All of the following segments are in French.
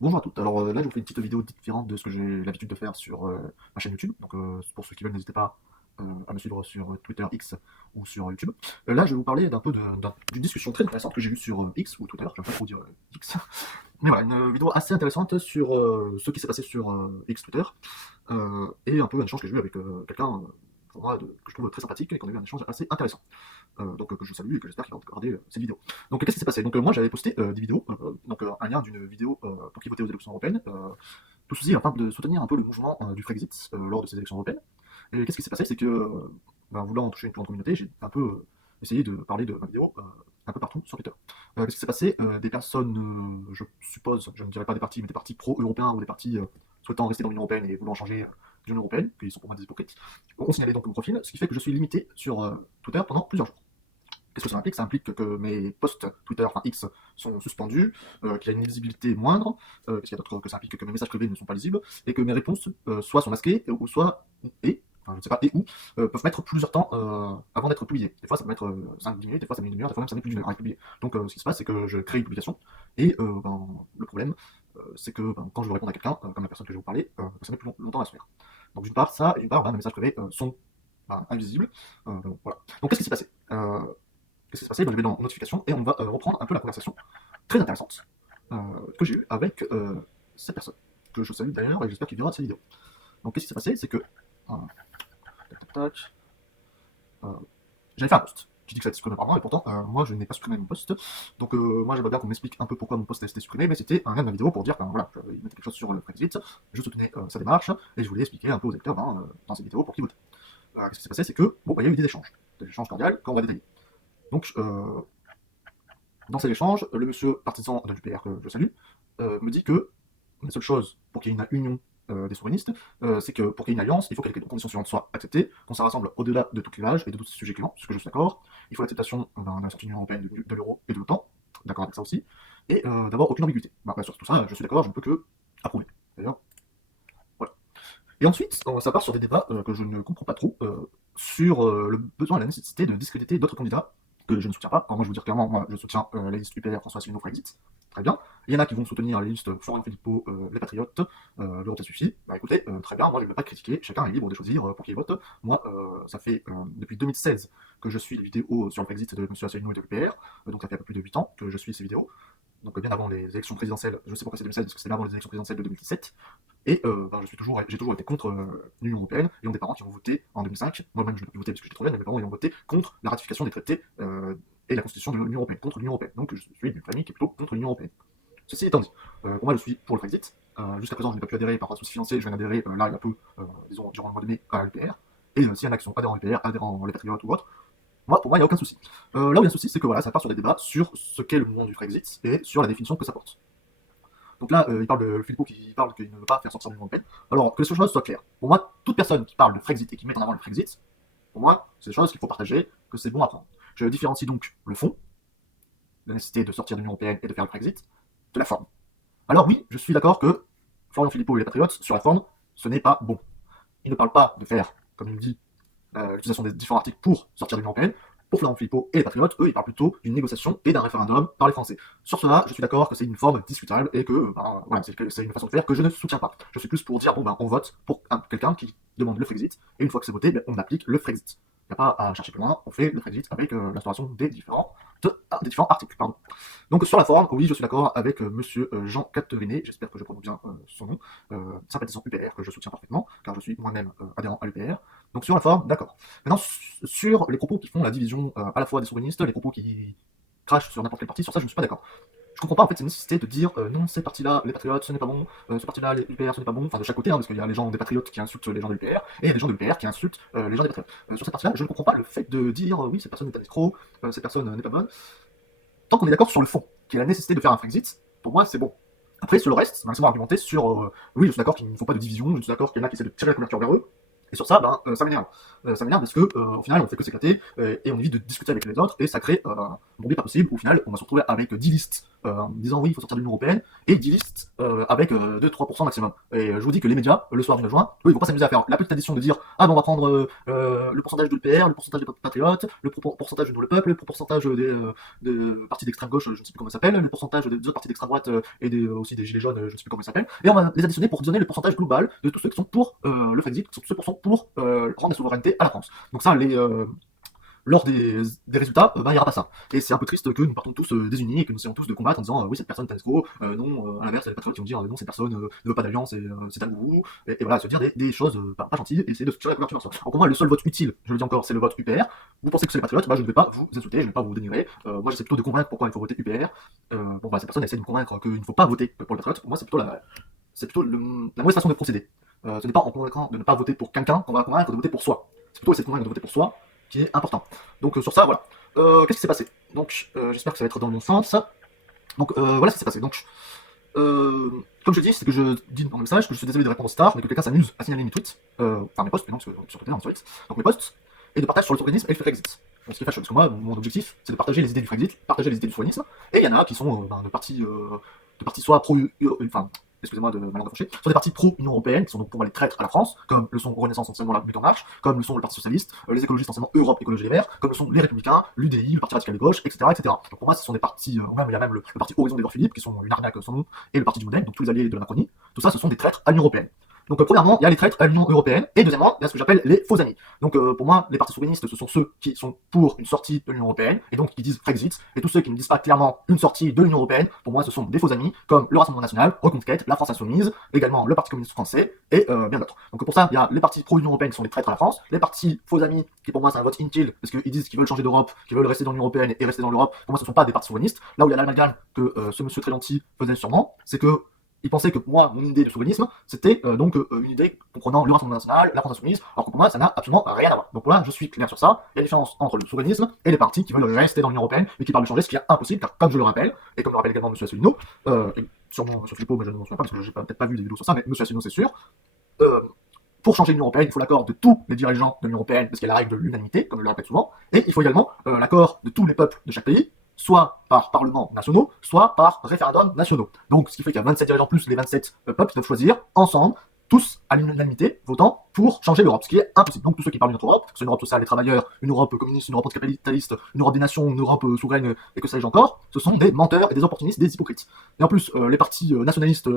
Bonjour à toutes, alors là je vous fais une petite vidéo différente de ce que j'ai l'habitude de faire sur ma chaîne YouTube, donc pour ceux qui veulent n'hésitez pas à me suivre sur Twitter X ou sur YouTube. Là je vais vous parler d'un peu d'une discussion très intéressante que j'ai eue sur X ou Twitter, j'aime pas trop dire X, mais voilà, une vidéo assez intéressante sur ce qui s'est passé sur X Twitter, et un peu un échange que j'ai eu avec quelqu'un pour moi que je trouve très sympathique et qu'on a eu un échange assez intéressant. Donc que je salue et que j'espère qu'il va regarder cette vidéo. Donc qu'est-ce qui s'est passé? Donc moi j'avais posté des vidéos, donc un lien d'une vidéo pour qui voter aux élections européennes, tout ceci afin de soutenir un peu le mouvement du Frexit lors de ces élections européennes. Et qu'est-ce qui s'est passé? C'est que, voulant toucher une plus grande communauté, j'ai un peu essayé de parler de ma vidéo un peu partout sur Twitter. Qu'est-ce qui s'est passé? Des personnes, je suppose, je ne dirais pas des partis, mais des partis pro-européens ou des partis souhaitant rester dans l'Union européenne et voulant changer d'Union européenne, qui sont pour moi des hypocrites, ont signalé donc mon profil, ce qui fait que je suis limité sur Twitter pendant plusieurs jours. Qu'est-ce que ça implique? Ça implique que mes posts Twitter, enfin X, sont suspendus, qu'il y a une lisibilité moindre, qu'est-ce qu'il y a d'autre? Que ça implique que mes messages privés ne sont pas lisibles, et que mes réponses soit sont masquées, ou soit, enfin je ne sais pas, et ou, peuvent mettre plusieurs temps avant d'être publiées. Des fois ça peut mettre 5-10 minutes, des fois ça met une demi-heure, des fois même ça met plus d'une heure à être publié. Donc ce qui se passe, c'est que je crée une publication, et le problème, c'est que quand je veux répondre à quelqu'un, comme la personne que je vais vous parler, ça met plus longtemps à se faire. Donc d'une part ça, et d'une part mes messages privés sont invisibles. Voilà. Donc qu'est-ce qui s'est passé? Qu'est-ce qui s'est passé? Je vais dans notification et on va reprendre un peu la conversation très intéressante que j'ai eue avec cette personne, que je salue d'ailleurs et j'espère qu'il verra cette vidéo. Donc qu'est-ce qui s'est passé? C'est que tac, tac, tac, euh, j'avais fait un post qui dit que ça a été supprimé par moi et pourtant moi je n'ai pas supprimé mon post. Donc moi j'aimerais bien qu'on m'explique un peu pourquoi mon post a été supprimé, mais c'était un lien de ma vidéo pour dire que voilà, je mettais quelque chose sur le Brexit, je soutenais sa démarche et je voulais expliquer un peu aux acteurs dans cette vidéo pour qui voter. Qu'est-ce qui s'est passé? C'est que bon, il y a eu des échanges cordiaux qu'on va détailler. Donc dans ces échanges, le monsieur partisan de l'UPR que je salue me dit que la seule chose pour qu'il y ait une union des souverainistes, c'est que pour qu'il y ait une alliance, il faut que les conditions suivantes soient acceptées, qu'on se rassemble au-delà de tout clivage et de tous ces sujets clivants, ce que je suis d'accord. Il faut l'acceptation d'un sortie de l'Union européenne, de l'euro et de l'OTAN, d'accord avec ça aussi, et d'avoir aucune ambiguïté. Sur tout ça, je suis d'accord, je ne peux que approuver. D'ailleurs, voilà. Et ensuite, ça part sur des débats que je ne comprends pas trop sur le besoin et la nécessité de discréditer d'autres candidats que je ne soutiens pas. Alors moi, je vous dire clairement, moi, je soutiens la liste UPR François Asselineau Frexit. Très bien. Il y en a qui vont soutenir les listes Florian Philippot, les Patriotes, l'Europe ça suffit. Bah écoutez, très bien, moi je ne vais pas critiquer, chacun est libre de choisir pour qui il vote. Moi, ça fait depuis 2016 que je suis les vidéos sur le Frexit de M. Asselineau et de l'UPR, donc ça fait un peu plus de 8 ans que je suis ces vidéos. Donc bien avant les élections présidentielles, je sais pourquoi c'est 2016, parce que c'est avant les élections présidentielles de 2017. Et j'ai toujours été contre l'Union Européenne, et ont des parents qui ont voté en 2005, moi-même je n'ai pas pu voter parce que j'étais trop jeune, mais mes parents ont voté contre la ratification des traités et la constitution de l'Union Européenne, contre l'Union Européenne. Donc je suis d'une famille qui est plutôt contre l'Union Européenne. Ceci étant dit, pour moi je suis pour le Brexit. Jusqu'à présent je n'ai pas pu adhérer par souci financier, je viens d'adhérer là il y a peu, disons durant le mois de mai à l'UPR. Et s'il y en a qui sont adhérents à l'UPR, adhérents les Patriotes ou autres, pour moi il n'y a aucun souci. Là où il y a un souci, c'est que voilà, ça part sur des débats sur ce qu'est le mouvement du Brexit et sur la définition que ça porte. Donc là, il parle de Philippot qui parle qu'il ne veut pas faire sortir l'Union Européenne. Alors, que les choses soient claires. Pour moi, toute personne qui parle de Frexit et qui met en avant le Frexit, pour moi, c'est des choses qu'il faut partager, que c'est bon à prendre. Je différencie donc le fond, la nécessité de sortir de l'Union Européenne et de faire le Frexit, de la forme. Alors oui, je suis d'accord que Florian Philippot et les Patriotes, sur la forme, ce n'est pas bon. Il ne parle pas de faire, comme il me dit, l'utilisation des différents articles pour sortir de l'Union Européenne. Pour Florent Philippot et les Patriotes, eux, ils parlent plutôt d'une négociation et d'un référendum par les Français. Sur cela, je suis d'accord que c'est une forme discutable et que voilà, c'est une façon de faire que je ne soutiens pas. Je suis plus pour dire, on vote pour quelqu'un qui demande le Frexit, et une fois que c'est voté, on applique le Frexit. Il n'y a pas à chercher plus loin, on fait le Frexit avec l'instauration des différents articles. Pardon. Donc sur la forme, oui, je suis d'accord avec monsieur Jean Catherine, j'espère que je prononce bien son nom, sympathisant UPR, que je soutiens parfaitement, car je suis moi-même adhérent à l'UPR. Donc sur la forme, d'accord. Maintenant, sur les propos qui font la division à la fois des souverainistes, les propos qui crachent sur n'importe quel parti, sur ça je ne suis pas d'accord. Je comprends pas en fait cette nécessité de dire non, ces partis-là, les patriotes, ce n'est pas bon, ce parti-là, les UPR, ce n'est pas bon, enfin de chaque côté, parce qu'il y a les gens des patriotes qui insultent les gens de l'UPR, et il y a des gens de l'UPR qui insultent les gens des patriotes. Sur cette partie-là, je ne comprends pas le fait de dire oui, cette personne est un escroc, cette personne n'est pas bonne. Tant qu'on est d'accord sur le fond, qui est la nécessité de faire un Frexit, pour moi c'est bon. Après, sur le reste, laissez-moi argumenter sur oui, je suis d'accord qu'il ne faut pas de division, je suis d'accord qu'il y en a qui essaient de tirer la couverture vers eux, et sur ça, ça m'énerve. Ça m'énerve parce que, au final, on fait que s'éclater, et on évite de discuter avec les autres, et ça crée un bourbier pas possible. Au final, on va se retrouver avec 10 listes en disant oui, il faut sortir de l'Union Européenne, et ils divisent avec 2-3% maximum. Et je vous dis que les médias, le soir du 9 juin, eux, ils vont pas s'amuser à faire la petite addition de dire ah ben on va prendre le pourcentage de l'UPR, le pourcentage des patriotes, le pourcentage de Nous le Peuple, le pourcentage des partis d'extrême gauche, je ne sais plus comment ça s'appelle, le pourcentage des autres partis d'extrême droite et aussi des gilets jaunes, je ne sais plus comment ça s'appelle, et on va les additionner pour donner le pourcentage global de tous ceux qui sont pour le Frexit, ceux qui sont pour rendre la souveraineté à la France. Donc ça, lors des résultats, il n'y aura pas ça. Et c'est un peu triste que nous partons tous désunis et que nous essayons tous de combattre en disant oui, cette personne est un escroc, non, à l'inverse, il y a les patriotes qui vont dire non, cette personne ne veut pas d'alliance et c'est un gourou, et voilà, se dire des choses pas gentilles et essayer de se tirer la couverture sur soi. Alors pour moi, le seul vote utile, je le dis encore, c'est le vote UPR. Vous pensez que c'est les patriotes, je ne vais pas vous insulter, je ne vais pas vous dénigrer. Moi, j'essaie plutôt de convaincre pourquoi il faut voter UPR. Cette personne essaie de me convaincre qu'il ne faut pas voter pour les patriotes. Pour moi, c'est plutôt la mauvaise façon de procéder. Ce n'est pas en convaincant de ne pas voter pour quelqu'un qu'on va convaincre de voter pour soi. C'est plutôt essayer de convaincre de voter pour soi qui est important. Donc sur ça, voilà. Qu'est-ce qui s'est passé? Donc j'espère que ça va être dans le bon sens. Donc voilà ce qui s'est passé. Donc comme je dis, c'est que je dis dans le message que je suis désolé de répondre aux stars, mais que quelqu'un s'amuse à signaler mes tweets, enfin mes posts, mais non, parce que sur Twitter, en tweets, donc mes posts, et de partage sur le souverainisme et le Frexit. Donc, ce qui est fâcheux, parce que moi, mon objectif, c'est de partager les idées du Frexit, partager les idées du souverainisme, et il y en a qui sont de partis soit pro, enfin, excusez-moi de mal accrocher, soit des partis pro-Union Européenne, qui sont donc pour moi les traîtres à la France, comme le sont Renaissance anciennement la Lutte en Marche, comme le sont le Parti Socialiste, les écologistes anciennement Europe Écologie Les Verts, comme le sont les Républicains, l'UDI, le Parti Radical de Gauche, etc., etc. Donc pour moi, ce sont des partis, ou même il y a même le parti Horizon d'Edouard Philippe, qui sont une arnaque sans nom, et le Parti du Modem, donc tous les alliés de la Macronie. Tout ça, ce sont des traîtres à l'Union Européenne. Donc premièrement, il y a les traîtres à l'Union Européenne, et deuxièmement, il y a ce que j'appelle les faux amis. Donc pour moi, les partis souverainistes, ce sont ceux qui sont pour une sortie de l'Union Européenne, et donc qui disent Frexit, et tous ceux qui ne disent pas clairement une sortie de l'Union Européenne, pour moi, ce sont des faux amis, comme le Rassemblement National, Reconquête, la France Insoumise, également le Parti communiste français, et bien d'autres. Donc pour ça, il y a les partis pro-Union Européenne qui sont les traîtres à la France, les partis faux amis, qui pour moi c'est un vote inutile, parce qu'ils disent qu'ils veulent changer d'Europe, qu'ils veulent rester dans l'Union Européenne et rester dans l'Europe, pour moi ce ne sont pas des partis souverainistes. Là où il y a l'amalgame que ce monsieur très gentil faisait sûrement, c'est que il pensait que moi, mon idée de souverainisme, c'était une idée comprenant le Rassemblement National, la France Insoumise, alors que pour moi, ça n'a absolument rien à voir. Donc là, je suis clair sur ça. Il y a une différence entre le souverainisme et les partis qui veulent rester dans l'Union Européenne, mais qui parlent de changer, ce qui est impossible, car comme je le rappelle, et comme le rappelle également M. Asselineau, et sûrement M. Filippo, mais je ne m'en souviens pas, parce que j'ai peut-être pas vu des vidéos sur ça, mais M. Asselineau, c'est sûr, pour changer l'Union Européenne, il faut l'accord de tous les dirigeants de l'Union Européenne, parce qu'il y a la règle de l'unanimité, comme je le répète souvent, et il faut également l'accord de tous les peuples de chaque pays, soit par parlements nationaux, soit par référendums nationaux. Donc, ce qui fait qu'il y a 27 dirigeants plus les 27 peuples qui doivent choisir ensemble, tous à l'unanimité, votant pour changer l'Europe, ce qui est impossible. Donc, tous ceux qui parlent d'une autre Europe, c'est une Europe sociale des travailleurs, une Europe communiste, une Europe capitaliste, une Europe des nations, une Europe souveraine, et que sais-je encore, ce sont des menteurs et des opportunistes, des hypocrites. Et en plus, les partis nationalistes,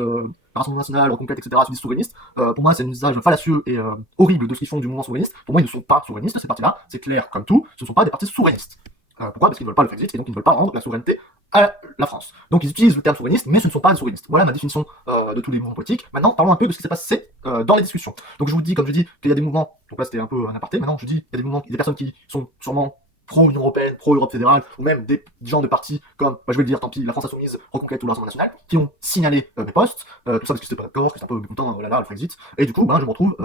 Rassemblement National, Reconquête, etc., se disent souverainistes. Pour moi, c'est un usage fallacieux et horrible de ce qu'ils font du mouvement souverainiste. Pour moi, ils ne sont pas souverainistes, ces partis-là, c'est clair comme tout, ce ne sont pas des partis souverainistes. Pourquoi? Parce qu'ils ne veulent pas le Frexit et donc ils ne veulent pas rendre la souveraineté à la France. Donc ils utilisent le terme souverainiste, mais ce ne sont pas des souverainistes. Voilà ma définition de tous les mouvements politiques. Maintenant, parlons un peu de ce qui s'est passé dans les discussions. Donc je vous dis, comme je dis, qu'il y a des mouvements, donc là c'était un peu un aparté, maintenant je dis, il y a des mouvements, il y a des personnes qui sont sûrement pro-Union Européenne, pro-Europe fédérale, ou même des gens de partis comme, je vais le dire, tant pis, la France Insoumise, Reconquête ou le Rassemblement National, qui ont signalé mes posts, tout ça parce que c'était pas d'accord, que c'était un peu mécontent, oh là là, le Frexit, et du coup, je me retrouve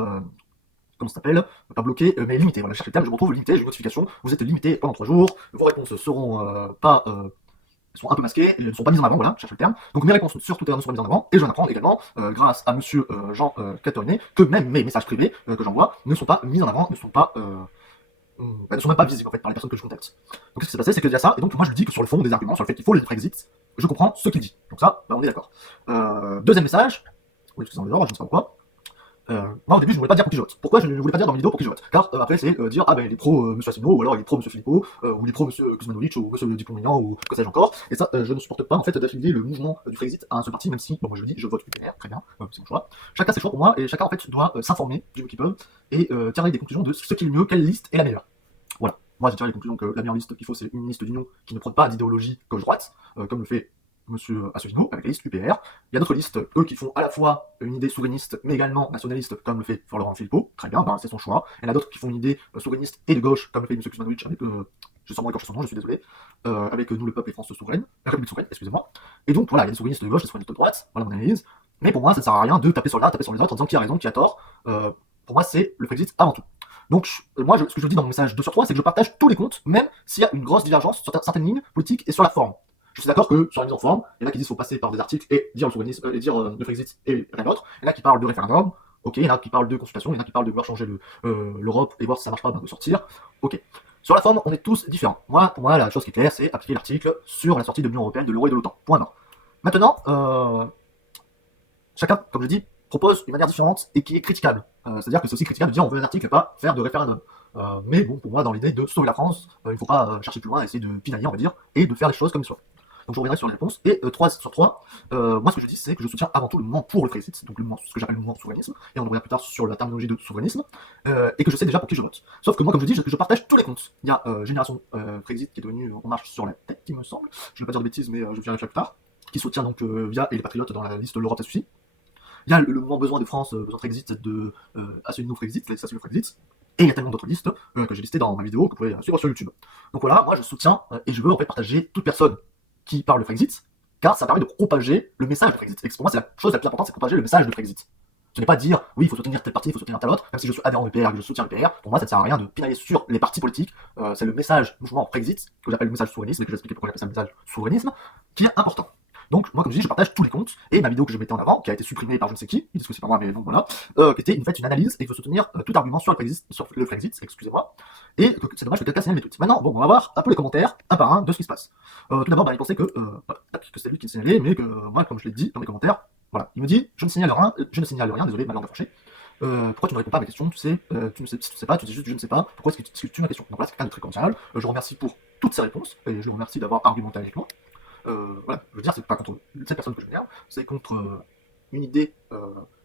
comment ça s'appelle, pas bloqué, mais limité. Voilà, je cherche le terme, je me retrouve limité, j'ai une notification, vous êtes limité pendant 3 jours, vos réponses seront pas, sont un peu masquées, elles ne sont pas mises en avant, voilà, je cherche le terme. Donc mes réponses sur Twitter ne sont pas mises en avant, et je viens d'apprendre également, grâce à monsieur Jean Catorinet, que même mes messages privés que j'envoie ne sont pas mis en avant, ne sont même pas visibles en fait par les personnes que je contacte. Donc ce qui s'est passé, c'est que il y a ça, et donc moi je lui dis que sur le fond des arguments, sur le fait qu'il faut le Frexit, je comprends ce qu'il dit. Donc ça, on est d'accord. Deuxième message, oui, excusez-moi, je ne sais pas pourquoi. Moi au début je ne voulais pas dire pour qui je vote. Pourquoi je ne voulais pas dire dans mes vidéos pour qui je vote? Car après c'est dire ah ben il est pro monsieur Asselineau, ou alors il est pro monsieur Filippo, ou il est pro monsieur Kuzmanovic, ou monsieur Dupont-Aignan, ou que sais-je encore. Et ça je ne supporte pas en fait d'affilier le mouvement du Frexit à un seul parti, même si bon moi je dis je vote UPR, très bien, c'est mon choix. Chacun ses choix pour moi, et chacun en fait doit s'informer du mieux qu'il peut et tirer des conclusions de ce qui est le mieux, quelle liste est la meilleure. Voilà. Moi j'ai tiré les conclusions que la meilleure liste qu'il faut c'est une liste d'union qui ne prône pas d'idéologie gauche-droite, comme le fait monsieur Asselineau, avec la liste UPR. Il y a d'autres listes, eux, qui font à la fois une idée souverainiste, mais également nationaliste, comme le fait Florent Philippot. Très bien, c'est son choix. Il y en a d'autres qui font une idée souverainiste et de gauche, comme le fait monsieur Kuzmanovic, avec, j'ai sûrement écorché son nom, je suis désolé, avec Nous le peuple et France souveraine, la République souveraine, excusez-moi. Et donc, voilà, il y a des souverainistes de gauche, des souverainistes de droite, voilà mon analyse. Mais pour moi, ça ne sert à rien de taper sur l'un, taper sur les autres, en disant qui a raison, qui a tort. Pour moi, c'est le Frexit avant tout. Donc, moi, ce que je dis dans mon message 2 sur 3, c'est que je partage tous les comptes, même s'il y a une grosse divergence sur certaines lignes politiques et sur la forme. Je suis d'accord que sur la mise en forme, il y en a qui disent qu'il faut passer par des articles et dire le souverainisme, et dire le Frexit et rien d'autre. Il y en a qui parlent de référendum, ok. Il y en a qui parlent de consultation, il y en a qui parlent de vouloir changer l'Europe et voir si ça marche pas, de sortir, ok. Sur la forme, on est tous différents. Pour moi, la chose qui est claire, c'est appliquer l'article sur la sortie de l'Union Européenne, de l'euro et de l'OTAN. Point barre. Maintenant, chacun, comme je dis, propose une manière différente et qui est critiquable. C'est-à-dire que c'est aussi critiquable de dire on veut un article et pas faire de référendum. Mais bon, pour moi, dans l'idée de sauver la France, il ne faut pas chercher plus loin, essayer de pinailler, on va dire, et de faire les choses comme il soit. Donc je reviendrai sur les réponses. Et 3 sur 3, moi ce que je dis, c'est que je soutiens avant tout le mouvement pour le Frexit, donc le mouvement, ce que j'appelle le mouvement souverainisme, et on reviendra plus tard sur la terminologie de souverainisme, et que je sais déjà pour qui je vote. Sauf que moi, comme je dis, je partage tous les comptes. Il y a Génération Frexit qui est devenue En Marche sur la tête, il me semble. Je ne vais pas dire de bêtises, mais je vérifierai plus tard. Qui soutient donc Via et les Patriotes dans la liste de l'Europe Assouci. Il y a le mouvement Besoin de France, Besoin Frexit de Asselineau Frexit, l'Asselineau Frexit. Et il y a tellement d'autres listes que j'ai listées dans ma vidéo que vous pouvez suivre sur YouTube. Donc voilà, moi je soutiens et je veux en fait partager toute personne qui parle le Frexit, car ça permet de propager le message de Frexit. Et pour moi, c'est la chose la plus importante, c'est de propager le message de Frexit. Ce n'est pas dire, oui, il faut soutenir tel parti, il faut soutenir tel autre, même si je suis adhérent au PR et que je soutiens le PR, pour moi, ça ne sert à rien de pinailler sur les partis politiques. C'est le message mouvement Frexit, que j'appelle le message souverainisme, et que je vais expliquer pourquoi j'appelle ça le message souverainisme, qui est important. Donc, moi, comme je dis, je partage tous les comptes, et ma vidéo que je mettais en avant, qui a été supprimée par je ne sais qui, ils disent que c'est pas moi, mais donc voilà, qui était une analyse, et il faut soutenir tout argument sur le Frexit, excusez-moi, et que c'est dommage que quelqu'un signale les tweets. Maintenant, bon, on va voir un peu les commentaires, un par un, de ce qui se passe. Tout d'abord, il pensait que c'était lui qui le signalait, mais que moi, comme je l'ai dit dans les commentaires, voilà, il me dit, je ne signale rien, désolé, ma langue a fourché. Pourquoi tu ne réponds pas à ma question? Tu sais, si tu ne sais pas, tu dis juste je ne sais pas, pourquoi est-ce que tu ma question? Donc voilà, c'est quelqu'un de très cordial, je vous remercie pour toutes ces réponses, et je le remercie d'avoir argumenté avec moi. Voilà, je veux dire, c'est pas contre cette personne que je m'énerve, c'est contre une idée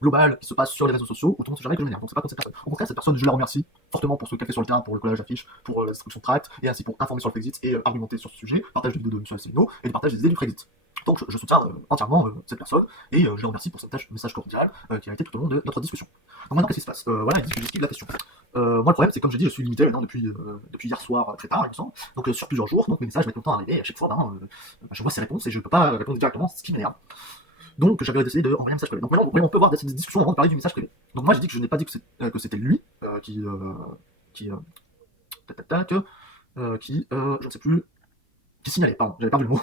globale qui se passe sur les réseaux sociaux où tout le monde sait jamais que je m'énerve. Donc c'est pas contre cette personne. Au contraire, cette personne, je la remercie fortement pour ce qu'elle fait sur le terrain, pour le collage d'affiches, pour la distribution de tracts, et ainsi pour informer sur le Frexit et argumenter sur ce sujet, partage de vidéos de M. Asselineau et le partage des idées du Frexit. Donc je soutiens entièrement cette personne et je le remercie pour cet message cordial qui a été tout au long de notre discussion. Donc maintenant, qu'est-ce qui se passe? Voilà, il dit que j'esquive la question. Moi, le problème, c'est comme je dis, je suis limité maintenant depuis hier soir très tard, il me semble. Donc sur plusieurs jours, donc mes messages mettent longtemps à arriver et à chaque fois, je vois ces réponses et je ne peux pas répondre directement, ce qui m'énerve. Donc j'avais décidé de envoyer un message privé. Donc maintenant, on peut voir des discussions avant de parler du message privé. Donc moi, j'ai dit que je n'ai pas dit que c'était lui qui je ne sais plus, qui signalait, pardon, j'avais perdu le mot.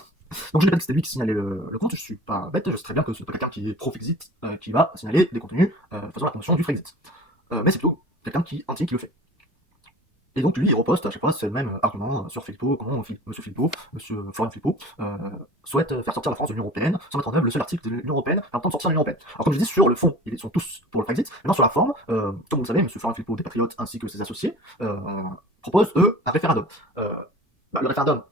Donc je n'ai pas dit que c'était lui qui signalait le compte, je suis pas bête, je sais très bien que ce n'est pas quelqu'un qui est pro-Frexit qui va signaler des contenus faisant la promotion du Frexit. Mais c'est plutôt quelqu'un qui le fait. Et donc lui, il reposte à chaque fois, c'est le même argument sur Philippot, comment Monsieur Florian Philippot, souhaite faire sortir la France de l'Union Européenne, sans mettre en œuvre le seul article de l'Union Européenne permettant de sortir de l'Union Européenne. Alors comme je dis, sur le fond, ils sont tous pour le Frexit, maintenant sur la forme, comme vous le savez, Monsieur Florian Philippot des Patriotes ainsi que ses associés proposent, eux, un référendum. Le référendum,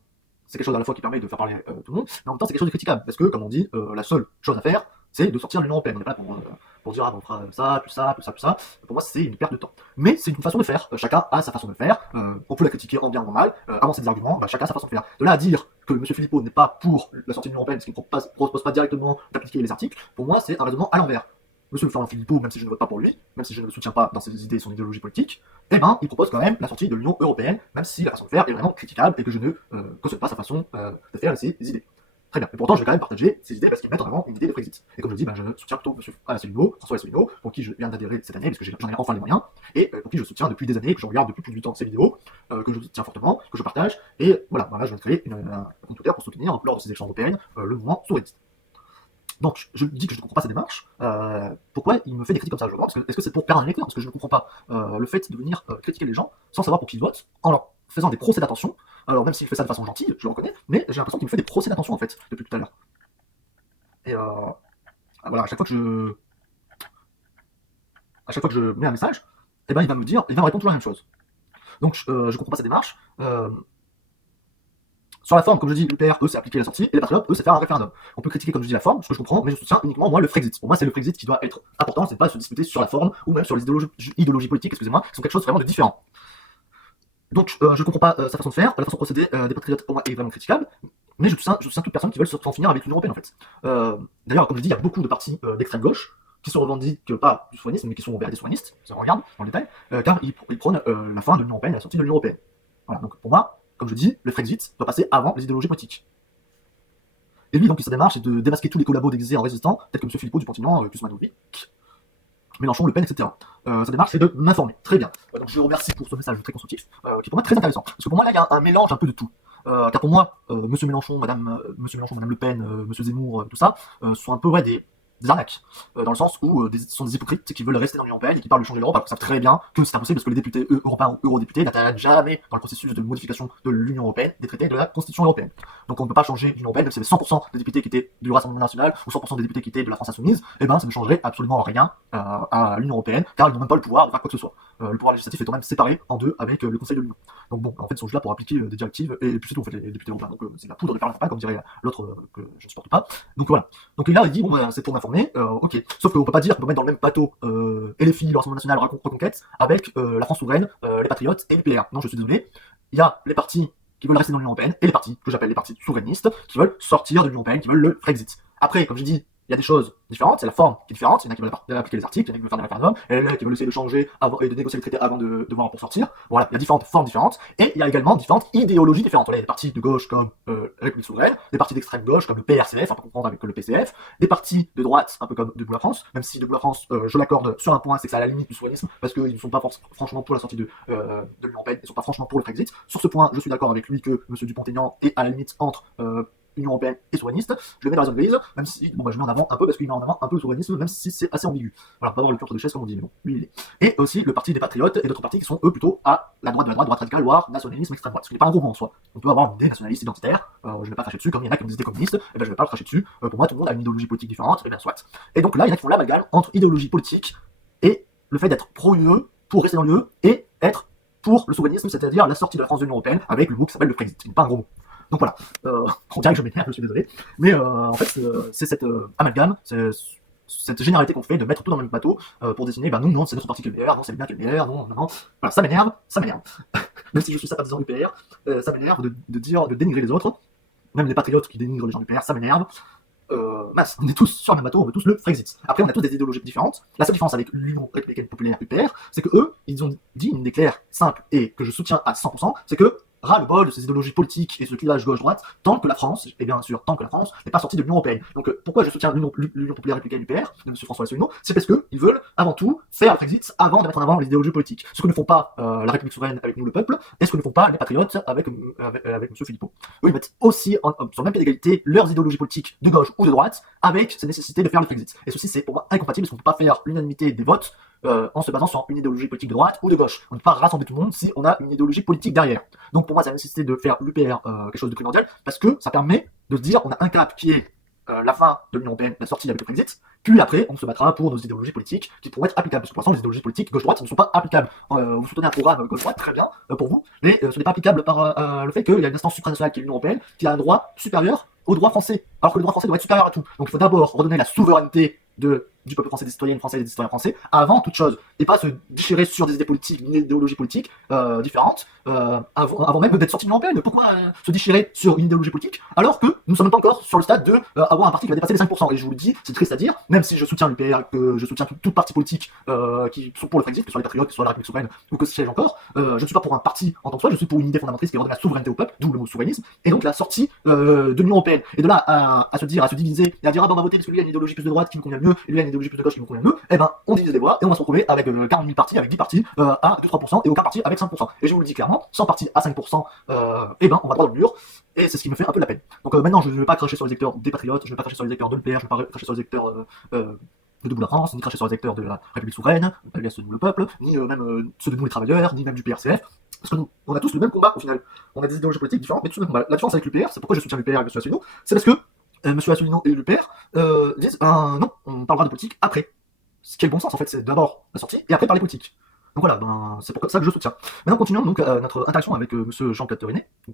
c'est quelque chose à la fois qui permet de faire parler tout le monde, mais en même temps c'est quelque chose de critiquable, parce que, comme on dit, la seule chose à faire, c'est de sortir de l'Union Européenne. On n'est pas là pour dire, on fera ça, plus ça, plus ça, plus ça. Pour moi, c'est une perte de temps. Mais c'est une façon de faire. Chacun a sa façon de faire. On peut la critiquer en bien ou en mal, avancer des arguments, chacun a sa façon de faire. De là à dire que M. Philippot n'est pas pour la sortie de l'Union Européenne, parce qu'il ne propose pas directement d'appliquer les articles, pour moi, c'est un raisonnement à l'envers. Monsieur Florian Philippot, même si je ne vote pas pour lui, même si je ne le soutiens pas dans ses idées et son idéologie politique, eh ben, il propose quand même la sortie de l'Union Européenne, même si la façon de faire est vraiment critiquable et que je ne cautionne pas sa façon de faire et ses idées. Très bien. Et pourtant, je vais quand même partager ces idées parce qu'ils mettent en avant une idée de Frexit. Et comme je dis, je soutiens plutôt M. Asselineau, François Asselineau, pour qui je viens d'adhérer cette année, parce que j'en ai enfin les moyens, et pour qui je soutiens depuis des années, que je regarde depuis plus de 8 ans ces vidéos, que je soutiens fortement, que je partage, et voilà, je vais créer un compte Twitter pour soutenir, lors de ces élections européennes, le mouvement souverainiste. Donc, je dis que je ne comprends pas sa démarche. Pourquoi il me fait des critiques comme ça? Est-ce que c'est pour perdre un lecteur? Parce que je ne comprends pas le fait de venir critiquer les gens sans savoir pour qui ils votent, en leur faisant des procès d'attention. Alors, même s'il fait ça de façon gentille, je le reconnais, mais j'ai l'impression qu'il me fait des procès d'attention en fait, depuis tout à l'heure. Et voilà, à chaque fois que je mets un message, eh ben, il va me répondre toujours la même chose. Donc, je comprends pas sa démarche. Sur la forme, comme je dis, le PR, eux, c'est appliquer la sortie, et les patriotes, eux, c'est faire un référendum. On peut critiquer, comme je dis, la forme, ce que je comprends, mais je soutiens uniquement, moi, le Frexit. Pour moi, c'est le Frexit qui doit être important, c'est pas se disputer sur la forme, ou même sur les idéologies politiques, excusez-moi, qui sont quelque chose vraiment de différent. Donc, je comprends pas sa façon de faire, la façon de procéder des patriotes, pour moi, est vraiment critiquable, mais je soutiens toute personne qui veulent s'en finir avec l'Union Européenne, en fait. D'ailleurs, comme je dis, il y a beaucoup de partis d'extrême gauche, qui se revendiquent pas du souverainisme, mais qui sont des souverainistes, ça regarde dans le détail, car ils prônent la fin de l'Union Européenne et la sortie de l'Union Européenne. Voilà, donc pour moi, comme je dis, le Frexit doit passer avant les idéologies politiques. Et lui, donc, sa démarche, c'est de démasquer tous les collabos déguisés en résistants, tels que M. Philippot du Continent, Kuzmanovic, Mélenchon, Le Pen, etc. Sa démarche, c'est de m'informer. Très bien. Donc, je remercie pour ce message très constructif, qui est pour moi très intéressant. Parce que pour moi, là, il y a un mélange un peu de tout. Car pour moi, M. Mélenchon, Madame Le Pen, M. Zemmour, tout ça, sont un peu des des arnaques, dans le sens où ce sont des hypocrites qui veulent rester dans l'Union européenne et qui parlent de changer l'Europe, alors qu'ils savent très bien que c'est impossible parce que les députés européens ou eurodéputés n'interviennent jamais dans le processus de modification de l'Union européenne, des traités et de la Constitution européenne. Donc on ne peut pas changer l'Union européenne, même si c'est 100% des députés qui étaient du Rassemblement national ou 100% des députés qui étaient de la France insoumise, et ben ça ne changerait absolument rien à l'Union européenne, car ils n'ont même pas le pouvoir de faire quoi que ce soit. Le pouvoir législatif étant même séparé en deux avec le Conseil de l'Union. Donc bon, en fait, ils sont juste là pour appliquer des directives, et puis c'est tout, en fait, les députés européens. Donc c'est la poudre de perlimpinpin, comme dirait l'autre que je ne supporte pas. Donc voilà. Donc là, il dit, bon, bah, c'est pour m'informer, ok. Sauf qu'on peut pas dire qu'on peut mettre dans le même bateau LFI, le Rassemblement national, Reconquête, avec la France souveraine, les Patriotes et l'UPR. Non, je suis désolé. Il y a les partis qui veulent rester dans l'Union européenne, et les partis, que j'appelle les partis souverainistes, qui veulent sortir de l'Union européenne, qui veulent le Frexit. Après, comme j'ai dit, il y a des choses différentes, c'est la forme qui est différente, il y en a qui veulent appliquer les articles, il y en a qui veulent faire des référendums, et il y en a qui veulent essayer de changer et de négocier le traité avant de voir pour sortir. Voilà, il y a différentes formes différentes, et il y a également différentes idéologies différentes. Voilà, il y a des partis de gauche comme la République souveraine, des partis d'extrême gauche comme le PRCF, on peut comprendre avec le PCF, des partis de droite un peu comme Debout la France, même si Debout la France, je l'accorde sur un point, c'est que c'est à la limite du souverainisme, parce qu'ils ne sont pas franchement pour la sortie de l'Union européenne, ils ne sont pas franchement pour le Brexit. Sur ce point, je suis d'accord avec lui que M. Dupont-Aignan est à la limite entre Union européenne et souverainiste, je le mets dans la zone grise, même si, bon, bah, je mets en avant un peu parce qu'il met en avant un peu le souverainisme, même si c'est assez ambigu. Voilà, pas avoir le cul entre deux chaises comme on dit, mais bon, lui il est. Et aussi le parti des Patriotes et d'autres partis qui sont eux plutôt à la droite de la droite radicale, voire nationalisme extrême droite. Ce qui n'est pas un gros mot en soi. On peut avoir une idée nationaliste identitaire, je ne vais pas cracher dessus, comme il y en a qui ont des idées communistes, et ben je vais pas le cracher dessus. Pour moi, tout le monde a une idéologie politique différente, et bien soit. Et donc là, il y en a qui font l'amalgame entre idéologie politique et le fait d'être pro-UE, pour rester dans l'UE, et être pour le souverainisme, c'est-à-dire la sortie de la France de l'Union européenne, avec le mot qui s'appelle le Brexit. Ce n'est pas un gros mot. Donc voilà, on dirait que je m'énerve, je suis désolé, mais en fait c'est cette amalgame, cette généralité qu'on fait de mettre tout dans le même bateau pour désigner, ben non, c'est notre parti qui est le meilleur, non, c'est le bien qui est le meilleur, non, voilà, ça m'énerve, même si je suis sympathisant du PR, ça m'énerve de dénigrer les autres, même les patriotes qui dénigrent les gens du PR, ça m'énerve. Masse, on est tous sur le même bateau, on veut tous le Frexit. Après, on a tous des idéologies différentes. La seule différence avec l'Union républicaine populaire UPR, c'est que eux, ils ont dit une déclaire simple et que je soutiens à 100%, c'est que ras-le-bol de ces idéologies politiques et ce clivage gauche-droite, tant que la France, et bien sûr tant que la France, n'est pas sortie de l'Union européenne. Donc pourquoi je soutiens l'Union populaire républicaine UPR, de M. François Asselineau, c'est parce qu'ils veulent avant tout faire le Brexit avant de mettre en avant les idéologies politiques. Ce que ne font pas la République souveraine avec nous le peuple, et ce que ne font pas les patriotes avec M. Philippot. Eux, ils mettent aussi sur le même pied d'égalité leurs idéologies politiques de gauche ou de droite avec cette nécessité de faire le Brexit. Et ceci, c'est pour moi incompatible, parce qu'on ne peut pas faire l'unanimité des votes en se basant sur une idéologie politique de droite ou de gauche. On ne peut pas rassembler tout le monde si on a une idéologie politique derrière. Donc pour moi, c'est la nécessité de faire l'UPR quelque chose de primordial, parce que ça permet de se dire on a un cap qui est la fin de l'Union européenne, la sortie avec le Brexit, puis après on se battra pour nos idéologies politiques qui pourront être applicables. Parce que pour l'instant, les idéologies politiques gauche-droite ne sont pas applicables. Vous soutenez un programme gauche-droite, très bien pour vous, mais ce n'est pas applicable par le fait qu'il y a une instance supranationale qui est l'Union européenne qui a un droit supérieur au droit français, alors que le droit français doit être supérieur à tout. Donc il faut d'abord redonner la souveraineté du peuple français, des citoyennes françaises et des citoyens français, avant toute chose, et pas se déchirer sur des idées politiques, une idéologie politique différente, avant même d'être sorti de l'Union européenne. Pourquoi se déchirer sur une idéologie politique, alors que nous ne sommes même pas encore sur le stade de avoir un parti qui va dépasser les 5%. Et je vous le dis, c'est triste à dire, même si je soutiens l'UPR, que je soutiens toute parti politique qui sont pour le Brexit, que ce soit les Patriotes, que ce soit la République souveraine, ou que ce soit encore, je ne suis pas pour un parti en tant que soi, je suis pour une idée fondatrice qui redonne la souveraineté au peuple, d'où le mot souverainisme, et donc la sortie de l'Union européenne. Et de là à se diviser, et à dire, ah ben on va voter parce que lui a une idéologie plus de droite qui me convient mieux, et lui a une idéologie plus de gauche qui me convient mieux, et ben on divise les voix, et on va se retrouver avec 40 000 partis, avec 10 partis à 2-3%, et aucun parti avec 5%. Et je vous le dis clairement, 100 partis à 5%, et ben on va droit dans le mur, et c'est ce qui me fait un peu de la peine. Donc maintenant, je ne vais pas cracher sur les électeurs des Patriotes, je ne vais pas cracher sur les électeurs de l'UPR, je ne vais pas cracher sur les électeurs de Debout la France, ni cracher sur les électeurs de la République souveraine, alias ceux de nous le peuple, ni même ceux de nous les travailleurs, ni même du PRCF, parce que nous, on a tous le même combat au final. On a des idéologies politiques différentes, mais tous le même combat. La différence avec l'UPR, c'est pourquoi je soutiens l'UPR avec M. Asselineau, c'est parce que M. Asselineau et l'UPR disent non, on parlera de politique après. Ce qui est le bon sens en fait, c'est d'abord la sortie et après parler politique. Donc voilà, c'est pour ça que je soutiens. Maintenant, continuons donc notre interaction avec M. Jean Platterinet, je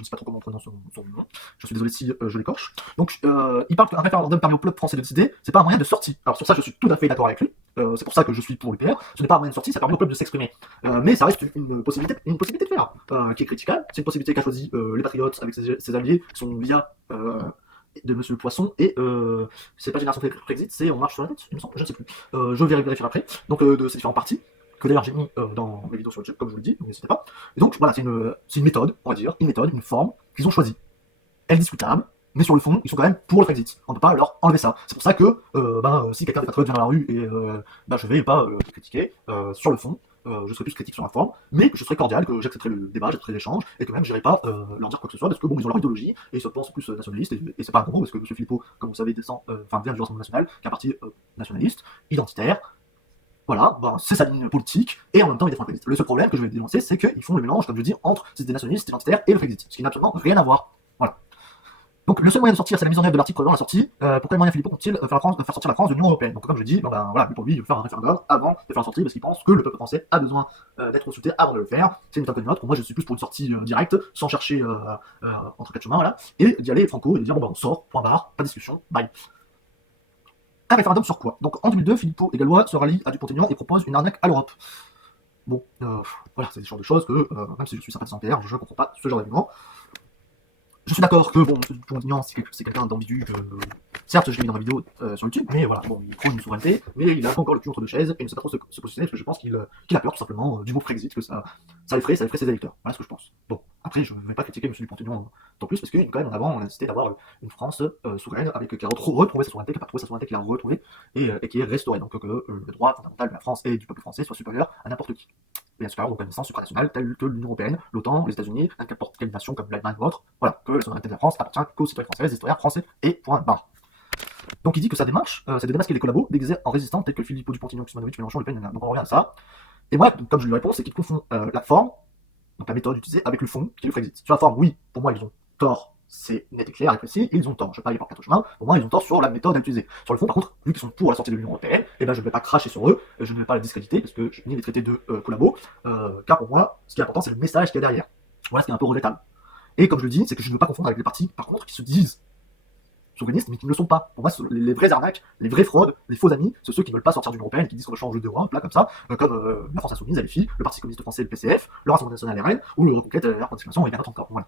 ne sais pas trop comment on prononce son nom, je suis désolé si je l'écorche. Donc, il parle qu'un référendum permet au peuple français de décider, c'est pas un moyen de sortie. Alors sur ça, je suis tout à fait d'accord avec lui, c'est pour ça que je suis pour l'UPR, ce n'est pas un moyen de sortie, ça permet au peuple de s'exprimer. Mais ça reste une possibilité de faire, qui est critiquable, c'est une possibilité qu'a choisi les Patriotes avec ses alliés, qui sont via de Monsieur Poisson, et c'est pas Génération Brexit, c'est On marche sur la tête, il me semble, je ne sais plus. Je vérifierai après, donc de ces différents partis, que d'ailleurs j'ai mis dans mes vidéos sur YouTube, comme je vous le dis, donc n'hésitez pas. Et donc voilà, c'est une méthode, on va dire, une forme qu'ils ont choisie. Elle est discutable, mais sur le fond, ils sont quand même pour le Brexit. On ne peut pas leur enlever ça. C'est pour ça que si quelqu'un des patriotes vient dans la rue, et je vais pas le critiquer, sur le fond, je serais plus critique sur la forme, mais que je serais cordial, que j'accepterais le débat, j'accepterais l'échange, et que même j'irais pas leur dire quoi que ce soit, parce que bon, ils ont leur idéologie, et ils se pensent plus nationalistes, et c'est pas un gros, parce que M. Philippot, comme vous savez, vient du Rassemblement National, qui est un parti nationaliste, identitaire. Voilà, ben, c'est sa ligne politique, et en même temps il défend le Frexit. Le seul problème que je vais dénoncer, c'est qu'ils font le mélange, comme je dis, entre ces idées nationalistes, identitaires et le Frexit, ce qui n'a absolument rien à voir. Voilà. Donc le seul moyen de sortir, c'est la mise en œuvre de l'article dans la sortie. Pourquoi les moyens Philippot ont-ils faire sortir la France de l'Union Européenne? Donc comme je dis, ben, voilà, pour lui, il veut faire un référendum avant de faire la sortie, parce qu'il pense que le peuple français a besoin d'être consulté avant de le faire. C'est une méthode comme une autre. Moi, je suis plus pour une sortie directe, sans chercher entre quatre chemins, voilà, et d'y aller franco, et de dire, bon ben, on sort, point barre, pas de discussion, bye. Un référendum sur quoi? Donc en 2002, Philippot et Gallois se rallient à Dupont-Aignan et proposent une arnaque à l'Europe. Bon, voilà, c'est des genres de choses que, même si je suis sympathisant PR, je comprends pas ce genre d'argument. Je suis d'accord que, bon, Dupont-Aignan, c'est quelqu'un d'ambigu, certes, je l'ai mis dans ma vidéo sur YouTube, mais voilà, bon, il prône une souveraineté, mais il a encore le cul entre deux chaises, et il ne sait pas trop se positionner, parce que je pense qu'il a peur, tout simplement, du mot Frexit, que ça effraie ses électeurs. Voilà ce que je pense. Bon, après, je ne vais pas critiquer M. Dupont-Aignan tant plus, parce qu'il, quand même, en avant, on a décidé d'avoir une France souveraine, qui a retrouvé sa souveraineté, qui a pas trouvé sa souveraineté, qui l'a retrouvée, et qui est restaurée. Donc, que le droit fondamental de la France et du peuple français soit supérieur à n'importe qui. Et à supérieur aux connaissances supranationales telles que l'Union Européenne, l'OTAN, les États-Unis, n'importe quelle nation comme l'Allemagne ou autre, voilà, que la souveraineté de la France appartient qu'aux citoyens français, des citoyens français, et point barre. Donc il dit que sa démarche, c'est de démasquer les collabos déguisés en résistants tels que Philippot, Dupont-Aignan, Xmanovic, Mélenchon, Le Pen, donc on revient à ça. Et moi, comme je lui réponds, c'est qu'il confond la forme, donc la méthode utilisée, avec le fond, qui est le Frexit. Sur la forme, oui, pour moi ils ont tort, c'est net et clair et précis, ils ont tort. Je ne vais pas aller par quatre chemins, au moins ils ont tort sur la méthode à utiliser. Sur le fond, par contre, vu qu'ils sont pour la sortie de l'Union Européenne, et ben je ne vais pas cracher sur eux, je ne vais pas les discréditer, parce que je ni les traiter de collabos, car pour moi, ce qui est important, c'est le message qu'il y a derrière. Voilà ce qui est un peu regrettable. Et comme je le dis, c'est que je ne veux pas confondre avec les partis, par contre, qui se disent souverainistes, mais qui ne le sont pas. Pour moi, les vraies arnaques, les vraies fraudes, les faux amis, c'est ceux qui ne veulent pas sortir de l'Union Européenne, qui disent qu'on va changer d'Europe, là, comme ça, comme la France Insoumise, la LFI, le Parti communiste français, le PCF, le Rassemblement national RN, ou le Reconquête, la Participation, et bien d'autres encore. Voilà.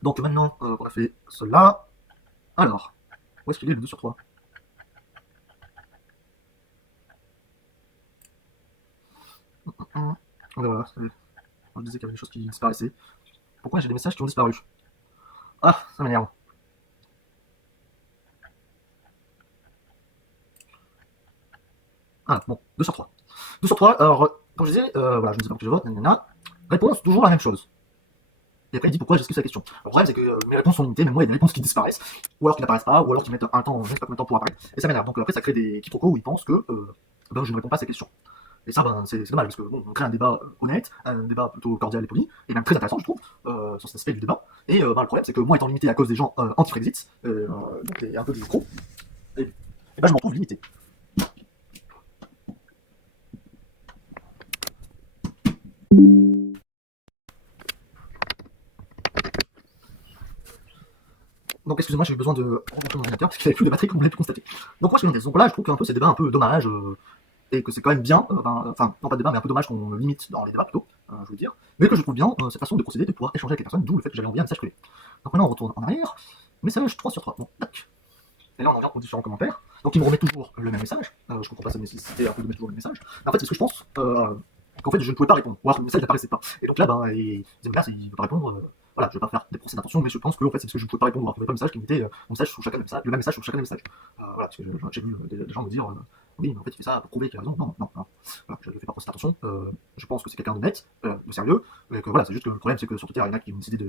Donc maintenant qu'on a fait cela, alors, où est-ce qu'il est le 2 sur 3? Voilà, je disais qu'il y avait des choses qui disparaissaient. Pourquoi j'ai des messages qui ont disparu? Ah, ça m'énerve. Ah, bon, 2 sur 3. 2 sur 3, alors, comme je disais, voilà, je ne sais pas que je vote, nanana. Réponse, toujours la même chose. Et après, il dit pourquoi j'esquive sa question. Le problème, c'est que mes réponses sont limitées, même moi, il y a des réponses qui disparaissent, ou alors qui n'apparaissent pas, ou alors qui mettent un temps, je ne sais pas combien de temps pour apparaître. Et ça m'énerve. Donc après, ça crée des quiproquos où ils pensent que ben, je ne réponds pas à ces questions. Et ça, ben, c'est dommage, parce que bon, on crée un débat honnête, un débat plutôt cordial et poli, et même très intéressant, je trouve, sur cet aspect du débat. Et ben, le problème, c'est que moi, étant limité à cause des gens anti-Frexit, donc un peu des escrocs, et ben, je m'en trouve limité. Donc excusez-moi, j'ai eu besoin de rebrancher mon ordinateur parce qu'il n'y avait plus de batterie comme vous l'avez pu constater. Donc moi je suis donc là je trouve que ces débats un peu dommage et que c'est quand même bien, enfin non pas de débat mais un peu dommage qu'on le limite dans les débats plutôt, je veux dire, mais que je trouve bien cette façon de procéder, de pouvoir échanger avec les personnes, d'où le fait que j'avais envoyé un message privé. Donc maintenant on retourne en arrière, message 3 sur 3, bon tac. Et là on en vient aux différents commentaires, donc il me remet toujours le même message, je comprends pas sa nécessité un peu de mettre toujours le message, mais en fait c'est ce que je pense, qu'en fait je ne pouvais pas répondre, ou alors le message n'apparaissait pas. Et donc là ben, il ne veut pas répondre, voilà, je vais pas faire des procès d'intention, mais je pense que en fait, c'est parce que je ne pouvais pas répondre, alors qu'il n'y avait pas de message qui mettait mon message sur chacun des messages, le même message sur chacun des messages. Voilà, parce que j'ai vu des gens me dire oui, mais en fait, il fait ça pour prouver qu'il a raison. Non, non, non. Voilà, je ne fais pas procès d'intention. Je pense que c'est quelqu'un d'honnête, de sérieux, mais que voilà, c'est juste que le problème, c'est que sur Twitter, il y en a qui ont décidé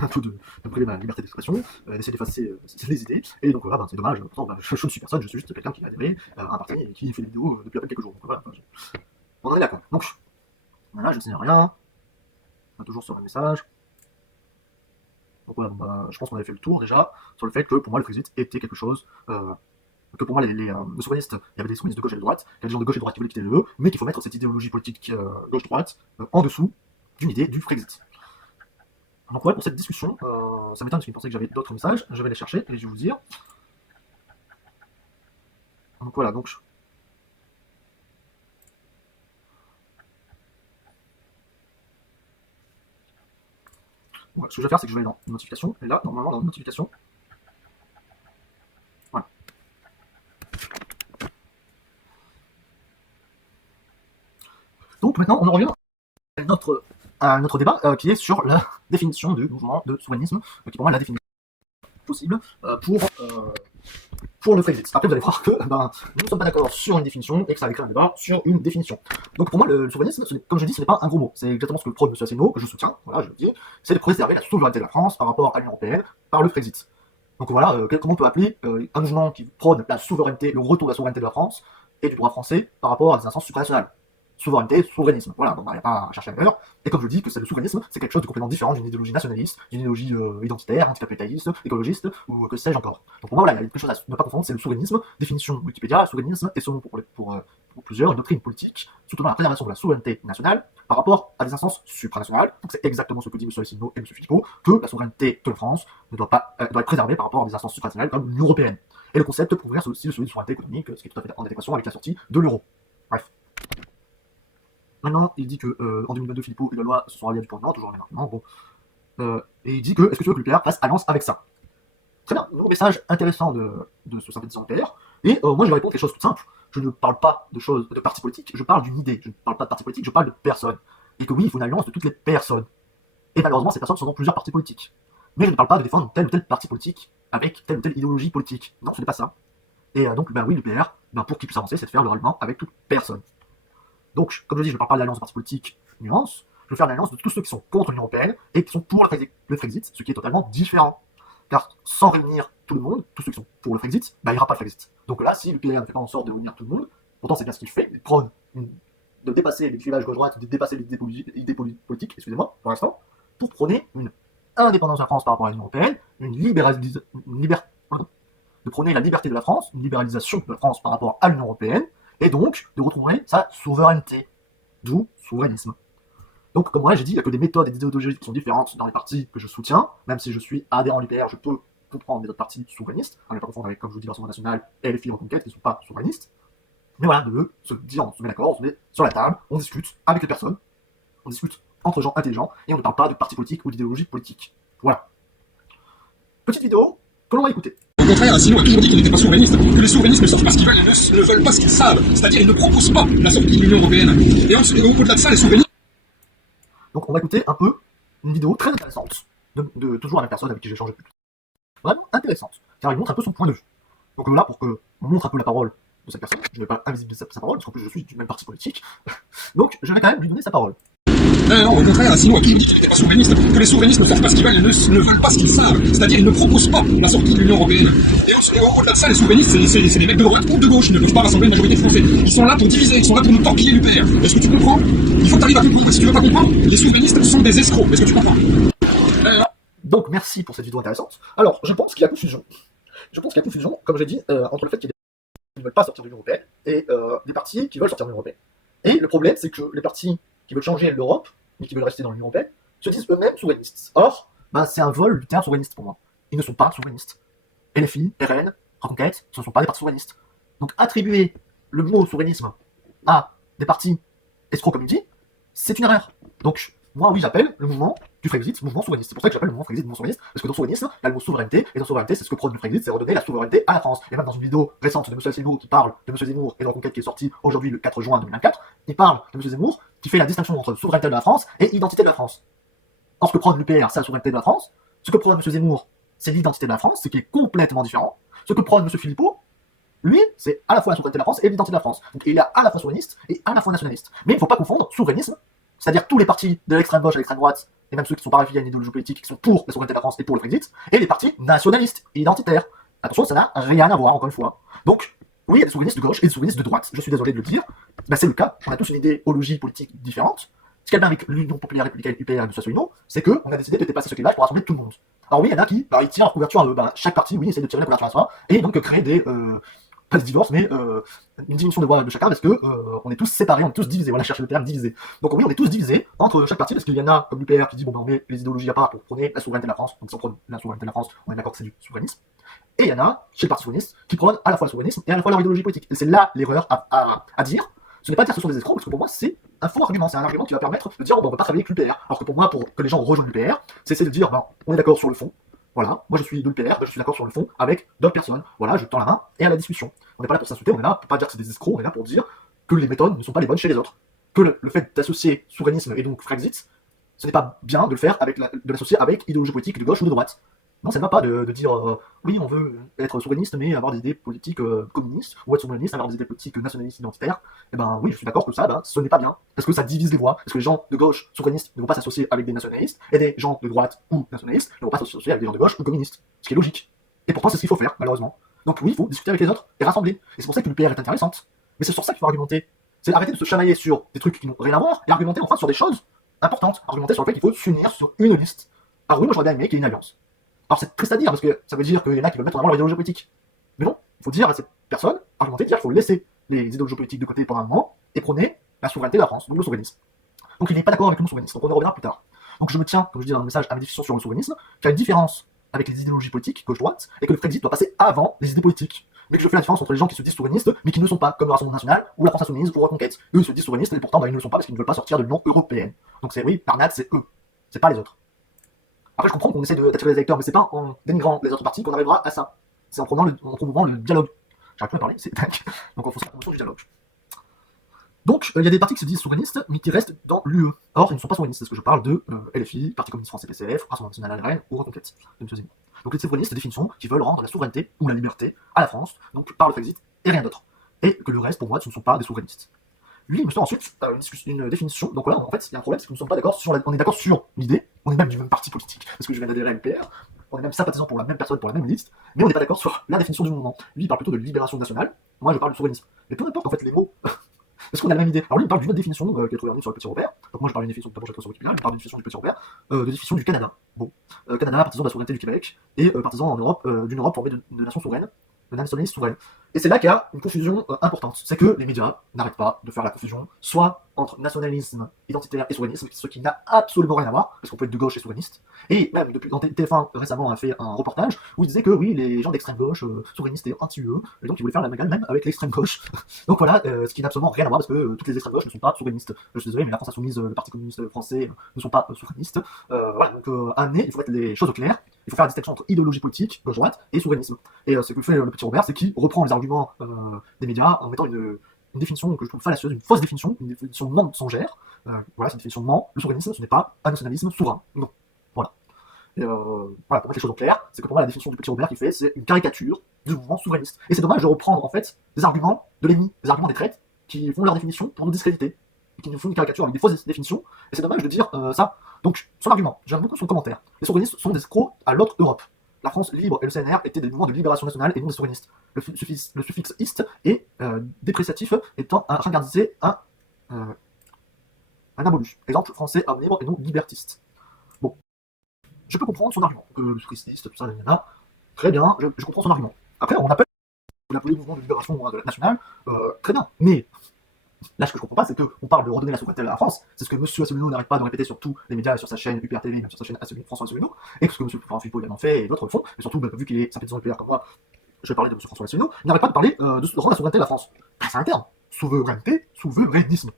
un peu de priver ma liberté d'expression, d'essayer d'effacer les idées, et donc voilà, ben, c'est dommage. Pourtant, ben, je ne suis personne, je suis juste quelqu'un qui a adhéré à un parti et qui fait des vidéos depuis à peine quelques jours. Donc voilà, on en est là, quoi. Donc, voilà, je ne sais rien. On a toujours sur le message. Donc voilà, bah, je pense qu'on avait fait le tour déjà sur le fait que pour moi le Frexit était quelque chose, que pour moi les souverainistes, il y avait des souverainistes de gauche et de droite, il y avait des gens de gauche et de droite qui voulaient quitter l'UE, mais qu'il faut mettre cette idéologie politique gauche-droite en dessous d'une idée du Frexit. Donc ouais, pour cette discussion, ça m'étonne parce qu'il pensait que j'avais d'autres messages, je vais les chercher et je vais vous dire. Donc voilà, donc voilà, ce que je vais faire, c'est que je vais aller dans notification, et là, normalement, dans notification, voilà. Donc maintenant, on en revient à notre débat qui est sur la définition du mouvement de souverainisme, qui pour moi est la définition possible pour pour le Frexit. Après, vous allez voir que nous ne sommes pas d'accord sur une définition et que ça va créer un débat sur une définition. Donc pour moi, le souverainisme, comme je dis, ce n'est pas un gros mot. C'est exactement ce que prône M. Asselineau, que je soutiens, voilà, je le dis, c'est de préserver la souveraineté de la France par rapport à l'Union européenne par le Frexit. Donc voilà, comment on peut appeler un mouvement qui prône la souveraineté, le retour de la souveraineté de la France et du droit français par rapport à des instances supranationales. Souveraineté, souverainisme. Voilà, il n'y a pas à chercher ailleurs. Et comme je dis, que le souverainisme, c'est quelque chose de complètement différent d'une idéologie nationaliste, d'une idéologie identitaire, anticapitaliste, écologiste, ou que sais-je encore. Donc pour moi, voilà, il y a quelque chose à ne pas confondre, c'est le souverainisme. Définition Wikipédia, souverainisme est selon pour plusieurs une doctrine politique soutenant la préservation de la souveraineté nationale par rapport à des instances supranationales. Donc c'est exactement ce que dit M. Asselineau et M. Philippot, que la souveraineté de la France ne doit pas doit être préservée par rapport à des instances supranationales comme l'Union européenne. Et le concept prouverait aussi celui de souveraineté économique, ce qui est tout à fait en adéquation avec la sortie de l'euro. Bref. Maintenant, il dit que en 2022, Philippot et Gaulois se sont ralliés du point de vue, toujours les arguments, bon. Et il dit que est-ce que tu veux que l'UPR fasse alliance avec ça? Très bien, nouveau message intéressant de ce sympathisant UPR. Et moi, je vais répondre quelque chose tout simple. Je ne parle pas de parti politique, je parle d'une idée. Je ne parle pas de parti politique, je parle de personnes. Et que oui, il faut une alliance de toutes les personnes. Et malheureusement, ces personnes sont dans plusieurs partis politiques. Mais je ne parle pas de défendre tel ou tel parti politique avec telle ou telle idéologie politique. Non, ce n'est pas ça. Et donc, oui, l'UPR, pour qu'il puisse avancer, c'est de faire le ralliement avec toute personne. Donc, comme je dis, je ne parle pas de l'alliance de partis politiques, nuance, je veux faire l'alliance de tous ceux qui sont contre l'Union européenne et qui sont pour le Frexit, ce qui est totalement différent. Car sans réunir tout le monde, tous ceux qui sont pour le Frexit, il n'y aura pas de Frexit. Donc là, si l'UPR ne fait pas en sorte de réunir tout le monde, pourtant c'est bien ce qu'il fait, il prône de dépasser les clivages gauche-droite, de dépasser les idées politiques, excusez-moi, pour l'instant, pour prôner une indépendance de la France par rapport à l'Union européenne, de prôner la liberté de la France, une libéralisation de la France par rapport à l'Union européenne, et donc de retrouver sa souveraineté, d'où souverainisme. Donc, comme moi, j'ai dit, il n'y a que des méthodes et des idéologies qui sont différentes dans les partis que je soutiens, même si je suis adhérent à l'UPR, je peux comprendre des autres partis souverainistes, on ne pas confondre avec, comme je vous dis, l'Assemblée nationale et les filles Reconquête qui ne sont pas souverainistes. Mais voilà, de se dire, on se met d'accord, on se met sur la table, on discute avec les personnes, on discute entre gens intelligents, et on ne parle pas de partis politiques ou d'idéologie politique. Voilà. Petite vidéo que l'on va écouter. Au contraire, Asselineau a toujours dit qu'il n'était pas souverainiste, que les souverainistes ne savent pas ce qu'ils veulent et ne veulent pas ce qu'ils savent, c'est-à-dire ils ne proposent pas la sortie de l'Union européenne. Et au-delà de ça, les souverainistes... Donc on va écouter un peu une vidéo très intéressante, de toujours à la personne avec qui j'ai échangé plus. Vraiment intéressante, car il montre un peu son point de vue. Donc là, pour que on montre un peu la parole de cette personne, je ne vais pas invisibiliser sa parole, parce qu'en plus je suis du même parti politique, donc je vais quand même lui donner sa parole. Non, au contraire, Asselineau a toujours dit qu'il n'était pas souverainiste, que les souverainistes ne savent pas ce qu'ils veulent et ne veulent pas ce qu'ils savent, c'est-à-dire ils ne proposent pas la sortie de l'Union européenne. Et au-delà de ça, les souverainistes, c'est des mecs de droite ou de gauche, ils ne peuvent pas rassembler une majorité de Français. Ils sont là pour diviser, ils sont là pour nous torpiller l'UPR. Est-ce que tu comprends? Il faut que tu arrives à comprendre, si tu veux pas comprendre, les souverainistes sont des escrocs. Est-ce que tu comprends? Donc merci pour cette vidéo intéressante. Alors, je pense qu'il y a confusion. Comme j'ai dit, entre le fait qu'il y ait des partis qui ne veulent pas sortir de l'Union européenne et des partis qui veulent sortir de l'Union européenne. Et le problème, c'est que les partis qui veulent changer l'Europe, mais qui veulent rester dans l'Union européenne, se disent eux-mêmes souverainistes. Or, c'est un vol du terme souverainiste pour moi. Ils ne sont pas souverainistes. LFI, RN, Reconquête, ce ne sont pas des partis souverainistes. Donc attribuer le mot souverainisme à des partis escrocs comme il dit, c'est une erreur. Donc, moi, oui, j'appelle le mouvement du Frexit mouvement souverainiste. C'est pour ça que j'appelle le mouvement Frexit mouvement souverainiste, parce que dans souverainisme, il y a le mot souveraineté, et dans souveraineté, c'est ce que prône le Frexit, c'est redonner la souveraineté à la France. Et même dans une vidéo récente de M. Asselineau qui parle de M. Zemmour et de Reconquête qui est sortie aujourd'hui le 4 juin 2024, il parle de M. Zemmour qui fait la distinction entre souveraineté de la France et identité de la France. Or, ce que prône l'UPR, c'est la souveraineté de la France. Ce que prône M. Zemmour, c'est l'identité de la France, ce qui est complètement différent. Ce que prône M. Philippot, lui, c'est à la fois la souveraineté de la France et l'identité de la France. Donc il est à la fois souverainiste et à la fois nationaliste. Mais il ne faut pas confondre souverainisme, c'est-à-dire tous les partis de l'extrême gauche à l'extrême droite, et même ceux qui sont pas affiliés à une idéologie politique, qui sont pour la souveraineté de la France et pour le Frexit, et les partis nationalistes et identitaires. Attention, ça n'a rien à voir, encore une fois. Donc, oui, il y a des souverainistes de gauche et des souverainistes de droite. Je suis désolé de le dire. C'est le cas. On a tous une idéologie politique différente. Ce qu'il y a bien avec l'Union populaire républicaine UPR et M. Asselineau, c'est qu'on a décidé de dépasser ce clivage pour rassembler tout le monde. Alors oui, il y en a qui ils tirent la couverture à eux. Chaque parti, oui, essaie de tirer la couverture à soi, et donc créer des... pas de divorce, mais une diminution de voix de chacun, parce que on est tous séparés, on est tous divisés. Voilà, chercher le terme divisé. Donc oui, on est tous divisés entre chaque parti, parce qu'il y en a comme l'UPR qui dit on met les idéologies à part pour prôner la souveraineté de la France. Donc si on prône la souveraineté de la France, on est d'accord que c'est du souverainisme. Et il y en a chez le parti souverainiste qui prônent à la fois le souverainisme et à la fois leur idéologie politique. Et c'est là l'erreur à dire. Ce n'est pas dire que ce sont des escrocs, parce que pour moi c'est un faux argument, c'est un argument qui va permettre de dire on ne peut pas travailler avec l'UPR. Alors que pour moi, pour que les gens rejoignent l'UPR, c'est de dire on est d'accord sur le fond. Voilà, moi je suis de l'UPR, je suis d'accord sur le fond avec d'autres personnes. Voilà, je tends la main et à la discussion. On n'est pas là pour s'insulter, on est là pour pas dire que c'est des escrocs, on est là pour dire que les méthodes ne sont pas les bonnes chez les autres. Que le fait d'associer souverainisme et donc Frexit, ce n'est pas bien de le faire de l'associer avec idéologie politique de gauche ou de droite. Non, ça ne va pas de dire oui, on veut être souverainiste, mais avoir des idées politiques communistes, ou être souverainiste, avoir des idées politiques nationalistes identitaires. Et ben oui, je suis d'accord que ça, ben, ce n'est pas bien, parce que ça divise les voix, parce que les gens de gauche souverainistes ne vont pas s'associer avec des nationalistes, et des gens de droite ou nationalistes ne vont pas s'associer avec des gens de gauche ou communistes, ce qui est logique. Et pourtant, c'est ce qu'il faut faire, malheureusement. Donc oui, il faut discuter avec les autres et rassembler. Et c'est pour ça que l'UPR est intéressante. Mais c'est sur ça qu'il faut argumenter. C'est arrêter de se chamailler sur des trucs qui n'ont rien à voir, et argumenter enfin sur des choses importantes. Argumenter sur le fait qu'il faut s'unir sur une liste. Alors oui, moi j'aurais bien aimé qu'il y ait une alliance. Alors c'est triste à dire, parce que ça veut dire qu'il y en a qui veulent mettre en avant leur idéologie politique. Mais non, il faut dire à ces personnes, argumenter, dire qu'il faut laisser les idéologies politiques de côté pendant un moment, et prôner la souveraineté de la France, donc le souverainisme. Donc il n'est pas d'accord avec le souverainisme, donc on y reviendra plus tard. Donc je me tiens, comme je dis dans le message, à ma définition sur le souverainisme, qu'il y a une différence avec les idéologies politiques, gauche-droite, et que le Frexit doit passer avant les idées politiques. Mais que je fais la différence entre les gens qui se disent souverainistes, mais qui ne le sont pas, comme le Rassemblement National, ou la France Insoumise, ou Reconquête. Eux, ils se disent souverainistes, et pourtant, bah, ils ne le sont pas parce qu'ils ne veulent pas sortir de l'Union Européenne. Donc c'est oui, l'arnaque, c'est eux, c'est pas les autres. Après, je comprends qu'on essaie d'attirer les électeurs, mais c'est pas en dénigrant les autres partis qu'on arrivera à ça. C'est en promouvant le dialogue. J'arrive plus à parler, c'est dingue. Donc on fait la promotion du dialogue. Donc, il y a des partis qui se disent souverainistes, mais qui restent dans l'UE. Or, ils ne sont pas souverainistes, parce que je parle de LFI, Parti communiste français PCF, Rassemblement national RN ou Reconquête de M. Zemmour. Donc les souverainistes, définition, qui veulent rendre la souveraineté ou la liberté à la France, donc par le Frexit et rien d'autre. Et que le reste, pour moi, ce ne sont pas des souverainistes. Lui, il me sort ensuite une définition. Donc là, en fait, il y a un problème, c'est que nous ne sommes pas d'accord sur on est d'accord sur l'idée, on est même du même parti politique, parce que je viens d'adhérer à l'UPR, on est même sympathisant pour la même personne, pour la même liste, mais on n'est pas d'accord sur la définition du mouvement. Lui, il parle plutôt de libération nationale, moi je parle de souverainisme. Mais peu importe en fait les mots, parce qu'on a la même idée. Alors lui, il parle d'une autre définition qui est trouvée en ligne sur le Petit Robert. Donc moi, je parle d'une définition, d'abord je vais sur Wikipédia, je parle d'une définition du Petit Robert, de définition du Canada. Bon, Canada, partisan de la souveraineté du Québec, et partisan en Europe, d'une Europe formée de nations souveraines, de nationalistes souveraines. Et c'est là qu'il y a une confusion importante. C'est que les médias n'arrêtent pas de faire la confusion, soit entre nationalisme identitaire et souverainisme, ce qui n'a absolument rien à voir, parce qu'on peut être de gauche et souverainiste. Et même, depuis, TF1 récemment a fait un reportage où il disait que oui, les gens d'extrême gauche, souverainistes et anti-UE, et donc ils voulaient faire la magali même avec l'extrême gauche. Donc voilà, ce qui n'a absolument rien à voir, parce que toutes les extrêmes gauches ne sont pas souverainistes. Je suis désolé, mais la France Insoumise, le Parti communiste français ne sont pas souverainistes. Voilà, donc il faut mettre les choses au clair. Il faut faire la distinction entre idéologie politique, gauche-droite, et souverainisme. Et ce que fait le Petit Robert, c'est qu'il reprend les arguments des médias en mettant une définition que je trouve fallacieuse, une fausse définition, une définition mensongère. Voilà, c'est une définition de ment. Le souverainisme, ce n'est pas un nationalisme souverain. Non. Voilà. Et voilà, pour mettre les choses au clair, c'est que pour moi, la définition du Petit Robert qu'il fait, c'est une caricature du mouvement souverainiste. Et c'est dommage de reprendre, en fait, des arguments de l'ennemi, des arguments des traites, qui font leur définition pour nous discréditer, et qui nous font une caricature avec des fausses définitions. Et c'est dommage de dire ça. Donc, son argument, j'aime beaucoup son commentaire. Les souverainistes sont des escrocs à l'autre Europe. La France libre et le CNR étaient des mouvements de libération nationale et non des souverainistes. Le suffixe iste est dépréciatif, étant un ringardiser, un abolu. Exemple français, homme libre et non libertiste. Bon, je peux comprendre son argument, que le suffixe tout ça, très bien, je comprends son argument. Après, on appelle le mouvement de libération nationale, très bien, mais là, ce que je comprends pas, c'est qu'on parle de redonner la souveraineté à la France. C'est ce que M. Asselineau n'arrête pas de répéter sur tous les médias, sur sa chaîne UPR TV, même sur sa chaîne François Asselineau, et ce que M. François Philippot également fait, et d'autres font, et surtout, vu qu'il est sympathisant UPR comme moi, je vais parler de M. François Asselineau, il n'arrête pas de parler de rendre la souveraineté à la France. Bah, c'est un terme. Souveraineté, souverainisme.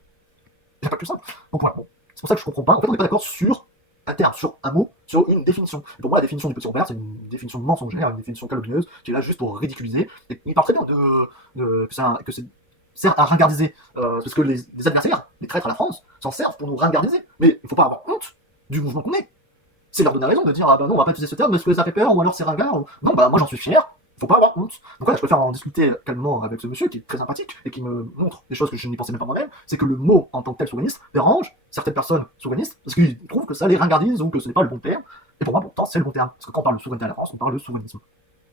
Il n'y a pas que ça. Donc voilà, bon. C'est pour ça que je comprends pas. En fait, on n'est pas d'accord sur un terme, sur un mot, sur une définition. Et pour moi, la définition du Petit Robert, c'est une définition mensongère, une définition calomnieuse, qui est là juste pour ridiculiser. Et il parle très bien que c'est sert à ringardiser, parce que les adversaires, les traîtres à la France, s'en servent pour nous ringardiser. Mais il ne faut pas avoir honte du mouvement qu'on est. C'est leur donner raison de dire ah bah non, on va pas utiliser ce terme parce que ça fait peur, ou alors c'est ringard. Non, bah moi j'en suis fier, il faut pas avoir honte. Donc voilà, je préfère en discuter calmement avec ce monsieur qui est très sympathique et qui me montre des choses que je n'y pensais même pas moi-même. C'est que le mot en tant que tel souverainiste dérange certaines personnes souverainistes parce qu'ils trouvent que ça les ringardise ou que ce n'est pas le bon terme. Et pour moi, pourtant, c'est le bon terme. Parce que quand on parle de souveraineté à la France, on parle de souverainisme.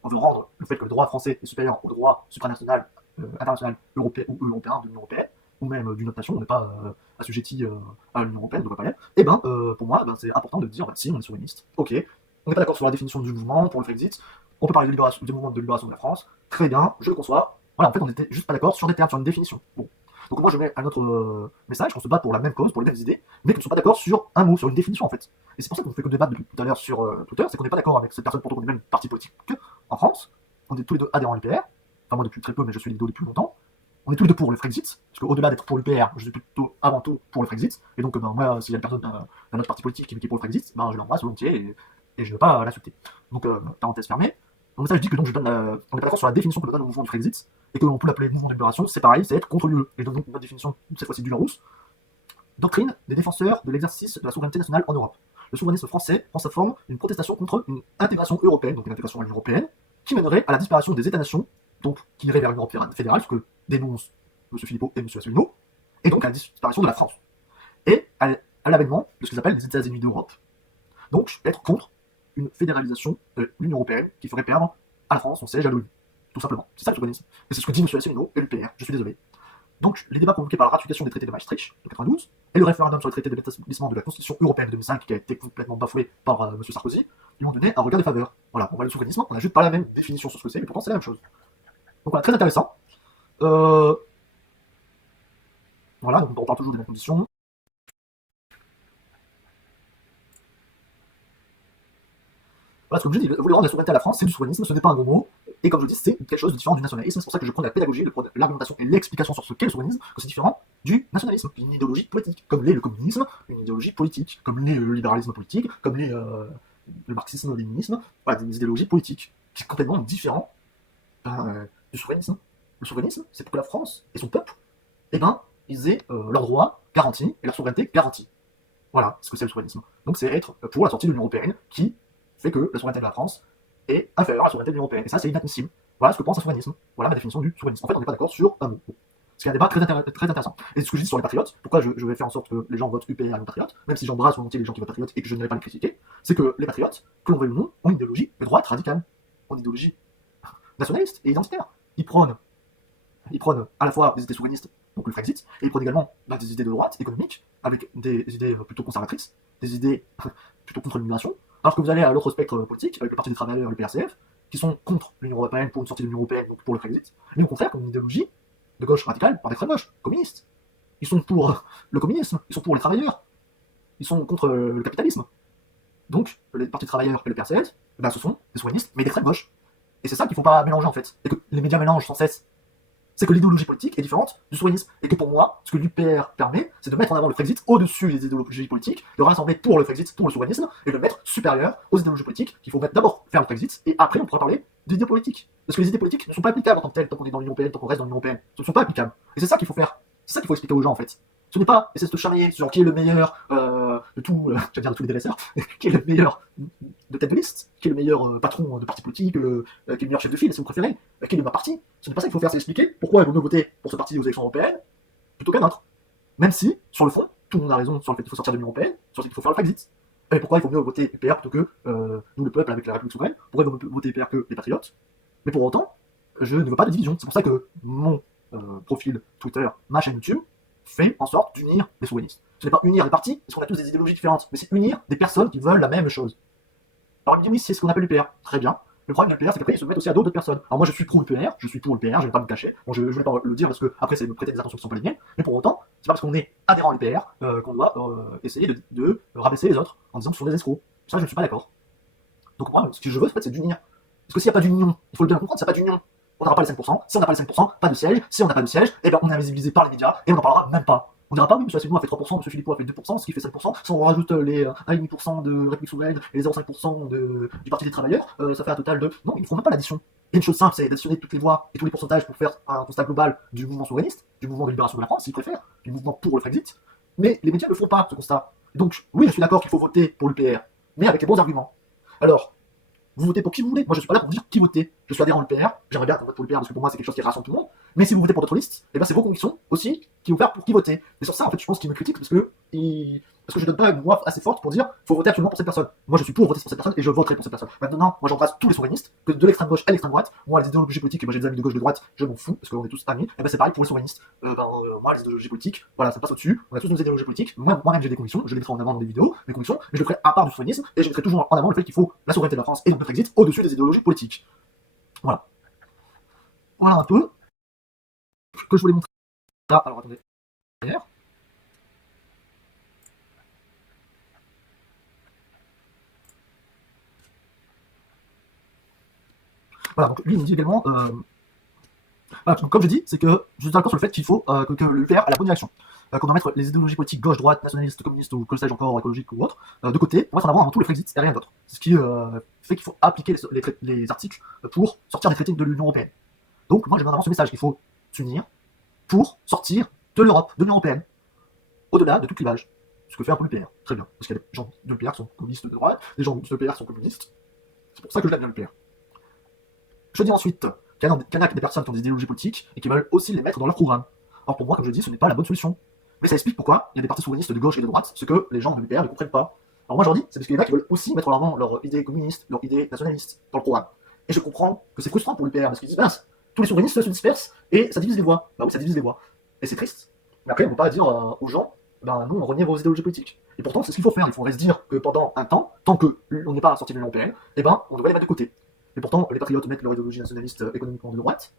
On veut rendre le fait que le droit français est supérieur au droit supranational, international, européen ou européen de l'Union européenne, ou même d'une autre nation, on n'est pas assujetti à l'Union européenne, on ne devrait pas l'être. Et ben, pour moi, c'est important de dire, si, on est souverainiste, ok, on n'est pas d'accord sur la définition du mouvement pour le Frexit, on peut parler de libération, du mouvement de libération de la France, très bien, je le conçois. Voilà, en fait, on n'était juste pas d'accord sur des termes, sur une définition. Bon. Donc moi, je mets un autre message, qu'on se bat pour la même cause, pour les mêmes idées, mais qu'on ne soit pas d'accord sur un mot, sur une définition, en fait. Et c'est pour ça qu'on fait que débattre depuis tout à l'heure sur Twitter, c'est qu'on n'est pas d'accord avec cette personne pourtant qu'on est même parti politique en France. On est tous les deux adhérents à l'UPR, enfin moi depuis très peu, mais je suis l'idéo depuis longtemps. On est tous les deux pour le Frexit, parce qu'au-delà d'être pour l'UPR, je suis plutôt avant tout pour le Frexit. Et donc, moi, s'il y a une personne d'un autre parti politique qui est pour le Frexit, je l'embrasse volontiers et je ne veux pas l'insulter. Donc, parenthèse fermée. Mon message dit que donc on n'est pas d'accord sur la définition que donne le mouvement du Frexit, et que l'on peut l'appeler mouvement de libération, c'est pareil, c'est être contre l'UE. Et donc, notre définition, cette fois-ci du Larousse, doctrine des défenseurs de l'exercice de la souveraineté nationale en Europe. le souverainisme français prend sa forme d'une protestation contre une intégration européenne, donc une intégration à l'Union européenne, qui mènerait à la disparition des États-nations, donc qui irait vers une Europe fédérale, ce que dénoncent M. Philippot et M. Asselineau, et donc à la disparition de la France, et à l'avènement de ce qu'ils appellent les États-Unis d'Europe. Donc être contre une fédéralisation de l'Union européenne qui ferait perdre à la France son siège à l'ONU. Tout simplement. C'est ça le souverainisme. Et c'est ce que dit M. Asselineau et l'UPR. Je suis désolé. Donc, les débats provoqués par la ratification des traités de Maastricht de 92 et le référendum sur le traité d'établissement de la Constitution européenne de 2005 qui a été complètement bafoué par M. Sarkozy, ils m'ont donné un regard des faveurs. Voilà, on voit le souverainisme, on n'a juste pas la même définition sur ce que c'est, mais pourtant c'est la même chose. Donc voilà, très intéressant. Voilà, donc on parle toujours des mêmes conditions. Voilà, ce que je dis, vouloir rendre la souveraineté à la France, c'est du souverainisme, ce n'est pas un gros mot. Et comme je dis, c'est quelque chose de différent du nationalisme. C'est pour ça que je prends la pédagogie, l'argumentation et l'explication sur ce qu'est le souverainisme, que c'est différent du nationalisme, une idéologie politique, comme l'est le communisme, une idéologie politique, comme l'est le libéralisme politique, comme l'est le marxisme, le léninisme, voilà, des idéologies politiques, qui sont complètement différents du souverainisme. Le souverainisme, c'est pour que la France et son peuple, eh ben, ils aient leurs droits garantis et leur souveraineté garantie. Voilà ce que c'est le souverainisme. Donc c'est être pour la sortie de l'Union européenne qui fait que la souveraineté de la France est inférieure à la souveraineté de l'Union européenne. Et ça, c'est inadmissible. Voilà ce que pense un souverainisme. Voilà ma définition du souverainisme. En fait, on n'est pas d'accord sur un mot. C'est un débat très intéressant. Et ce que je dis sur les patriotes, pourquoi je vais faire en sorte que les gens votent UPR et non patriotes, même si j'embrasse volontiers les gens qui votent patriotes et que je ne vais pas les critiquer, c'est que les patriotes, que l'on veuille ou non, ont une idéologie de droite radicale, ont une idéologie nationaliste et identitaire. Ils prônent à la fois des idées souverainistes, donc le Frexit, et ils prônent également des idées de droite économiques, avec des idées plutôt conservatrices, des idées plutôt contre l'immigration, alors que vous allez à l'autre spectre politique, avec le Parti des travailleurs et le PRCF, qui sont contre l'Union européenne, pour une sortie de l'Union européenne, donc pour le Frexit, mais au contraire, comme une idéologie de gauche radicale, par d'extrême gauche, communistes. Ils sont pour le communisme, ils sont pour les travailleurs, ils sont contre le capitalisme. Donc, les partis de travailleurs et le PRCF, ben, ce sont des souverainistes, mais d'extrême gauche. Et c'est ça qu'il ne faut pas mélanger en fait, et que les médias mélangent sans cesse. C'est que l'idéologie politique est différente du souverainisme. Et que pour moi, ce que l'UPR permet, c'est de mettre en avant le Frexit au-dessus des idéologies politiques, de rassembler pour le Frexit, pour le souverainisme, et de le mettre supérieur aux idéologies politiques, qu'il faut d'abord faire le Frexit, et après on pourra parler d'idées politiques. Parce que les idées politiques ne sont pas applicables en tant que telles, tant qu'on est dans l'Union européenne, tant qu'on reste dans l'Union européenne. Ce ne sont pas applicables. Et c'est ça qu'il faut faire. C'est ça qu'il faut expliquer aux gens en fait. Ce n'est pas essayer de se chamailler sur qui est le meilleur de tout, j'allais dire de tous les délaisseurs, qui est le meilleur de tête de liste, qui est le meilleur patron de parti politique, qui est le meilleur chef de file, si vous préférez, qui est le meilleur parti. Ce n'est pas ça qu'il faut faire, c'est expliquer pourquoi il vaut mieux voter pour ce parti aux élections européennes plutôt qu'un autre. Même si, sur le fond, tout le monde a raison sur le fait qu'il faut sortir de l'Union européenne, sur le fait qu'il faut faire le Frexit. Et pourquoi il vaut mieux voter UPR plutôt que nous, le peuple, avec la République souveraine, pourquoi il vaut mieux voter UPR que les patriotes. Mais pour autant, je ne veux pas de division. C'est pour ça que mon profil Twitter, ma chaîne YouTube, fait en sorte d'unir les souverainistes. Ce n'est pas unir les partis, parce qu'on a tous des idéologies différentes, mais c'est unir des personnes qui veulent la même chose. Alors il me dit oui, c'est ce qu'on appelle l'UPR. Très bien. Le problème de l'UPR, c'est qu'après, ils se mettent aussi à d'autres personnes. Alors moi, je suis pro-UPR, je suis pour l'UPR, je vais pas me cacher. Bon, je vais pas le dire parce que après, c'est me prêter des attentions qui sont pas les miennes. Mais pour autant, c'est pas parce qu'on est adhérent à l'UPR qu'on doit essayer de rabaisser les autres en disant que ce sont des escrocs. Ça, je ne suis pas d'accord. Donc moi, ce que je veux, en fait, c'est d'unir. Parce que s'il n'y a pas d'union, il faut le bien comprendre, s'il n'y a pas d'union, on n'aura pas les 5%. Si on n'a pas les 5%, pas de siège. Si on n'a pas de siège, eh ben, on est invisibilisé par les médias et on n'en parlera même pas. On dira pas, oui, M. Asselineau a fait 3%, M. Philippot a fait 2%, ce qui fait 5%. Si on rajoute les 1,5% de République souveraine et les 0,5% du Parti des travailleurs, ça fait un total de... Non, ils ne font même pas l'addition. Il y a une chose simple, c'est d'additionner toutes les voix et tous les pourcentages pour faire un constat global du mouvement souverainiste, du mouvement de libération de la France, s'ils préfèrent, du mouvement pour le Frexit. Mais les médias ne font pas ce constat. Donc, oui, je suis d'accord qu'il faut voter pour l'UPR, mais avec les bons arguments. Alors, vous votez pour qui vous voulez. Moi, je suis pas là pour vous dire qui voter. Je suis adhérent à l'UPR. J'aimerais bien qu'on vote pour l'UPR parce que pour moi, c'est quelque chose qui rassemble tout le monde. Mais si vous votez pour d'autres listes, eh ben, c'est vos convictions aussi qui vous faire pour qui voter. Et sur ça, en fait, je pense qu'ils me critiquent parce que je donne pas une voix assez forte pour dire faut voter absolument pour cette personne. Moi, je suis pour voter pour cette personne et je voterai pour cette personne. Maintenant, moi, j'embrasse tous les souverainistes, que de l'extrême gauche à l'extrême droite. Moi, les idéologies politiques, moi j'ai des amis de gauche, de droite, je m'en fous parce qu'on est tous amis. Et ben, c'est pareil pour les souverainistes. Moi, les idéologies politiques, voilà, ça passe au-dessus. On a tous nos idéologies politiques. Moi-même, j'ai des convictions. Je les mettrai en avant dans des vidéos, mes convictions, mais je le ferai à part du souverainisme et je mettrai toujours en avant le fait qu'il faut la souveraineté de la France et donc le Brexit au-dessus des idéologies politiques. Voilà. Voilà un peu ce que je voulais montrer. Ah, alors attendez. Derrière. Voilà, donc lui il me dit également, voilà, donc, comme je dis, c'est que je suis d'accord sur le fait qu'il faut que l'UPR a la bonne direction. Qu'on doit mettre les idéologies politiques gauche, droite, nationalistes, communistes ou que sais-je encore, écologiques ou autres, de côté, pour mettre en avant avant tout le Frexit et rien d'autre. C'est ce qui fait qu'il faut appliquer les articles pour sortir des traités de l'Union européenne. Donc moi j'ai vraiment ce message qu'il faut s'unir pour sortir de l'Europe, de l'Union européenne, au-delà de tout clivage. ce que fait un peu l'UPR. Très bien. Parce qu'il y a des gens de l'UPR qui sont communistes de droite, des gens de l'UPR qui sont communistes. C'est pour ça que je l'aime bien l'UPR. Je dis ensuite qu'il y en a des personnes qui ont des idéologies politiques et qui veulent aussi les mettre dans leur programme. Or pour moi, comme je dis, ce n'est pas la bonne solution. Mais ça explique pourquoi il y a des partis souverainistes de gauche et de droite, ce que les gens de l'UPR ne comprennent pas. Alors moi je leur dis, c'est parce qu'il y en a qui veulent aussi mettre en avant leur idée communiste, leur idée nationaliste dans le programme. Et je comprends que c'est frustrant pour l'UPR, parce qu'ils disent, mince, tous les souverainistes se dispersent et ça divise les voix. Bah oui, ça divise les voix. Et c'est triste. Mais après, on ne peut pas dire aux gens, ben nous on renie vos idéologies politiques. Et pourtant, c'est ce qu'il faut faire. Il faudrait se dire que pendant un temps, tant qu'on n'est pas sorti de l'Union européenne, eh ben on devrait les mettre de côté. Et pourtant, les patriotes mettent leur idéologie nationaliste économiquement de droite,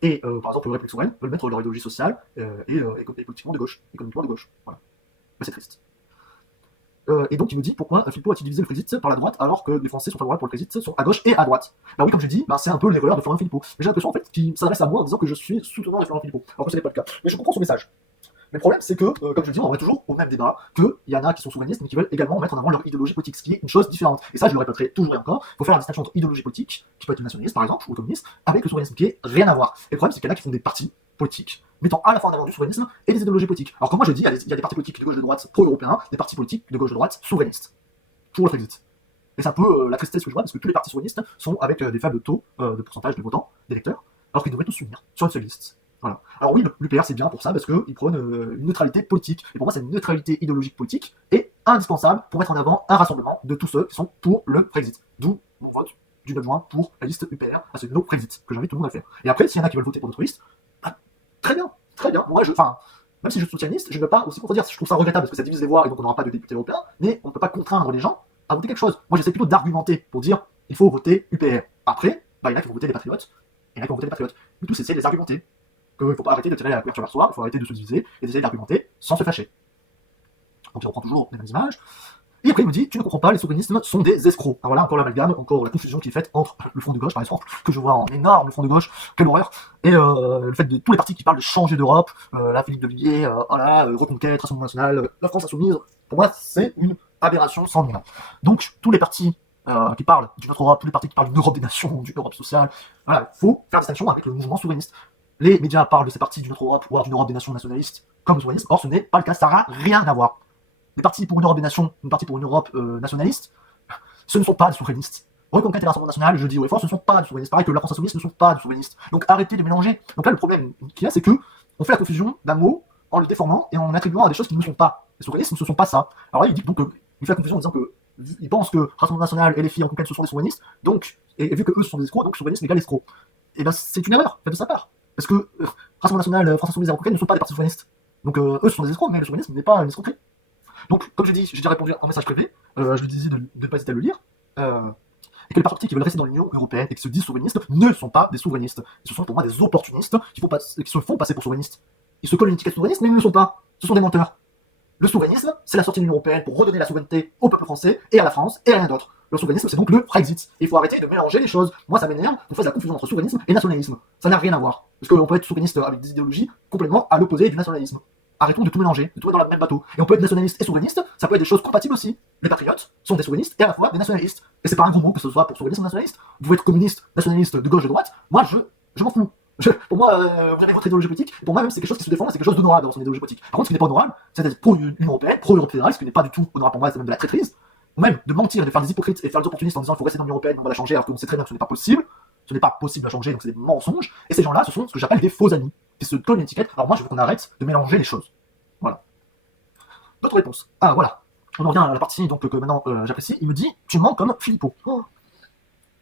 et par exemple, le République souveraine veulent mettre leur idéologie sociale et politiquement de gauche, économiquement de gauche. Voilà. Mais c'est triste. Et donc il me dit pourquoi Philippot a-t-il divisé le Frexit par la droite alors que les Français sont favorables pour le Frexit sont à gauche et à droite. Bah oui, comme je dis, c'est un peu l'erreur de Florian Philippot. Mais j'ai l'impression en fait qu'il s'adresse à moi en disant que je suis soutenant de Florian Philippot, alors que ce n'est pas le cas. Mais je comprends son message. Mais le problème, c'est que, comme je le dis, on aurait toujours au même débat qu'il y en a qui sont souverainistes mais qui veulent également mettre en avant leur idéologie politique, ce qui est une chose différente. Et ça, je le répéterai toujours et encore, il faut faire la distinction entre idéologie politique, qui peut être nationaliste par exemple, ou communiste, avec le souverainisme qui est rien à voir. Et le problème, c'est qu'il y en a qui font des partis politiques, mettant à la fois en avant du souverainisme et des idéologies politiques. Alors comme moi je dis, il y a des partis politiques de gauche et de droite pro-européens, des partis politiques de gauche et de droite souverainistes, pour le Frexit. Et c'est un peu la tristesse que je vois, parce que tous les partis souverainistes sont avec des faibles taux de pourcentage de votants, d'électeurs, alors qu'ils devraient tous s'unir sur une seule liste. Voilà. Alors oui, l'UPR c'est bien pour ça, parce qu'il prône une neutralité politique. Et pour moi, cette neutralité idéologique politique est indispensable pour mettre en avant un rassemblement de tous ceux qui sont pour le Frexit. D'où mon vote du 9 juin pour la liste UPR à ce no Frexit, que j'invite tout le monde à faire. Et après, s'il y en a qui veulent voter pour notre liste, bah, très bien, très bien. Moi, même si je suis soutienniste, je ne veux pas aussi contredire. Je trouve ça regrettable parce que ça divise les voix et donc on n'aura pas de députés européens, mais on ne peut pas contraindre les gens à voter quelque chose. Moi, j'essaie plutôt d'argumenter pour dire il faut voter UPR. Après, il y en a qui vont voter les patriotes, et il y en a qui vont voter les patriotes. Mais tout, c'est de les argumenter. Qu'il ne faut pas arrêter de tirer la couverture vers soi, il faut arrêter de se diviser et d'essayer d'argumenter sans se fâcher. Donc il reprend toujours les mêmes images. Et après il me dit, tu ne comprends pas, les souverainistes sont des escrocs. Alors là, encore l'amalgame, encore la confusion qui est faite entre le front de gauche, par exemple, que je vois en énorme, le front de gauche, quelle horreur, et le fait de tous les partis qui parlent de changer d'Europe, là, Philippe de Villiers, Reconquête, Rassemblement National, la France Insoumise, pour moi, c'est une aberration sans nom. Donc, tous les partis qui parlent d'une autre Europe, tous les partis qui parlent d'une Europe des nations, d'une Europe sociale, voilà, il faut faire distinction avec le mouvement souverainiste. Les médias parlent de ces partis d'une autre Europe, voire d'une Europe des nations nationalistes, comme le souverainisme. Or, ce n'est pas le cas, ça n'a rien à voir. Les partis pour une Europe des nations, une partie pour une Europe nationaliste, ce ne sont pas des souverainistes. Reconquête et Rassemblement National, je dis haut et fort, ce ne sont pas des souverainistes. Pareil que la France Insoumise ne sont pas des souverainistes. Donc arrêtez de mélanger. Donc là, le problème qu'il y a, c'est que on fait la confusion d'un mot en le déformant et en attribuant à des choses qui ne sont pas. Les souverainistes ne sont pas ça. Alors là, il dit donc il fait la confusion en disant que il pense que Rassemblement National et les filles Reconquête ce sont des souverainistes, donc, et vu que eux sont des escrocs, donc souverainisme égale escroc. Et ben c'est une erreur, faite de sa part. Parce que Rassemblement National, France Insoumise et Reconquête ne sont pas des partis souverainistes. Donc eux ce sont des escrocs, mais le souverainisme n'est pas une escroquerie. Donc, comme j'ai dit, j'ai déjà répondu en message privé, je lui disais de ne pas hésiter à le lire, et que les partis qui veulent rester dans l'Union européenne et qui se disent souverainistes ne sont pas des souverainistes. Ce sont pour moi des opportunistes qui se font passer pour souverainistes. Ils se collent une étiquette souverainiste, mais ils ne le sont pas. Ce sont des menteurs. Le souverainisme, c'est la sortie de l'Union européenne pour redonner la souveraineté au peuple français et à la France et rien d'autre. Le souverainisme, c'est donc le Frexit. Et il faut arrêter de mélanger les choses. Moi, ça m'énerve qu'on fasse la confusion entre souverainisme et nationalisme. Ça n'a rien à voir. Parce qu'on peut être souverainiste avec des idéologies complètement à l'opposé du nationalisme. Arrêtons de tout mélanger, de tout mettre dans le même bateau. Et on peut être nationaliste et souverainiste, ça peut être des choses compatibles aussi. Les patriotes sont des souverainistes et à la fois des nationalistes. Et c'est pas un gros mot que ce soit pour souverainisme ou nationaliste. Vous pouvez être communiste, nationaliste, de gauche, de droite. Moi, je m'en fous. Pour moi, vous avez votre idéologie politique. Et pour moi, même, c'est quelque chose qui se défend, c'est quelque chose d'honorable dans son idéologie politique. Par contre, ce qui n'est pas honorable, c'est d'être pro-Union européenne, pro-Europe fédérale, ce qui n'est pas du tout honorable pour moi, c'est même de la traîtrise. Ou même de mentir et de faire des hypocrites et de faire des opportunistes en disant qu'il faut rester dans l'Union européenne, on va la changer, alors qu'on sait très bien que ce n'est pas possible. Ce n'est pas possible à changer, donc c'est des mensonges. Et ces gens-là, ce sont ce que j'appelle des faux amis, qui se collent une étiquette. Alors moi, je veux qu'on arrête de mélanger les choses. Voilà. D'autres réponses. Ah, voilà. On en revient à la partie donc, que maintenant j'apprécie. Il me dit, tu mens comme Philippot. Oh.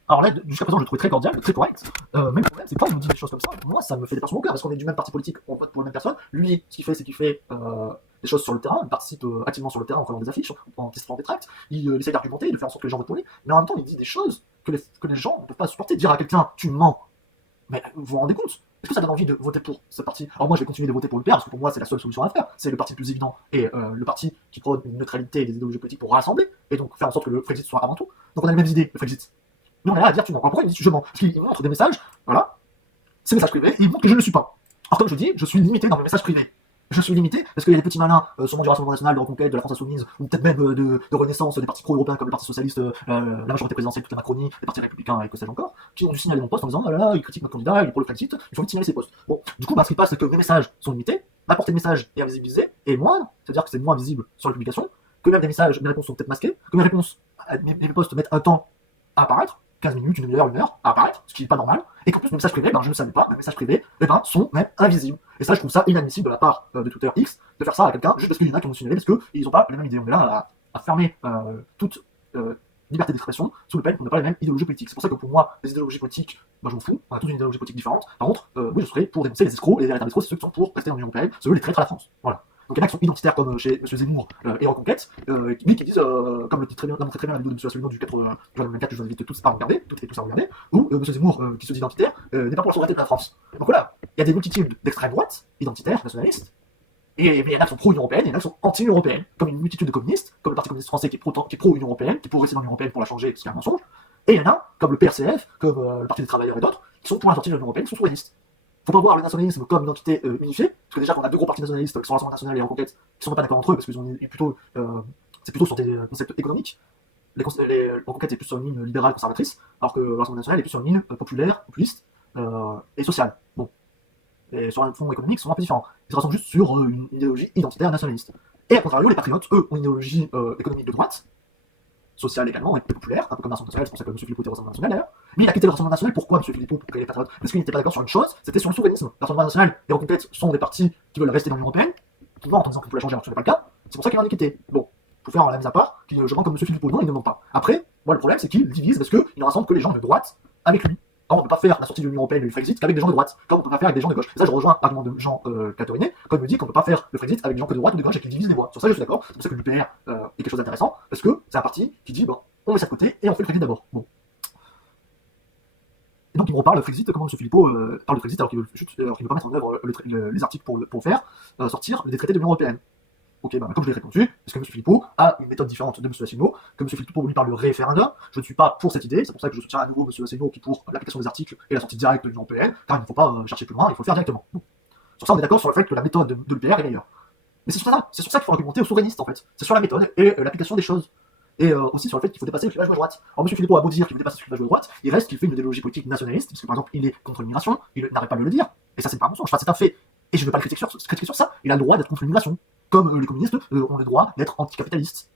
Alors là, jusqu'à présent, je le trouvais très cordial, très correct. Même le problème, c'est quand il me dit des choses comme ça, moi, ça me fait des passions au cœur, parce qu'on est du même parti politique, on vote pour la même personne. Lui, ce qu'il fait, c'est qu'il fait des choses sur le terrain, il participe activement sur le terrain en collant des affiches, en testant des tracts, il essaie d'argumenter, de faire en sorte que les gens votent pour lui, mais en même temps, il dit des choses que les gens ne peuvent pas supporter. Dire à quelqu'un, tu mens, mais vous vous rendez compte? Est-ce que ça donne envie de voter pour ce parti? Alors moi, je vais continuer de voter pour le PR, parce que pour moi, c'est la seule solution à faire. C'est le parti le plus évident, et le parti qui prône une neutralité des idéologies politiques pour rassembler, et donc faire en sorte que le Frexit soit avant tout. Donc on a les mêmes idées, le Frexit. Mais on est là à dire tu mens. Alors pourquoi il me dit je mens? Parce qu'il montre des messages, voilà, ces messages privés, et il montre que je ne le suis pas. Alors comme je dis, je suis limité dans mes messages privés. je suis limité parce qu'il y a des petits malins, sûrement du Rassemblement National, de Reconquête, de la France Insoumise, ou peut-être même de Renaissance, des partis pro-européens comme le Parti Socialiste, la majorité présidentielle, toute la Macronie, les partis républicains et que sais-je encore, qui ont dû signaler mon poste en disant ah là là, il critique notre candidat, il est pour le Frexit, il faut vite signaler ses postes. Bon, du coup, ce qui se passe, c'est que mes messages sont limités, ma portée de message est invisibilisée, et moi, c'est-à-dire que c'est moins visible sur les publications, que même des messages, mes réponses sont peut-être masquées, que mes réponses, mes posts mettent un temps à apparaître, 15 minutes, une demi-heure, 1 heure à apparaître, ce qui n'est pas normal, et qu'en plus mes messages privés, je ne savais pas, mes messages privés sont même invisibles. Et ça, je trouve ça inadmissible de la part de Twitter X de faire ça à quelqu'un juste parce qu'il y en a qui ont signalé, parce qu'ils n'ont pas les mêmes idées. On est là à fermer toute liberté d'expression sous le fait qu'on n'a pas la même idéologie politique. C'est pour ça que pour moi, les idéologies politiques, je m'en fous, on a tous une idéologie politique différente. Par contre, oui, je serais pour dénoncer les escrocs, et les véritables escrocs, c'est ceux qui sont pour rester dans l'Union Européenne, c'est eux les traîtres à la France. Voilà. Donc il y en a qui sont identitaires comme chez M. Zemmour et Reconquête, qui disent, comme le dit très bien la vidéo de M. Asselineau du 24 que je vous invite tous à regarder, toutes et tous à regarder, où M. Zemmour, qui se dit identitaire, n'est pas pour la souveraineté de la France. Donc voilà, il y a des multitudes d'extrême droite, identitaires, nationalistes, et il y en a qui sont pro-Union Européenne, et il y en a qui sont anti-Union Européenne, comme une multitude de communistes, comme le Parti communiste français qui est pro-Union Européenne, qui est pour rester dans l'Union Européenne pour la changer, ce qui est un mensonge, et il y en a, comme le PRCF, comme le Parti des Travailleurs et d'autres, qui sont pour la sortie de l'Union Européenne, qui sont souverainistes. Faut pas voir le nationalisme comme une entité unifiée, parce que déjà qu'on a deux gros partis nationalistes qui sont Rassemblement National et Reconquête, qui sont pas d'accord entre eux, parce qu'ils ont plutôt, c'est plutôt sur des concepts économiques. Les Reconquête est plus sur une ligne libérale conservatrice, alors que le Rassemblement National est plus sur une ligne populaire, populiste et sociale. Bon. Et sur un fond économique, ils sont un peu différents. Ils se rassemblent juste sur une idéologie identitaire nationaliste. Et à contrario, les patriotes, eux, ont une idéologie économique de droite, sociale également, et populaire, un peu comme le Rassemblement National, c'est pour ça que M. Philippot était au Rassemblement National d'ailleurs. Mais il a quitté le Rassemblement National, pourquoi M. Philippot, pour créer les patriotes? Parce qu'il n'était pas d'accord sur une chose, c'était sur le souverainisme. Le Rassemblement National et Reconquête sont des partis qui veulent rester dans l'Union Européenne, qui vont en disant qu'on peut la changer alors que ce n'est pas le cas, c'est pour ça qu'il en a quitté. Bon, faut faire la mise à part, qui je rends comme M. Philippot, non, il ne ment pas. Après, moi le problème c'est qu'il divise parce qu'il ne rassemble que les gens de droite avec lui. Quand on ne peut pas faire la sortie de l'Union Européenne et le Frexit qu'avec des gens de droite, quand on ne peut pas faire avec des gens de gauche. Et ça, je rejoins l'argument de Jean Catorinet, quand il me dit qu'on ne peut pas faire le Frexit avec des gens que de droite ou de gauche et qu'il divise les voix. Sur ça, je suis d'accord. C'est pour ça que l'UPR est quelque chose d'intéressant, parce que c'est un parti qui dit, bon, on met ça de côté et on fait le Frexit d'abord. Bon. Et donc, il me reparle le Frexit, comment M. Philippot parle de Frexit alors qu'il ne veut pas mettre en œuvre les articles pour faire sortir des traités de l'Union Européenne. Ok, comme je l'ai répondu, parce que M. Philippot a une méthode différente de M. Asselineau, que M. Philippot lui parle de référendum, je ne suis pas pour cette idée, c'est pour ça que je soutiens à nouveau M. Asselineau qui est pour l'application des articles et la sortie directe de l'Union Européenne, car il ne faut pas chercher plus loin, il faut le faire directement. Bon. Sur ça, on est d'accord sur le fait que la méthode de l'UPR est meilleure. Mais c'est sur ça qu'il faut argumenter aux souverainistes en fait. C'est sur la méthode et l'application des choses. Et aussi sur le fait qu'il faut dépasser le clivage gauche-droite. Alors M. Philippot a beau dire qu'il veut dépasser le clivage gauche-droite, il reste qu'il fait une idéologie politique nationaliste, parce que par exemple il est contre l'immigration, il n'arrête pas de le dire, et ça c'est pas un mensonge, c'est un fait. Et je ne veux pas le critiquer sur ça, il a le droit d'être contre l'immigration. Comme les communistes ont le droit d'être anticapitalistes.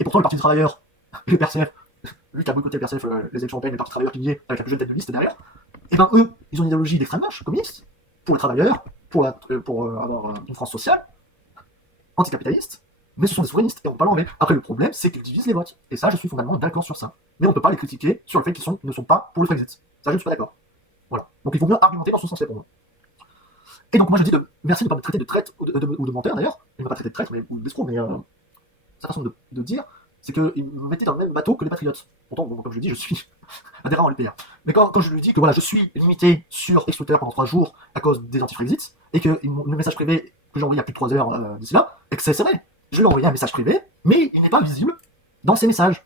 Et pourtant, le Parti des Travailleurs, les PRCF, lui qui a boycotté le PRCF, les élections européennes, les partis travailleurs qui y est, avec la plus jeune tête de liste derrière, et ben eux, ils ont une idéologie d'extrême gauche, communiste, pour les travailleurs, pour avoir une France sociale, anticapitaliste, mais ce sont des souverainistes, et on ne peut pas l'enlever. Après, le problème, c'est qu'ils divisent les votes. Et ça, je suis fondamentalement d'accord sur ça. Mais on ne peut pas les critiquer sur le fait qu'ils ne sont pas pour le Frexit. Ça, je ne suis pas d'accord. Voilà. Donc il faut mieux argumenter dans ce sens-là pour moi. Et donc moi je dis merci de ne pas me traiter de traite ou de menteur d'ailleurs, il ne m'a pas traité de traite ou d'escroc, mais sa façon de dire, c'est qu'il me mettait dans le même bateau que les patriotes. Pourtant, comme je le dis, je suis adhérent à l'UPR. Mais quand je lui dis que voilà, je suis limité sur X Twitter pendant 3 jours à cause des anti-Frexit, et que le message privé que j'ai envoyé il y a plus de 3 heures d'ici là, et que c'est vrai, je lui ai envoyé un message privé, mais il n'est pas visible dans ses messages.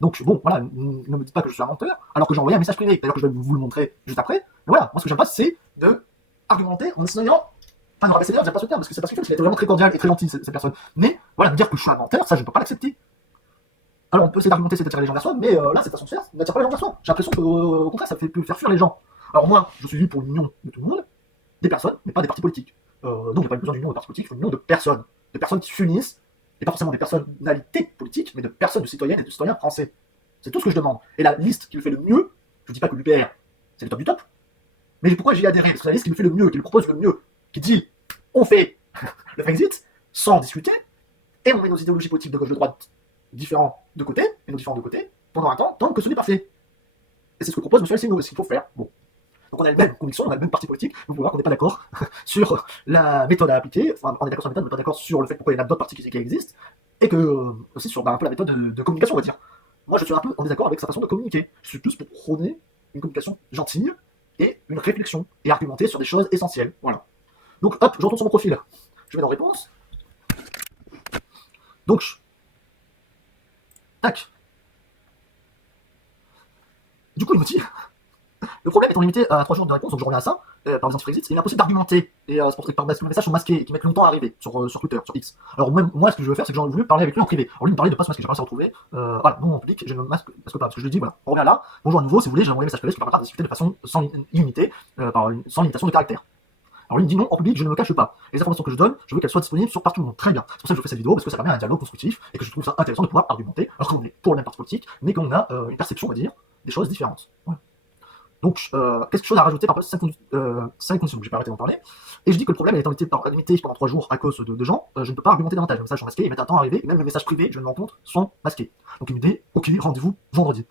Donc bon, voilà, ne me dites pas que je suis un menteur, alors que j'ai envoyé un message privé, d'ailleurs que je vais vous le montrer juste après. Mais voilà, moi ce que j'aime pas, c'est de argumenter en essayant, enfin ne rabaisser l'air, j'aime pas ce terme, parce que c'est pas ce qu'il fait, il était vraiment très cordial et très gentil cette personne. Mais voilà, me dire que je suis un menteur, ça je ne peux pas l'accepter. Alors on peut essayer d'argumenter, c'est d'attirer les gens vers soi, mais là cette façon de faire n'attire pas les gens vers soi. J'ai l'impression qu'au contraire ça peut faire fuir les gens. Alors moi, je suis venu pour l'union de tout le monde, des personnes, mais pas des partis politiques. Donc il n'y a pas besoin d'union de partis politiques, il faut une union de personnes qui s'unissent, et pas forcément des personnalités politiques, mais de personnes, de citoyennes et de citoyens français. C'est tout ce que je demande. Et la liste qui le fait le mieux, je ne dis pas que l'UPR c'est le top du top, mais pourquoi j'y ai adhéré? Parce que la liste qui me fait le mieux, qui me propose le mieux, qui dit on fait le Frexit sans discuter, et on met nos idéologies politiques de gauche de droite différents de côté, pendant un temps, tant que ce n'est pas fait. Et c'est ce que propose M. Asselineau, c'est ce qu'il faut faire. Bon. Donc on a les mêmes convictions, on a le même parti politique, donc on peut voir qu'on n'est pas d'accord sur la méthode à appliquer, enfin on est d'accord sur la méthode, mais pas d'accord sur le fait pourquoi il y en a d'autres partis qui existent, et que aussi sur un peu la méthode de communication, on va dire. Moi je suis un peu en désaccord avec sa façon de communiquer. Je suis plus pour prôner une communication gentille, et une réflexion, et argumenter sur des choses essentielles. Voilà. Donc hop, je retourne sur mon profil. Je vais dans réponse. Donc, tac. Du coup, il me dit, le problème étant limité à 3 jours de réponse, donc je reviens à ça, par les anti-Frexit, il est impossible d'argumenter. Et c'est pour ça que les messages sont masqués et qui mettent longtemps à arriver sur Twitter, sur X. Alors moi, ce que je veux faire, c'est que j'ai voulu parler avec lui en privé. Alors lui, il me parlait de pas se masquer, j'ai pas réussi à retrouver. Voilà, non, en public, je ne masque pas. Parce que je lui dis, voilà, on revient là, bonjour à nouveau, si vous voulez, j'ai envoyé un message privé qui permettra de discuter de façon sans illimitée, sans limitation de caractère. Alors lui me dit non, en public, je ne me cache pas. Et les informations que je donne, je veux qu'elles soient disponibles sur partout le monde. Très bien. C'est pour ça que je fais cette vidéo, parce que ça permet un dialogue constructif et que je trouve ça intéressant de pouvoir argumenter, alors qu'on est pour le même parti politique, mais qu'on a une perception, on va dire, des choses différentes. Voilà. Donc, quelque chose à rajouter par rapport à 5 conditions, j'ai pas arrêté d'en parler. Et je dis que le problème étant limité pendant 3 jours à cause de gens, je ne peux pas argumenter davantage. Les messages sont masqués, ils mettent un temps à arriver, et même les messages privés, je me rends compte, sont masqués. Donc il me dit, ok, rendez-vous vendredi.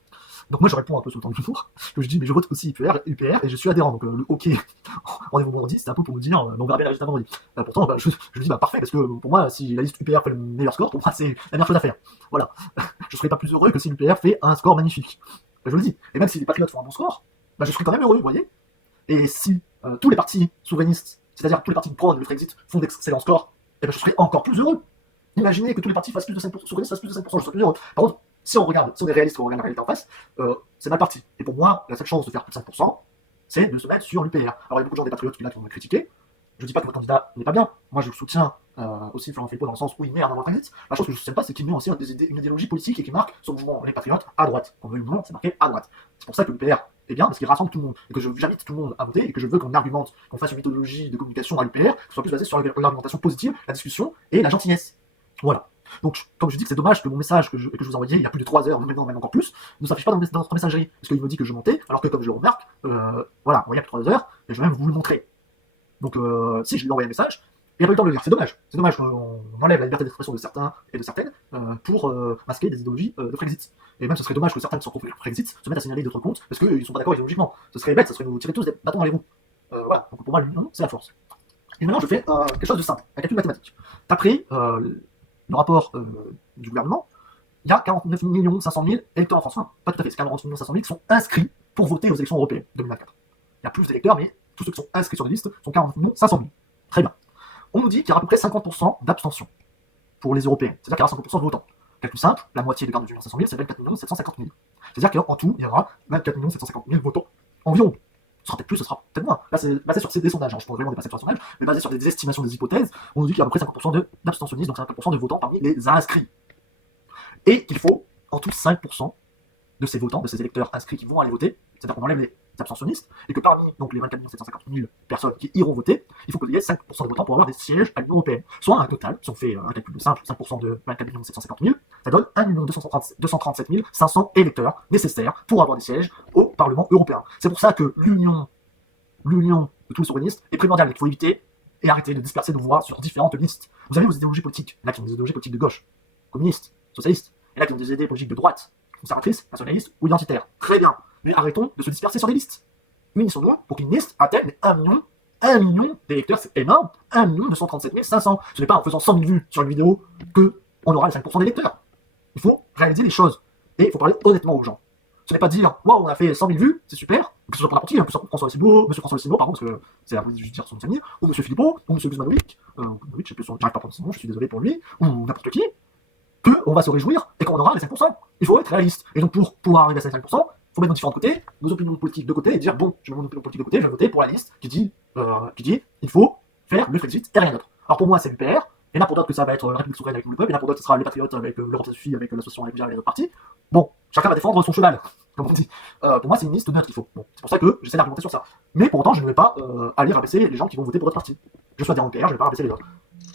Donc moi je réponds un peu sur le temps du jour, que je dis mais je vote aussi UPR et je suis adhérent, donc le ok, rendez-vous vendredi, c'est un peu pour me dire, on verra bien la liste vendredi. Pourtant je lui dis bah parfait, parce que pour moi si la liste UPR fait le meilleur score, pour moi c'est la meilleure chose à faire. Voilà, je serais pas plus heureux que si l'UPR fait un score magnifique. Je le dis, et même si les patriotes font un bon score, bah, je serais quand même heureux, vous voyez. Et si tous les partis souverainistes, c'est-à-dire tous les partis qui prônent le Frexit, font d'excellents scores, et ben je serais encore plus heureux. Imaginez que tous les partis fassent plus de 5%, souverainistes fassent plus de 5%, je serais plus heureux. Par contre, si on est réaliste, on regarde la réalité en face, c'est mal parti. Et pour moi, la seule chance de faire plus de 5%, c'est de se mettre sur l'UPR. Alors il y a beaucoup de gens des patriotes qui vont me critiquer. Je dis pas que votre candidat n'est pas bien. Moi je soutiens aussi Florent Philippot dans le sens où il met un avant Frexit. La chose que je ne sais pas, c'est qu'il met aussi une idéologie politique et qui marque son mouvement, les patriotes, à droite. Quand on veut le mouvement, c'est marqué à droite. C'est pour ça que l'UPR est bien, parce qu'il rassemble tout le monde. Et que j'invite tout le monde à voter et que je veux qu'on argumente, qu'on fasse une méthodologie de communication à l'UPR, qui soit plus basée sur l'argumentation positive, la discussion et la gentillesse. Voilà. Donc, comme je dis que c'est dommage que mon message que je vous ai envoyé il y a plus de 3 heures, maintenant même encore plus, ne s'affiche pas dans notre messagerie, parce qu'il me dit que je mentais, alors que comme je le remarque, voilà, il y a plus de 3 heures, et je vais même vous le montrer. Donc, si je lui ai envoyé un message, il n'a pas eu le temps de le lire, c'est dommage. C'est dommage qu'on enlève la liberté d'expression de certains et de certaines pour masquer des idéologies de Frexit. Et même ce serait dommage que certains qui sont contre Frexit se mettent à signaler d'autres comptes, parce qu'ils ne sont pas d'accord idéologiquement. Ce serait bête, ça serait nous tirer tous des bâtons dans les roues. Voilà, donc pour moi l'union, c'est la force. Et maintenant je fais quelque chose de simple, un calcul mathématique. D'après le rapport du gouvernement, il y a 49 500 000 électeurs en France. Enfin, pas tout à fait, c'est 49 500 000 qui sont inscrits pour voter aux élections européennes 2024. Il y a plus d'électeurs, mais tous ceux qui sont inscrits sur les listes sont 49 500 000. Très bien. On nous dit qu'il y aura à peu près 50% d'abstention pour les européennes. C'est-à-dire qu'il y aura 50% de votants. Calcul simple, la moitié de 49 500 000, c'est 24 750 000. C'est-à-dire qu'en tout, il y aura 24 750 000 votants environ. Ce sera peut-être plus, ce sera peut-être moins. Là, c'est basé sur des sondages. Je pense vraiment dépasser sur les sondages, mais basé sur des estimations, des hypothèses. On nous dit qu'il y a à peu près 50% d'abstentionnistes, donc 50% de votants parmi les inscrits. Et qu'il faut en tout 5% de ces votants, de ces électeurs inscrits qui vont aller voter, c'est-à-dire qu'on enlève les abstentionnistes, et que parmi donc, les 24 750 000 personnes qui iront voter, il faut qu'il y ait 5% de votants pour avoir des sièges à l'Union européenne. Soit un total, si on fait un calcul simple, 5% de 24 750 000, ça donne 1 237 500 électeurs nécessaires pour avoir des sièges au Parlement européen. C'est pour ça que l'union de tous les souverainistes est primordiale. Il faut éviter et arrêter de disperser nos voix sur différentes listes. Vous avez vos idéologies politiques, là qui ont des idéologies politiques de gauche, communistes, socialistes, et là qui ont des idées politiques de droite, conservatrices, nationalistes ou identitaires. Très bien, mais arrêtons de se disperser sur des listes. Unissons-nous pour qu'une liste atteigne 1 million d'électeurs, c'est énorme, 1 237 500. Ce n'est pas en faisant 100 000 vues sur une vidéo qu'on aura les 5% d'électeurs. Il faut réaliser les choses, et il faut parler honnêtement aux gens. Ce n'est pas dire, waouh, on a fait 100 000 vues, c'est super, que ce soit pour n'importe qui, hein, que ce soit François Lessimo, pardon, parce que c'est la police judiciaire son famille, ou M. Philippot, ou M. Guzmanovic, je sais plus j'arrive pas à prendre son nom, je suis désolé pour lui, ou n'importe qui, qu'on va se réjouir et qu'on aura les 5%. Il faut être réaliste. Et donc pour pouvoir arriver à ces 5%, il faut mettre nos différents côtés, nos opinions politiques de côté, et dire, bon, je mets mon opinion politique de côté, je vais voter pour la liste qui dit, il faut faire le Frexit et rien d'autre. Alors pour moi, c'est l'UPR, et là pour d'autres que ça va être la République souveraine avec le peuple, et là pour d'autres ce sera les Patriotes avec l'Europe ça suffit, avec l'association avec les autres partis. Bon, chacun va défendre son cheval, comme on dit. Pour moi, c'est une liste neutre qu'il faut. Bon, c'est pour ça que j'essaie d'argumenter sur ça. Mais pour autant, je ne vais pas aller rabaisser les gens qui vont voter pour d'autres partis. Je suis adhérent au UPR, je ne vais pas rabaisser les autres.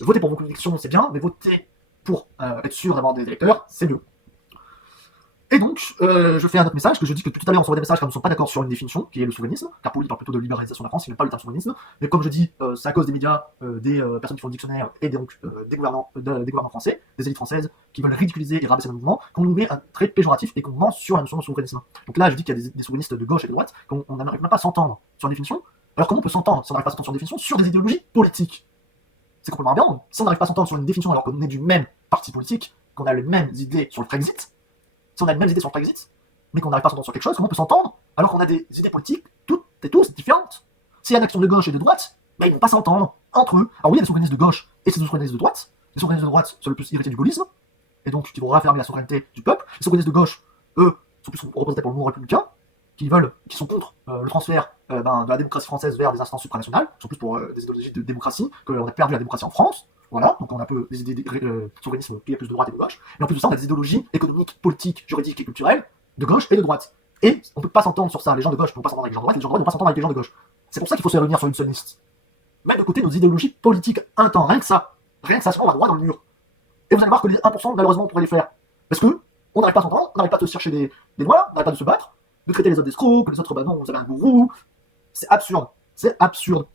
Voter pour vos convictions, c'est bien, mais voter pour être sûr d'avoir des électeurs, c'est mieux. Et donc, je fais un autre message, que je dis que tout à l'heure on se voit des messages quand nous ne sommes pas d'accord sur une définition, qui est le souverainisme, car Paul parle plutôt de libéralisation de la France, il n'aime pas le terme souverainisme, mais comme je dis, c'est à cause des médias, des personnes qui font le dictionnaire, et donc des gouvernements français, des élites françaises, qui veulent ridiculiser et rabaisser le mouvement, qu'on nous met un trait péjoratif et qu'on ment sur la notion de souverainisme. Donc là, je dis qu'il y a des souverainistes de gauche et de droite, qu'on n'arrive même pas à s'entendre sur une définition. Alors comment on peut s'entendre si on n'arrive pas à s'entendre sur une définition sur des idéologies politiques? C'est complètement aberrant. Si on n'arrive pas à s'entendre sur une définition alors qu'on est du même parti politique, qu'on a les mêmes idées sur le Frexit, si on a les mêmes idées sur le Frexit, mais qu'on n'arrive pas à s'entendre sur quelque chose, comment on peut s'entendre alors qu'on a des idées politiques toutes et tous différentes? S'il y a une action de gauche et de droite, ben ils vont pas s'entendre entre eux. Alors oui, il y a des souverainistes de gauche et des souverainistes de droite. Les souverainistes de droite sont le plus irrités du gaullisme, et donc qui vont raffermer la souveraineté du peuple. Les souverainistes de gauche, eux, sont plus représentés par le mouvement républicain, qui sont contre le transfert de la démocratie française vers des instances supranationales, qui sont plus pour des idéologies de démocratie, qu'on a perdu la démocratie en France. Voilà, donc on a un peu des idées souverainisme qui est plus de droite et de gauche. Et en plus de ça, on a des idéologies économiques, politiques, juridiques et culturelles de gauche et de droite. Et on ne peut pas s'entendre sur ça. Les gens de gauche ne vont pas s'entendre avec les gens de droite, et les gens de droite ne vont pas s'entendre avec les gens de gauche. C'est pour ça qu'il faut se réunir sur une seule liste. Mettre de côté nos idéologies politiques un temps, rien que ça. Rien que ça, sinon on va droit dans le mur. Et vous allez voir que les 1%, malheureusement, on pourrait les faire. Parce que on n'arrive pas à s'entendre, on n'arrive pas à se chercher des lois, on n'arrive pas de se battre, de traiter les autres d'escrocs, que les autres, bah non, vous avez un gourou. C'est absurde. C'est absurde.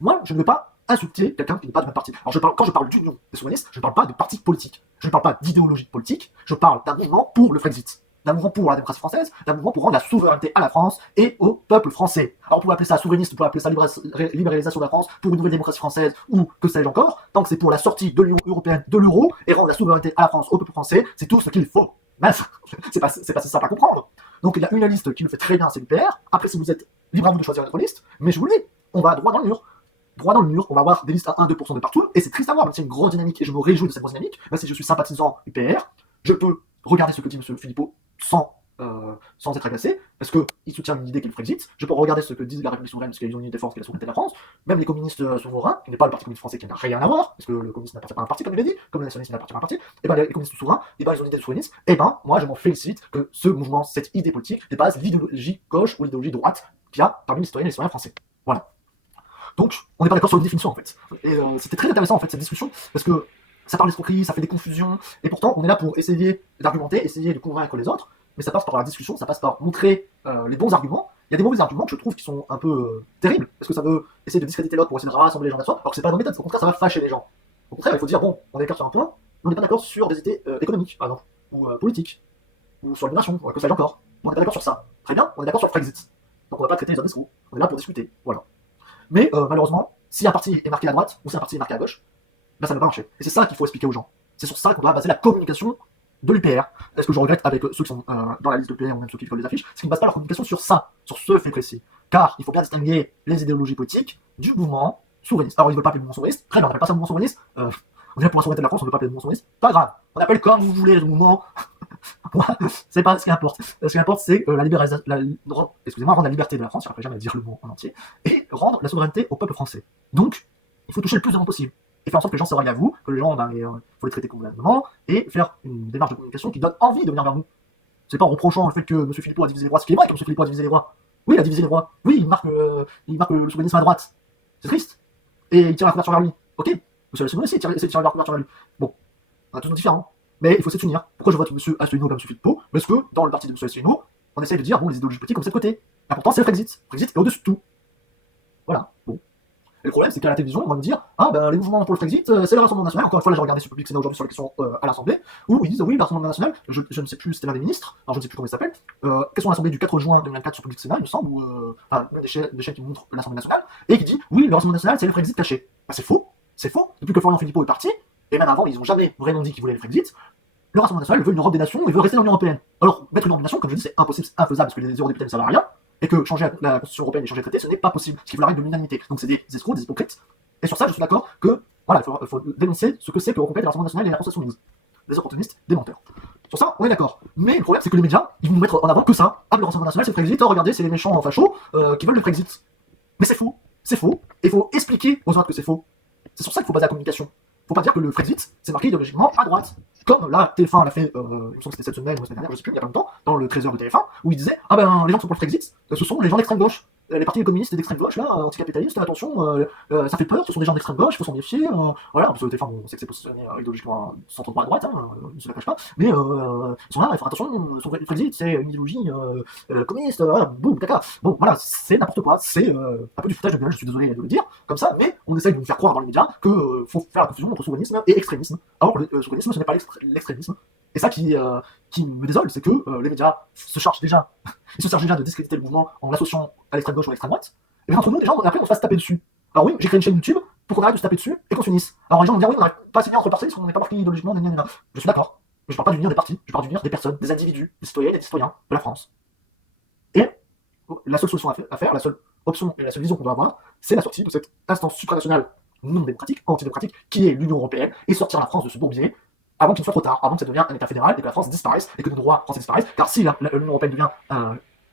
Moi, je ne veux pas insulter quelqu'un qui n'est pas de même parti. Alors quand je parle d'union des souverainistes, je ne parle pas de parti politique. Je ne parle pas d'idéologie politique, je parle d'un mouvement pour le Frexit. D'un mouvement pour la démocratie française, d'un mouvement pour rendre la souveraineté à la France et au peuple français. Alors on pourrait appeler ça souverainiste, on pourrait appeler ça libéralisation de la France pour une nouvelle démocratie française ou que sais-je encore, tant que c'est pour la sortie de l'Union européenne de l'euro et rendre la souveraineté à la France au peuple français, c'est tout ce qu'il faut. Mince, c'est pas si simple à comprendre. Donc il y a une liste qui le fait très bien, c'est l'UPR. Après, si vous êtes libre à vous de choisir votre liste, mais je vous le dis, on va droit dans le mur. Droit dans le mur, on va avoir des listes à 1-2% de partout, et c'est triste à voir, même si c'est une grosse dynamique, et je me réjouis de cette grosse dynamique, même si je suis sympathisant UPR, je peux regarder ce que dit M. Philippot sans être agacé, parce qu'il soutient une idée qui est le Frexit. Je peux regarder ce que dit la République souveraine, parce qu'ils ont une idée forte qui est la souveraineté de la France. Même les communistes souverains, qui n'est pas le Parti communiste français, qui n'a rien à voir, parce que le communisme n'appartient pas à un parti, comme il l'a dit, comme le nationalisme n'appartient pas à un parti, et ben les communistes souverains, et ben ils ont une idée de souverainisme, et ben moi je m'en félicite que ce mouvement, cette idée politique, dépasse l'idéologie gauche ou l'idéologie droite qu'il y a parmi les citoyennes et les citoyens français. Voilà. Donc, on n'est pas d'accord sur une définition en fait. Et c'était très intéressant en fait cette discussion, parce que ça parle d'escroquerie, ça fait des confusions, et pourtant on est là pour essayer d'argumenter, essayer de convaincre les autres, mais ça passe par la discussion, ça passe par montrer les bons arguments. Il y a des mauvais arguments que je trouve qui sont un peu terribles, parce que ça veut essayer de discréditer l'autre pour essayer de rassembler les gens d'assaut, alors que c'est pas la bonne méthode, au contraire ça va fâcher les gens. Au contraire, il faut dire, bon, on est d'accord sur un point, mais on n'est pas d'accord sur des idées économiques, par exemple, ou politiques, ou sur l'immigration, que sais-je encore. On n'est pas d'accord sur ça. Très bien, on est d'accord sur le Frexit. Donc on va pas traiter les autres d'escrocs, on est là pour discuter, voilà. Mais malheureusement, si un parti est marqué à droite, ou si un parti est marqué à gauche, ben ça ne va pas marcher. Et c'est ça qu'il faut expliquer aux gens. C'est sur ça qu'on doit baser la communication de l'UPR. Est-ce que je regrette avec ceux qui sont dans la liste de l'UPR ou même ceux qui collent les affiches, c'est qu'ils ne basent pas leur communication sur ça, sur ce fait précis. Car il faut bien distinguer les idéologies politiques du mouvement souverainiste. Alors ils ne veulent pas appeler le mouvement souverainiste, très bien, on n'appelle pas ça le mouvement souverainiste. On est là pour la souveraineté de la France, on ne veut pas appeler le mouvement souverainiste, pas grave. On appelle comme vous voulez le mouvement. C'est pas ce qui importe. Ce qui importe, c'est la libéralisation, rendre la liberté de la France, je n'arriverai jamais à dire le mot en entier, et rendre la souveraineté au peuple français. Donc, il faut toucher le plus de gens possible. Et faire en sorte que les gens se rallient à vous, que les gens, faut les traiter convenablement, et faire une démarche de communication qui donne envie de venir vers vous. C'est pas en reprochant le fait que M. Philippot a divisé les rois, ce qui est vrai que M. Philippot a divisé les rois. Oui, il a divisé les rois. Oui, il marque le souverainisme à droite. C'est triste. Et il tire la couverture vers lui. Ok. M. Asselineau aussi, il tire la couverture vers lui. Bon, on a tous différents. Mais il faut s'unir. Pourquoi je vote M. Asselineau comme M. Philippot? Parce que dans le parti de M. Asselineau, on essaye de dire, bon, les idéologies politiques, on sait de côté. L'important, c'est le Frexit. Le Frexit est au-dessus de tout. Voilà. Bon. Et le problème, c'est qu'à la télévision, on va nous dire, ah ben les mouvements pour le Frexit, c'est le Rassemblement National. Encore une fois, là, j'ai regardé ce public Sénat aujourd'hui sur la question à l'Assemblée, où ils disent, oui, le Rassemblement National, je ne sais plus, c'était l'un des ministres, alors je ne sais plus comment il s'appelle, question de l'Assemblée du 4 juin 2024 sur public Sénat, il me semble, ou enfin, une des chaînes qui montre l'Assemblée nationale, et qui dit, oui, le Rassemblement National, c'est le Frexit caché. Ben, c'est faux, c'est faux. Depuis que Florian Philippot est parti, et même avant, ils n'ont jamais vraiment dit qu'ils voulaient le Frexit. Le Rassemblement National veut une Europe des nations, il veut rester dans l'Union européenne. Alors, mettre une Europe des nations, comme je dis, c'est impossible, c'est infaisable, parce que les eurodéputés ne servent à rien, et que changer la Constitution européenne et changer le traité, ce n'est pas possible, parce qu'il faut la règle de l'unanimité. Donc c'est des escrocs, des hypocrites. Et sur ça, je suis d'accord que, voilà, il faut dénoncer ce que c'est que reconquête l'Assemblée nationale et la France insoumise. Des opportunistes, des menteurs. Sur ça, on est d'accord. Mais le problème, c'est que les médias, ils vont nous mettre en avant que ça. Ah, le Rassemblement national, c'est le Frexit, oh, regardez, c'est les méchants fachos qui veulent le Frexit. Mais c'est faux, et il faut expliquer aux autres que c'est faux. C'est sur ça qu'il faut baser la communication. Faut pas dire que le Frexit, c'est marqué idéologiquement à droite. Comme là, TF1 l'a fait, il me semble que c'était cette semaine ou la semaine dernière, je sais plus, il y a pas longtemps, dans le 13h de TF1, où il disait, ah ben, les gens qui sont pour le Frexit, ce sont les gens d'extrême gauche. Les partis communistes et d'extrême gauche, là, anticapitalistes, attention, ça fait peur, ce sont des gens d'extrême gauche, il faut s'en méfier, voilà, parce que TF1, on sait que c'est positionné idéologiquement centre droit à droite, ne se la cache pas, mais ils sont là, il faut attention, le Frexit, c'est une idéologie communiste, voilà, boum, caca. Bon, voilà, c'est n'importe quoi, c'est un peu du foutage de gueule, je suis désolé de le dire, comme ça, mais on essaye de nous faire croire dans les médias que faut faire la confusion entre souverainisme et extrémisme, alors que le souverainisme, ce n'est pas l'extrémisme. Et ça qui me désole, c'est que les médias se chargent déjà de discréditer le mouvement en l'associant à l'extrême gauche ou à l'extrême droite, et entre nous, les gens, après, on se fasse taper dessus. Alors oui, j'ai créé une chaîne YouTube pour qu'on arrête de se taper dessus et qu'on s'unisse. Alors les gens vont dire, oui, on n'arrête pas à s'unir entre partis parce qu'on n'est pas marqué idéologiquement, je suis d'accord. Mais je parle pas d'unir des partis, je parle d'unir des personnes, des individus, des citoyennes et des citoyens de la France. Et la seule solution à faire, la seule option et la seule vision qu'on doit avoir, c'est la sortie de cette instance supranationale non démocratique, antidémocratique, qui est l'Union européenne, et sortir la France de ce bourbier avant qu'il ne soit trop tard, avant que ça devienne un État fédéral et que la France disparaisse et que nos droits français disparaissent. Car si l'Union européenne devient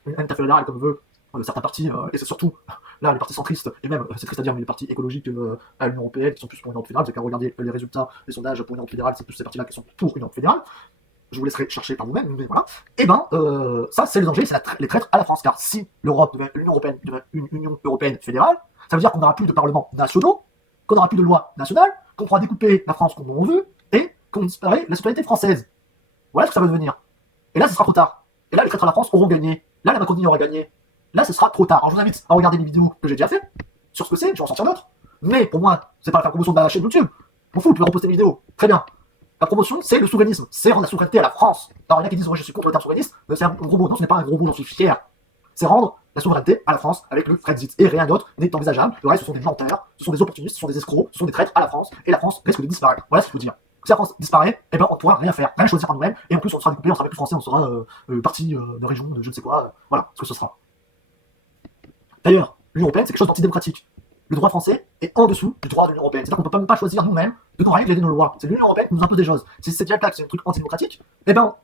une État fédéral comme veut certains partis, et c'est surtout là les partis centristes, et même, c'est triste à dire, mais les partis écologiques à l'Union Européenne qui sont plus pour une Europe fédérale, vous avez qu'à regarder les résultats des sondages pour une Europe fédérale, c'est plus ces partis-là qui sont pour une Europe fédérale. Je vous laisserai chercher par vous-même, mais voilà. Et ben, ça, c'est le danger, c'est les traîtres à la France. Car si l'Union Européenne devient une Union Européenne fédérale, ça veut dire qu'on n'aura plus de parlements nationaux, qu'on n'aura plus de lois nationales, qu'on pourra découper la France comme on veut, et qu'on disparaît la citoyenneté française. Voilà ce que ça va devenir. Et là, ce sera trop tard. Et là, les traîtres à la France auront gagné. Là, la Macronie aura gagné. Là, ce sera trop tard. Alors, je vous invite à regarder les vidéos que j'ai déjà faites sur ce que c'est, je vais en sortir d'autres. Mais pour moi, c'est pas la faire promotion de la chaîne YouTube. M'en fous, vous pouvez reposter mes vidéos. Très bien. La promotion, c'est le souverainisme, c'est rendre la souveraineté à la France. Alors, il y en a qui disent, ouais, je suis contre le terme souverainiste, c'est un gros mot. Non, ce n'est pas un gros mot, j'en suis fier. C'est rendre la souveraineté à la France avec le Frexit. Et rien d'autre n'est envisageable. Le reste, ce sont des menteurs, ce sont des opportunistes, ce sont des escrocs, ce sont des traîtres à la France, et la France risque de disparaître. Voilà ce qu'il faut dire. Si la France disparaît, eh ben, on ne pourra rien faire, rien choisir par nous-mêmes, et en plus, on sera découpé, on sera plus français, on sera parti de région, de je ne sais quoi, voilà ce que ce sera. D'ailleurs, l'Union Européenne, c'est quelque chose d'antidémocratique. Le droit français est en dessous du droit de l'Union Européenne. C'est-à-dire qu'on ne peut même pas choisir nous-mêmes de nous régler nos lois. C'est l'Union Européenne qui nous impose des choses. Si c'est déjà le cas que c'est un truc antidémocratique, eh ben,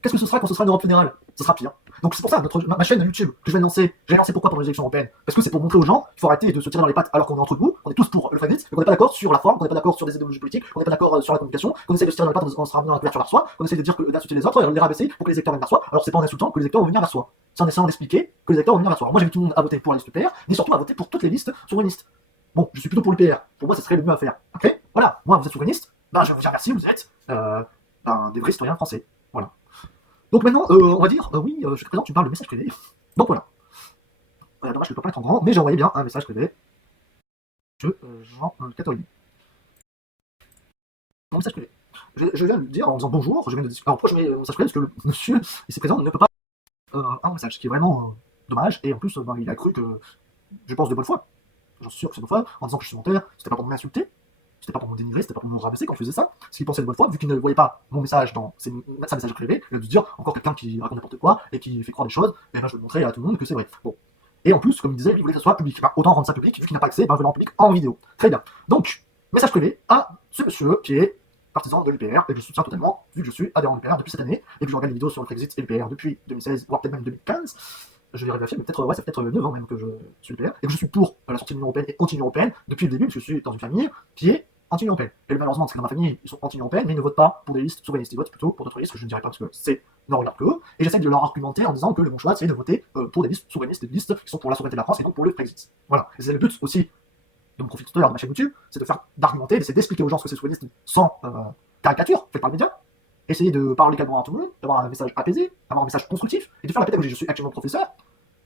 qu'est-ce que ce sera quand ce sera une Europe fédérale? Ce sera pire. Donc c'est pour ça, ma chaîne YouTube que je vais lancer, j'ai lancé pourquoi pendant les élections européennes? Parce que c'est pour montrer aux gens qu'il faut arrêter de se tirer dans les pattes alors qu'on est entre nous, on est tous pour le Frexit, mais qu'on n'est pas d'accord sur la forme, qu'on n'est pas d'accord sur des idéologies politiques, qu'on n'est pas d'accord sur la communication, qu'on essaie de se tirer dans les pattes en se ramenant à la couverture vers soi, qu'on essaie de dire d'insulter les autres, les rabaisser pour que les électeurs viennent vers soi. Alors c'est pas en insultant que les électeurs vont venir vers soi. C'est en essayant d'expliquer que les électeurs vont venir vers soi. Moi j'invite tout le monde à voter pour la liste UPR, mais surtout à voter pour toutes les listes souverainistes. Bon, je suis plutôt pour l'UPR. Pour moi, ce serait le mieux à faire. Après, voilà, moi, vous êtes souverainiste, ben, je vais vous dire merci, vous êtes des vrais citoyens français. Voilà. Donc maintenant, on va dire, oui, je te présente, tu me parles de message privé. Donc voilà. Dommage que je ne peux pas être en grand, mais j'ai envoyé bien un message privé. Jean Catherine. Mon message privé. Je viens de lui dire en disant bonjour, je viens de discuter. Alors pourquoi je mets message privé? Parce que le monsieur, ici présent, ne peut pas un message, ce qui est vraiment dommage, et en plus, ben, il a cru que je pense de bonne foi. J'en suis sûr que c'est de bonne foi, en disant que je suis volontaire, c'était pas pour m'insulter, c'était pas pour me dénigrer, c'était pas pour me rabaisser quand je faisais ça. Ce qu'il pensait de bonne foi, vu qu'il ne voyait pas mon message dans sa message privé, il a dû se dire encore quelqu'un qui raconte n'importe quoi et qui fait croire des choses, et ben je vais montrer à tout le monde que c'est vrai. Bon. Et en plus, comme il disait, il voulait que ça soit public. Ben, autant rendre ça public, vu qu'il n'a pas accès, ben, le en public en vidéo. Très bien. Donc, message privé à ce monsieur qui est partisan de l'UPR, et je soutiens totalement, vu que je suis adhérent de l'UPR depuis cette année, et que je regarde les vidéos sur le Frexit et l'UPR depuis 2016, voire peut-être même 2015. Je vais vérifier, mais peut-être, ouais, ça fait peut-être 9 ans même que je suis UPR, et que je suis pour la sortie de l'Union Européenne et anti-Union Européenne depuis le début, parce que je suis dans une famille qui est anti-Union Européenne. Et malheureusement, c'est que dans ma famille, ils sont anti-Union Européenne, mais ils ne votent pas pour des listes souverainistes, ils votent plutôt pour d'autres listes, que je ne dirais pas parce que c'est non regarde que eux, et j'essaie de leur argumenter en disant que le bon choix, c'est de voter pour des listes souverainistes, des listes qui sont pour la souveraineté de la France et donc pour le Brexit. Voilà. Et c'est le but aussi de mon profiteur de ma chaîne YouTube, c'est de faire d'argumenter, d'essayer d'expliquer aux gens ce que c'est souverainistes sans caricature, fait par les médias, essayer de parler calmement à tout le monde, d'avoir un message apaisé, avoir un message constructif, et de faire la pédagogie. Je suis actuellement professeur,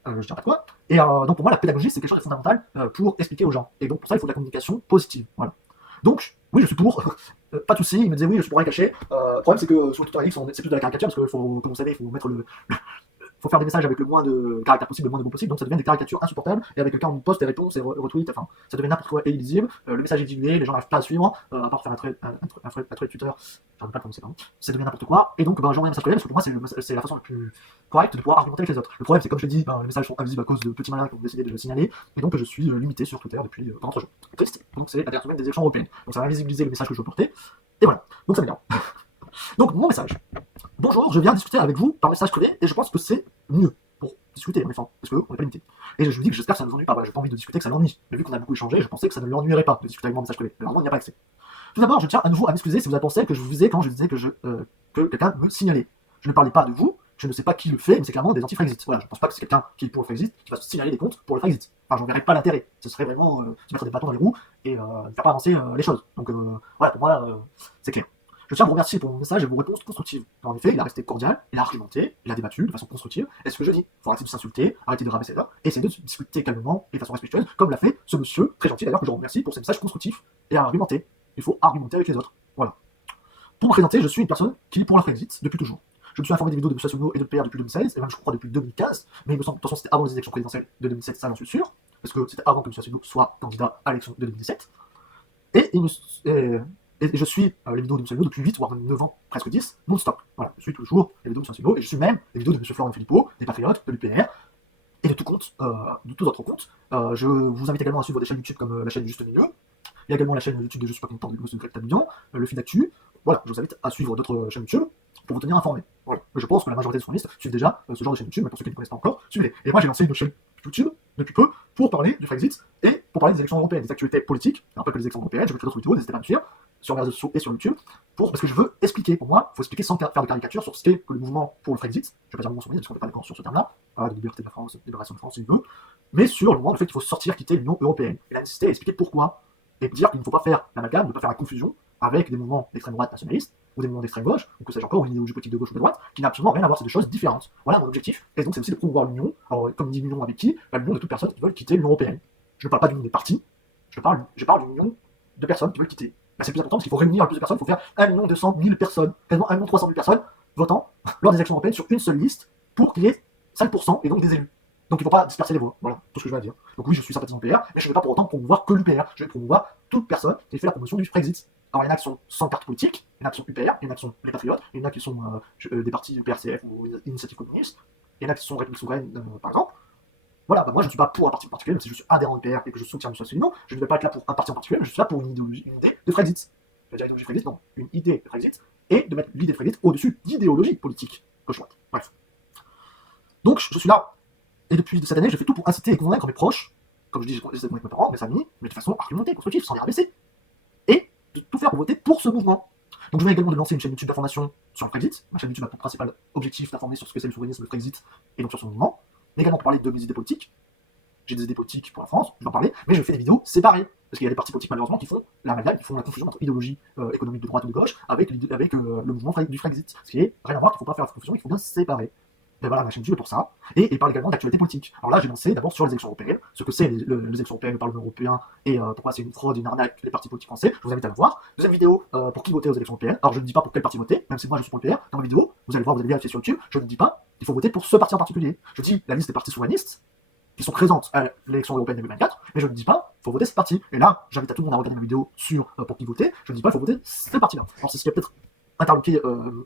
je dirais pas quoi, et donc pour moi la pédagogie c'est quelque chose de fondamental pour expliquer aux gens, et donc pour ça il faut de la communication positive, voilà. Donc, oui je suis pour, pas de soucis, il me disait oui je suis pour rien cacher, le problème c'est que sur le Twitter X c'est plus de la caricature, parce que faut, comme vous savez, il faut mettre faut faire des messages avec le moins de caractères possible, le moins de mots possible, donc ça devient des caricatures insupportables, et avec lequel on poste des réponses et retweets, enfin, ça devient n'importe quoi et illisible, le message est dilué, les gens n'arrivent pas à suivre, à part faire un trait Twitter, j'arrive pas à prononcer, pardon, ça devient n'importe quoi, et donc ben, j'envoie un message privé, parce que pour moi c'est la façon la plus correcte de pouvoir argumenter avec les autres. Le problème c'est, comme je l'ai dit, ben, les messages sont invisibles à cause de petits malins qui ont décidé de le signaler, et donc je suis limité sur Twitter depuis 30 jours. Triste, donc c'est la dernière semaine des élections européennes, donc ça va invisibiliser le message que je veux porter, et voilà, donc ça m'énerve. Donc mon message. Bonjour, je viens discuter avec vous par message privé, et je pense que c'est mieux pour discuter, en effet, parce qu'on n'est pas limité. Et je vous dis que j'espère que ça ne vous ennuie pas, voilà, j'ai pas envie de discuter, que ça l'ennuie. Mais vu qu'on a beaucoup échangé, je pensais que ça ne l'ennuierait pas de discuter avec moi en message privé. Mais vraiment, il n'y a pas accès. Tout d'abord, je tiens à nouveau à m'excuser si vous avez pensé que je vous visais quand je disais que quelqu'un me signalait. Je ne parlais pas de vous, je ne sais pas qui le fait, mais c'est clairement des anti-Frexit. Voilà, je pense pas que c'est quelqu'un qui est pour le Frexit qui va se signaler des comptes pour le Frexit. Enfin, j'en verrais pas l'intérêt. Ce serait vraiment se mettre des bâtons dans les roues et ne faire pas avancer les choses. Donc voilà, pour moi, c'est clair. Je tiens à vous remercier pour mon message et vos réponses constructives. En effet, il a resté cordial, il a argumenté, il a débattu de façon constructive. Et ce que je dis, il faut arrêter de s'insulter, arrêter de rabaisser là, et essayer de discuter calmement et de façon respectueuse, comme l'a fait ce monsieur, très gentil d'ailleurs, que je remercie pour ses messages constructifs et à argumenter. Il faut argumenter avec les autres. Voilà. Pour me présenter, je suis une personne qui est pour la Frexit depuis toujours. Je me suis informé des vidéos de M. Assouno et de PR depuis 2016, et même je crois depuis 2015, mais il me semble, de toute façon c'était avant les élections présidentielles de 2017, ça j'en suis sûr, parce que c'était avant que M. Assouno soit candidat à l'élection de 2017. Et je suis les vidéos de M. Assouno depuis 8 voire 9 ans, presque 10, non-stop. Voilà, je suis toujours les vidéos de M. Assouno, et je suis même les vidéos de M. Florian Philippot, des Patriotes, de l'UPR, et de tout compte, de tous autres comptes. Je vous invite également à suivre des chaînes YouTube comme la chaîne Juste Milieu. Il y a également la chaîne YouTube de Je suis pas content de Greg Tabian, le fil d'actu. Voilà, je vous invite à suivre d'autres chaînes YouTube pour vous tenir informé. Voilà. Je pense que la majorité des souverainistes suivent déjà ce genre de chaîne YouTube, mais pour ceux qui ne connaissent pas encore, suivez-les. Et moi j'ai lancé une chaîne YouTube depuis peu pour parler du Frexit et pour parler des élections européennes, des actualités politiques. Je rappelle que les élections européennes, je vais faire d'autres vidéos, n'hésitez pas à me suivre sur les réseaux sociaux et sur YouTube, parce que je veux expliquer. Pour moi, il faut expliquer sans faire de caricature sur ce qu'est que le mouvement pour le Frexit. Je vais pas dire le mouvement souverainiste, parce qu'on n'est pas d'accord sur ce terme-là, de liberté de la France, de libération de France, si il veut, mais sur le mouvement, le fait qu'il faut sortir, quitter l'Union européenne. Et la nécessité à expliquer pourquoi, et dire qu'il ne faut pas faire l'amalgame, ne pas faire la confusion avec des mouvements d'extrême droite nationalistes, ou des mouvements d'extrême gauche, ou que sais-je encore, ou une idéologie politique de gauche ou de droite, qui n'a absolument rien à voir, c'est des choses différentes. Voilà mon objectif, et donc c'est aussi de promouvoir l'union. Alors, comme dit l'union avec qui? L'union de toutes personnes qui veulent quitter l'Union européenne. Je ne parle pas d'union des partis, je parle d'union de personnes qui veulent quitter. Ben, c'est plus important parce qu'il faut réunir plus de personnes, il faut faire 1 200 000 personnes, quasiment 1 300 000 personnes votant lors des élections européennes sur une seule liste pour qu'il y ait 5% et donc des élus. Donc il ne faut pas disperser les voix. Voilà tout ce que je veux dire. Donc oui, je suis sympathisant PR, mais je ne vais pas pour autant promouvoir que l'UPR. Je vais promouvoir toute personne qui fait la promotion du Frexit. Alors il y en a qui sont sans carte politique, il y en a qui sont UPR, il y en a qui sont les Patriotes, il y en a qui sont des partis UPRCF ou Initiative Communiste, il y en a qui sont République Souveraine, par exemple. Voilà, bah moi je ne suis pas pour un parti particulier, même si je suis adhérent UPR et que je soutiens M. Asselineau, je ne vais pas être là pour un parti en particulier, mais je suis là pour une idéologie, une idée de Frexit. Je vais dire idéologie Frexit, non, une idée de Frexit, et de mettre l'idée de Frexit au-dessus d'idéologie politique gauche-droite. Bref. Donc je suis là, et depuis cette année, je fais tout pour inciter et convaincre mes proches, comme je dis, j'essaie de convaincre mes parents, mes amis, mais de façon argumentée, constructive, sans les rabaisser, et de tout faire pour voter pour ce mouvement. Donc je viens également de lancer une chaîne YouTube d'information sur le Frexit. Ma chaîne YouTube a pour principal objectif d'informer sur ce que c'est le souverainisme, le Frexit, et donc sur son mouvement, mais également pour parler de mes idées politiques. J'ai des idées politiques pour la France, je vais en parler, mais je fais des vidéos séparées. Parce qu'il y a des partis politiques malheureusement qui font l'amalgame, qui font la confusion entre idéologie économique de droite ou de gauche avec le mouvement du Frexit. Ce qui est rien à voir, qu'il ne faut pas faire la confusion, il faut bien séparer. Et voilà, ma chaîne YouTube est pour ça. Et il parle également d'actualité politique. Alors là, j'ai lancé d'abord sur les élections européennes, ce que c'est les élections européennes, le Parlement européen, et pourquoi c'est une fraude, une arnaque, les partis politiques français. Je vous invite à le voir. Deuxième vidéo, pour qui voter aux élections européennes. Alors je ne dis pas pour quel parti voter, même si moi je suis pour le PR. Dans la vidéo, vous allez voir, vous allez vérifier sur YouTube, je ne dis pas qu'il faut voter pour ce parti en particulier. Je dis la liste des partis souverainistes qui sont présentes à l'élection européenne 2024, mais je ne dis pas qu'il faut voter ce parti. Et là, j'invite à tout le monde à regarder ma vidéo sur pour qui voter. Je ne dis pas qu'il faut voter ce parti-là. Alors c'est ce qui a peut-être interloqué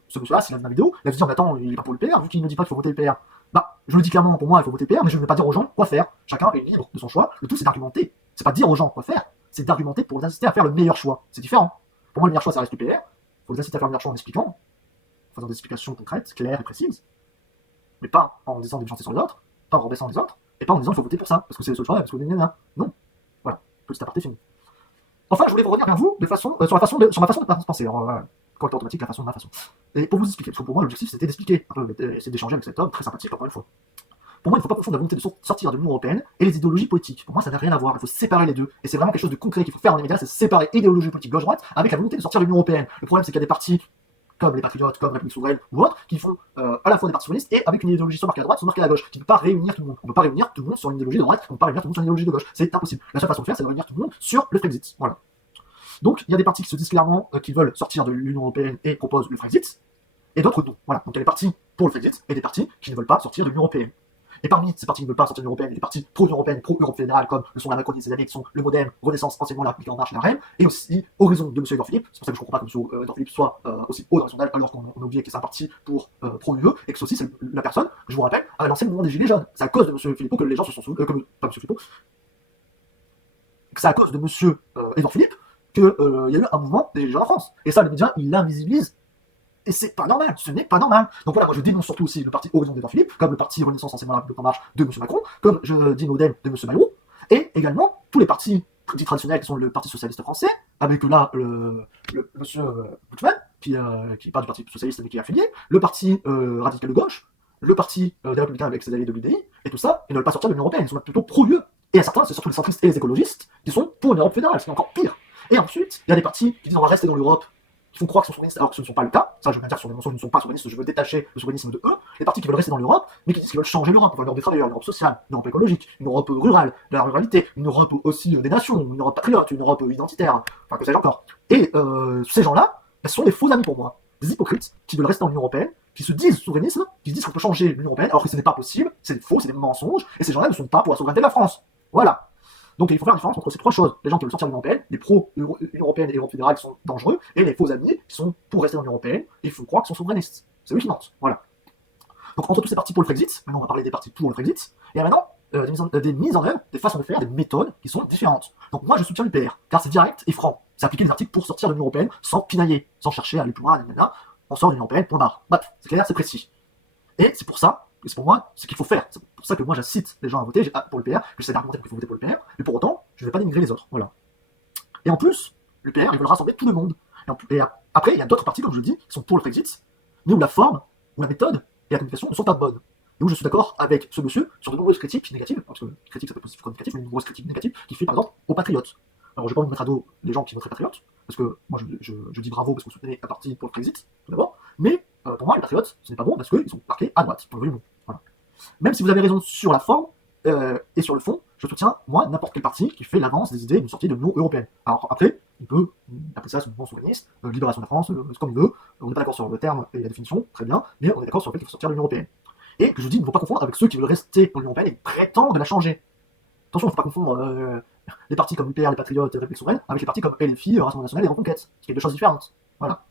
ce monsieur-là, s'il a vu ma vidéo, il a dit mais attends, il n'est pas pour le PR, vu qu'il ne dit pas qu'il faut voter le PR. Bah, je le dis clairement, pour moi, il faut voter PR, mais je ne vais pas dire aux gens quoi faire. Chacun est libre de son choix. Le tout, c'est d'argumenter. C'est pas dire aux gens quoi faire, c'est d'argumenter pour les inciter à faire le meilleur choix. C'est différent. Pour moi, le meilleur choix, ça reste le PR. Il faut les inciter à faire le meilleur choix en expliquant, en faisant des explications concrètes, claires et précises, mais pas en disant des méchancetés sur les autres, pas en rabaissant les autres, et pas en disant qu'il faut voter pour ça, parce que c'est le seul choix, parce que non. Voilà, petit aparté fini. Enfin, je voulais revenir vers vous sur ma façon de penser. Alors, correcteur automatique, la façon de ma façon. Et pour vous expliquer, parce que pour moi, l'objectif, c'était d'expliquer, c'est d'échanger avec cet homme très sympathique, encore une fois. Pour moi, il ne faut pas confondre la volonté de sortir de l'Union européenne et les idéologies politiques. Pour moi, ça n'a rien à voir. Il faut séparer les deux. Et c'est vraiment quelque chose de concret qu'il faut faire en immédiat, c'est séparer idéologie politique gauche-droite avec la volonté de sortir de l'Union européenne. Le problème, c'est qu'il y a des partis comme les Patriotes, comme République Souveraine ou autres, qui font à la fois des partis souverainistes et avec une idéologie soit marquée à droite, soit marquée à gauche, qui ne peut pas réunir tout le monde. On ne peut pas réunir tout le monde sur une idéologie de droite, on ne peut pas réunir tout le monde sur une idéologie de gauche. C'est impossible. La seule façon de faire, c'est de réunir tout le monde sur le Frexit. Voilà. Donc, il y a des partis qui se disent clairement qu'ils veulent sortir de l'Union européenne et proposent le Frexit, et d'autres non. Voilà. Donc, il y a des partis pour le Frexit et des partis qui ne veulent pas sortir de l'Union européenne. Et parmi ces partis qui ne veulent pas sortir de l'Union européenne, il y a des partis pro-Union européenne, pro-Europe fédérale, comme le sont la Macronie et ses amis, qui sont le Modem, Renaissance, anciennement la République en marche et la REM, et aussi Horizon de M. Edouard Philippe. C'est pour ça que je ne comprends pas que M. Edouard Philippe soit aussi haut dans le sondage, alors qu'on a oublié que c'est un parti pour pro-UE, et que ceci, c'est la personne, je vous rappelle, a lancé le mouvement des Gilets jaunes. C'est à cause de M. Philippot que les gens se sont souvenus, pas M. Philippot, c'est à cause de M. Edouard Philippe qu'il y a eu un mouvement des Gilets jaunes en France. Et ça, les médias, ils l'invisibilisent. Et c'est pas normal, ce n'est pas normal. Donc voilà, moi je dénonce surtout aussi le parti Horizon d'Edouard Philippe, comme le parti Renaissance anciennement la République en marche de M. Macron, comme je dis Modem de M. Bayrou, et également tous les partis dits traditionnels qui sont le Parti Socialiste Français, avec là le M. Buchmann, qui est pas du Parti Socialiste mais qui est affilié, le Parti Radical de Gauche, le Parti des Républicains avec ses alliés de l'UDI, et tout ça, ils ne veulent pas sortir de l'Union Européenne, ils sont plutôt pro-UE. Et à certains, c'est surtout les centristes et les écologistes qui sont pour une Europe fédérale, ce qui est encore pire. Et ensuite, il y a des partis qui disent on va rester dans l'Europe, qui font croire qu'ils sont souverainistes alors que ce ne sont pas le cas. Ça, je veux bien dire sur les mensonges, ils ne sont pas souverainistes, je veux détacher le souverainisme de eux. Les partis qui veulent rester dans l'Europe, mais qui disent qu'ils veulent changer l'Europe, une Europe des travailleurs, une Europe sociale, une Europe écologique, une Europe rurale, de la ruralité, une Europe aussi des nations, une Europe patriote, une Europe identitaire, enfin que sais-je encore. Et ces gens-là, ce sont des faux amis pour moi, des hypocrites qui veulent rester dans l'Union européenne, qui se disent souverainisme, qui se disent qu'on peut changer l'Union européenne alors que ce n'est pas possible, c'est faux, c'est des mensonges, et ces gens-là ne sont pas pour la souveraineté de la France. Voilà. Donc il faut faire la différence entre ces trois choses. Les gens qui veulent sortir de l'Union européenne, les pro-Union européenne et Europe fédérale qui sont dangereux, et les faux amis qui sont pour rester dans l'Union européenne, et il faut croire qu'ils sont souverainistes. C'est eux qui mentent. Voilà. Donc entre tous ces partis pour le Frexit, maintenant on va parler des partis pour le Frexit, et maintenant des mises en œuvre, des façons de faire, des méthodes qui sont différentes. Donc moi je soutiens l'UPR, car c'est direct et franc. C'est appliquer les articles pour sortir de l'Union européenne sans pinailler, sans chercher à aller plus loin, on sort de l'Union Européenne, point barre. Bref, c'est clair, c'est précis. Et c'est pour ça, et c'est pour moi, ce qu'il faut faire. C'est pour ça que moi j'incite les gens à voter pour le PR, que j'essaie d'argumenter qu'il faut voter pour le PR, mais pour autant, je ne vais pas dénigrer les autres. Voilà. Et en plus, le PR, ils veulent rassembler tout le monde. Et après, il y a d'autres partis, comme je le dis, qui sont pour le Brexit, mais où la forme, où la méthode et la communication ne sont pas bonnes. Et où je suis d'accord avec ce monsieur sur de nombreuses critiques négatives, parce que critique ça peut être positif comme négatif, mais de nombreuses critiques négatives qu'il fait par exemple aux patriotes. Alors je vais pas vous mettre à dos les gens qui voteraient patriotes, parce que moi je dis bravo parce que vous soutenez un parti pour le Brexit, tout d'abord, mais pour moi les patriotes, ce n'est pas bon parce qu'ils sont marqués à droite, pour le nom. Voilà. Même si vous avez raison sur la forme et sur le fond, je soutiens, moi, n'importe quel parti qui fait l'avance des idées d'une sortie de l'Union Européenne. Alors après, on peut appeler ça ce mouvement souverainiste, libération de la France, comme il veut, on n'est pas d'accord sur le terme et la définition, très bien, mais on est d'accord sur le fait qu'il faut sortir de l'Union Européenne. Et que je dis, il ne faut pas confondre avec ceux qui veulent rester dans l'Union Européenne et prétendent la changer. Attention, il ne faut pas confondre les partis comme l'UPR, les Patriotes, les République Souveraine, avec les partis comme LFI, Rassemblement National et Reconquête, ce qui est deux choses différentes. Voilà.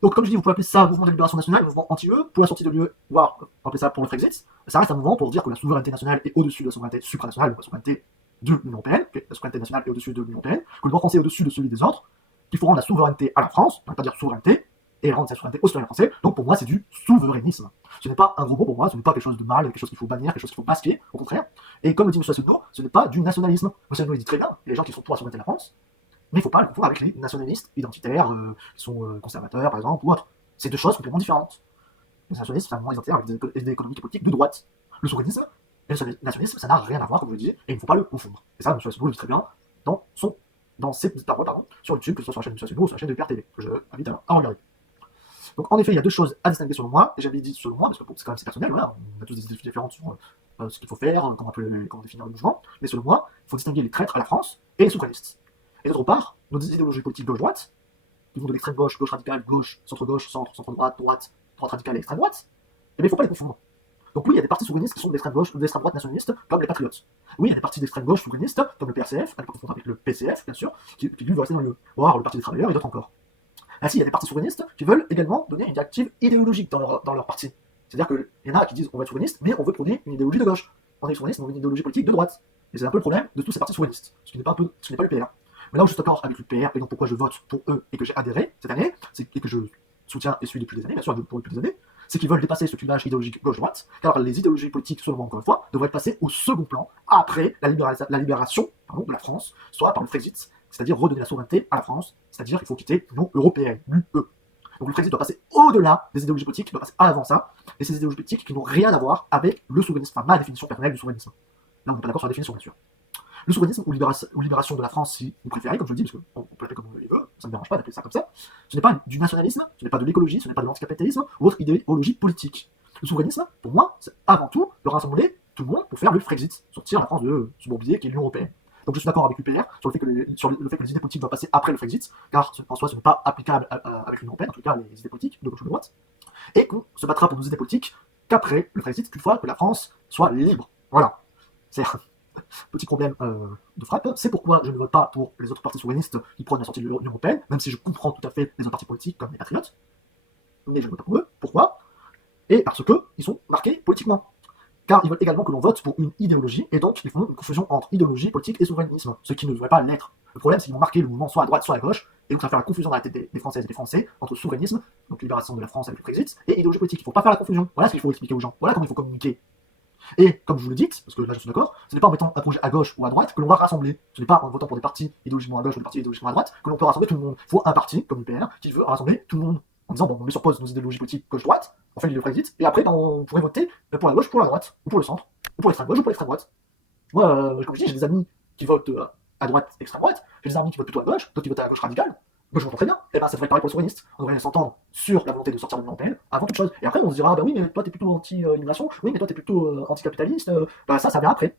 Donc, comme je dis, vous pouvez appeler ça mouvement de libération nationale, mouvement anti-UE, pour la sortie de l'UE, voire on peut appeler ça pour le Brexit. Ça reste un mouvement pour dire que la souveraineté nationale est au-dessus de la souveraineté supranationale, donc la souveraineté de l'Union Européenne, que la souveraineté nationale est au-dessus de l'Union Européenne, que le droit français est au-dessus de celui des autres, qu'il faut rendre la souveraineté à la France, on ne peut pas dire souveraineté, et rendre sa souveraineté aux citoyens français. Donc pour moi, c'est du souverainisme. Ce n'est pas un gros mot pour moi, ce n'est pas quelque chose de mal, quelque chose qu'il faut bannir, quelque chose qu'il faut masquer, au contraire. Et comme le dit M. Asselineau, ce n'est pas du nationalisme. M. Asselineau dit très bien, il y a des gens qui sont pour la souveraineté de la France, mais il ne faut pas le confondre avec les nationalistes identitaires, qui sont conservateurs par exemple, ou autres. C'est deux choses complètement différentes. Le nationalisme, c'est un mouvement identitaire avec des idées économiques et politiques de droite. Le souverainisme et le nationalisme, ça n'a rien à voir, comme je le dis, et il ne faut pas le confondre. Et ça, M. Asselineau le dit très bien dans ses petites paroles sur YouTube, que ce soit sur la chaîne de M. Asselineau ou sur la chaîne de PRTV, que je invite à regarder. Donc en effet, il y a deux choses à distinguer selon moi, et j'avais dit selon moi, parce que c'est quand même assez personnel, voilà, on a tous des idées différentes sur ce qu'il faut faire, comment définir le mouvement, mais selon moi, il faut distinguer les traîtres à la France et les souverainistes. Et d'autre part, nos idéologies politiques gauche-droite, qui vont de l'extrême gauche, gauche radicale, gauche, centre-droite, droite radicale et extrême droite, eh bien il ne faut pas les confondre. Donc oui, il y a des partis souverainistes qui sont d'extrême gauche ou d'extrême droite nationalistes, comme les Patriotes. Oui, il y a des partis d'extrême gauche souverainistes, comme le PRCF, à ne pas confondre avec le PCF, bien sûr, qui lui veut rester dans le voire le Parti des Travailleurs et d'autres encore. Ainsi, il y a des partis souverainistes qui veulent également donner une directive idéologique dans leur parti. C'est-à-dire qu'il y en a qui disent on va être souverainiste, mais on veut prôner une idéologie de gauche. On est souverainiste, mais on veut une idéologie politique de droite. Et c'est un peu le problème de tous ces partis souverainistes, ce qui n'est pas l'UPR. Mais là où je suis d'accord avec l'UPR, et donc pourquoi je vote pour eux et que j'ai adhéré cette année, et que je soutiens et suis depuis des années, bien sûr, pour depuis des années, c'est qu'ils veulent dépasser ce clivage idéologique gauche-droite, car les idéologies politiques, selon moi encore une fois, devraient passer au second plan après la libération de la France, soit par le Brexit, c'est-à-dire redonner la souveraineté à la France, c'est-à-dire qu'il faut quitter l'Union Européenne, l'UE. Donc le Brexit doit passer au-delà des idéologies politiques, il doit passer avant ça, et ces idéologies politiques qui n'ont rien à voir avec le souverainisme, enfin ma définition personnelle du souverainisme. Là on n'est pas d'accord sur la définition bien sûr. Le souverainisme ou libération de la France, si vous préférez, comme je le dis, parce qu'on peut l'appeler comme on le veut, ça ne me dérange pas d'appeler ça comme ça, ce n'est pas du nationalisme, ce n'est pas de l'écologie, ce n'est pas de l'anticapitalisme ou autre idéologie politique. Le souverainisme, pour moi, c'est avant tout de rassembler tout le monde pour faire le Brexit, sortir la France de ce bourbier qui est l'Union Européenne. Donc je suis d'accord avec l'UPR sur le fait que les idées politiques doivent passer après le Brexit, car en soi ce n'est pas applicable avec l'Union Européenne, en tout cas les idées politiques de gauche ou de droite, et qu'on se battra pour nos idées politiques qu'après le Brexit, qu'une fois que la France soit libre. Voilà. C'est un petit problème de frappe. C'est pourquoi je ne vote pas pour les autres partis souverainistes qui prônent la sortie de l'Union Européenne, même si je comprends tout à fait les autres partis politiques comme les Patriotes, mais je ne vote pas pour eux. Pourquoi? Et parce qu'ils sont marqués politiquement. Car ils veulent également que l'on vote pour une idéologie, et donc ils font une confusion entre idéologie, politique et souverainisme, ce qui ne devrait pas l'être. Le problème, c'est qu'ils vont marquer le mouvement soit à droite, soit à gauche, et donc ça va faire la confusion dans la tête des Françaises et des Français entre souverainisme, donc libération de la France avec le Brexit, et idéologie politique. Il ne faut pas faire la confusion. Voilà ce qu'il faut expliquer aux gens. Voilà comment il faut communiquer. Et comme je vous le dis, parce que là je suis d'accord, ce n'est pas en mettant un projet à gauche ou à droite que l'on va rassembler. Ce n'est pas en votant pour des partis idéologiquement à gauche ou des partis idéologiquement à droite que l'on peut rassembler tout le monde. Il faut un parti, comme l'UPR, qui veut rassembler tout le monde. En disant, bon, on met sur pause nos idéologies politiques gauche-droite, on fait le Brexit, et après, on pourrait voter pour la gauche, pour la droite, ou pour le centre, ou pour l'extrême gauche, ou pour l'extrême droite. Moi, comme je dis, j'ai des amis qui votent à droite, extrême droite, j'ai des amis qui votent plutôt à gauche, d'autres qui votent à gauche radicale. Moi, je m'entends très bien. Et ben, ça devrait être pareil pour les souverainistes. On devrait s'entendre sur la volonté de sortir de l'Union Européenne avant toute chose. Et après, on se dira, bah oui, mais toi, t'es plutôt anti-immigration, oui, mais toi, t'es plutôt anticapitaliste, bah ça vient après.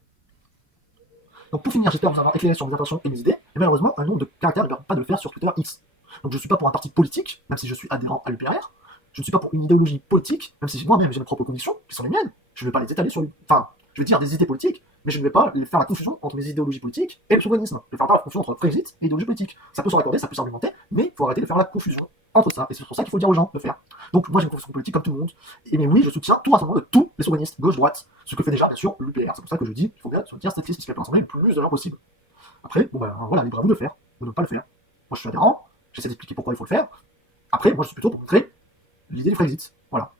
Donc, pour finir, j'espère vous avoir éclairé sur mes intentions et mes idées. Et malheureusement, un nombre de caractères ne permet pas de le faire sur Twitter X. Donc, je ne suis pas pour un parti politique, même si je suis adhérent à l'UPR. Je ne suis pas pour une idéologie politique, même si moi-même j'ai mes propres convictions, qui sont les miennes. Je ne vais pas les étaler sur enfin, je vais dire des idées politiques, mais je ne vais pas faire la confusion entre mes idéologies politiques et le souverainisme. Je ne vais faire pas la confusion entre Brexit et idéologie politique. Ça peut se raccorder, ça peut s'argumenter, mais il faut arrêter de faire la confusion entre ça. Et c'est pour ça qu'il faut dire aux gens de faire. Donc moi j'ai une confusion politique comme tout le monde. Et mais oui, je soutiens tout rassemblement de tous les souverainistes, gauche-droite, ce que fait déjà bien sûr l'UPR. C'est pour ça que je dis qu'il faut bien soutenir cette liste, puisqu'elle peut rassembler le plus de gens possible. Après, bon ben voilà, libre à vous de le faire, ou de ne pas le faire. Moi je suis adhérent, j'essaie d'expliquer pourquoi il faut le faire. Après, moi je suis plutôt pour montrer l'idée du Frexit. Voilà.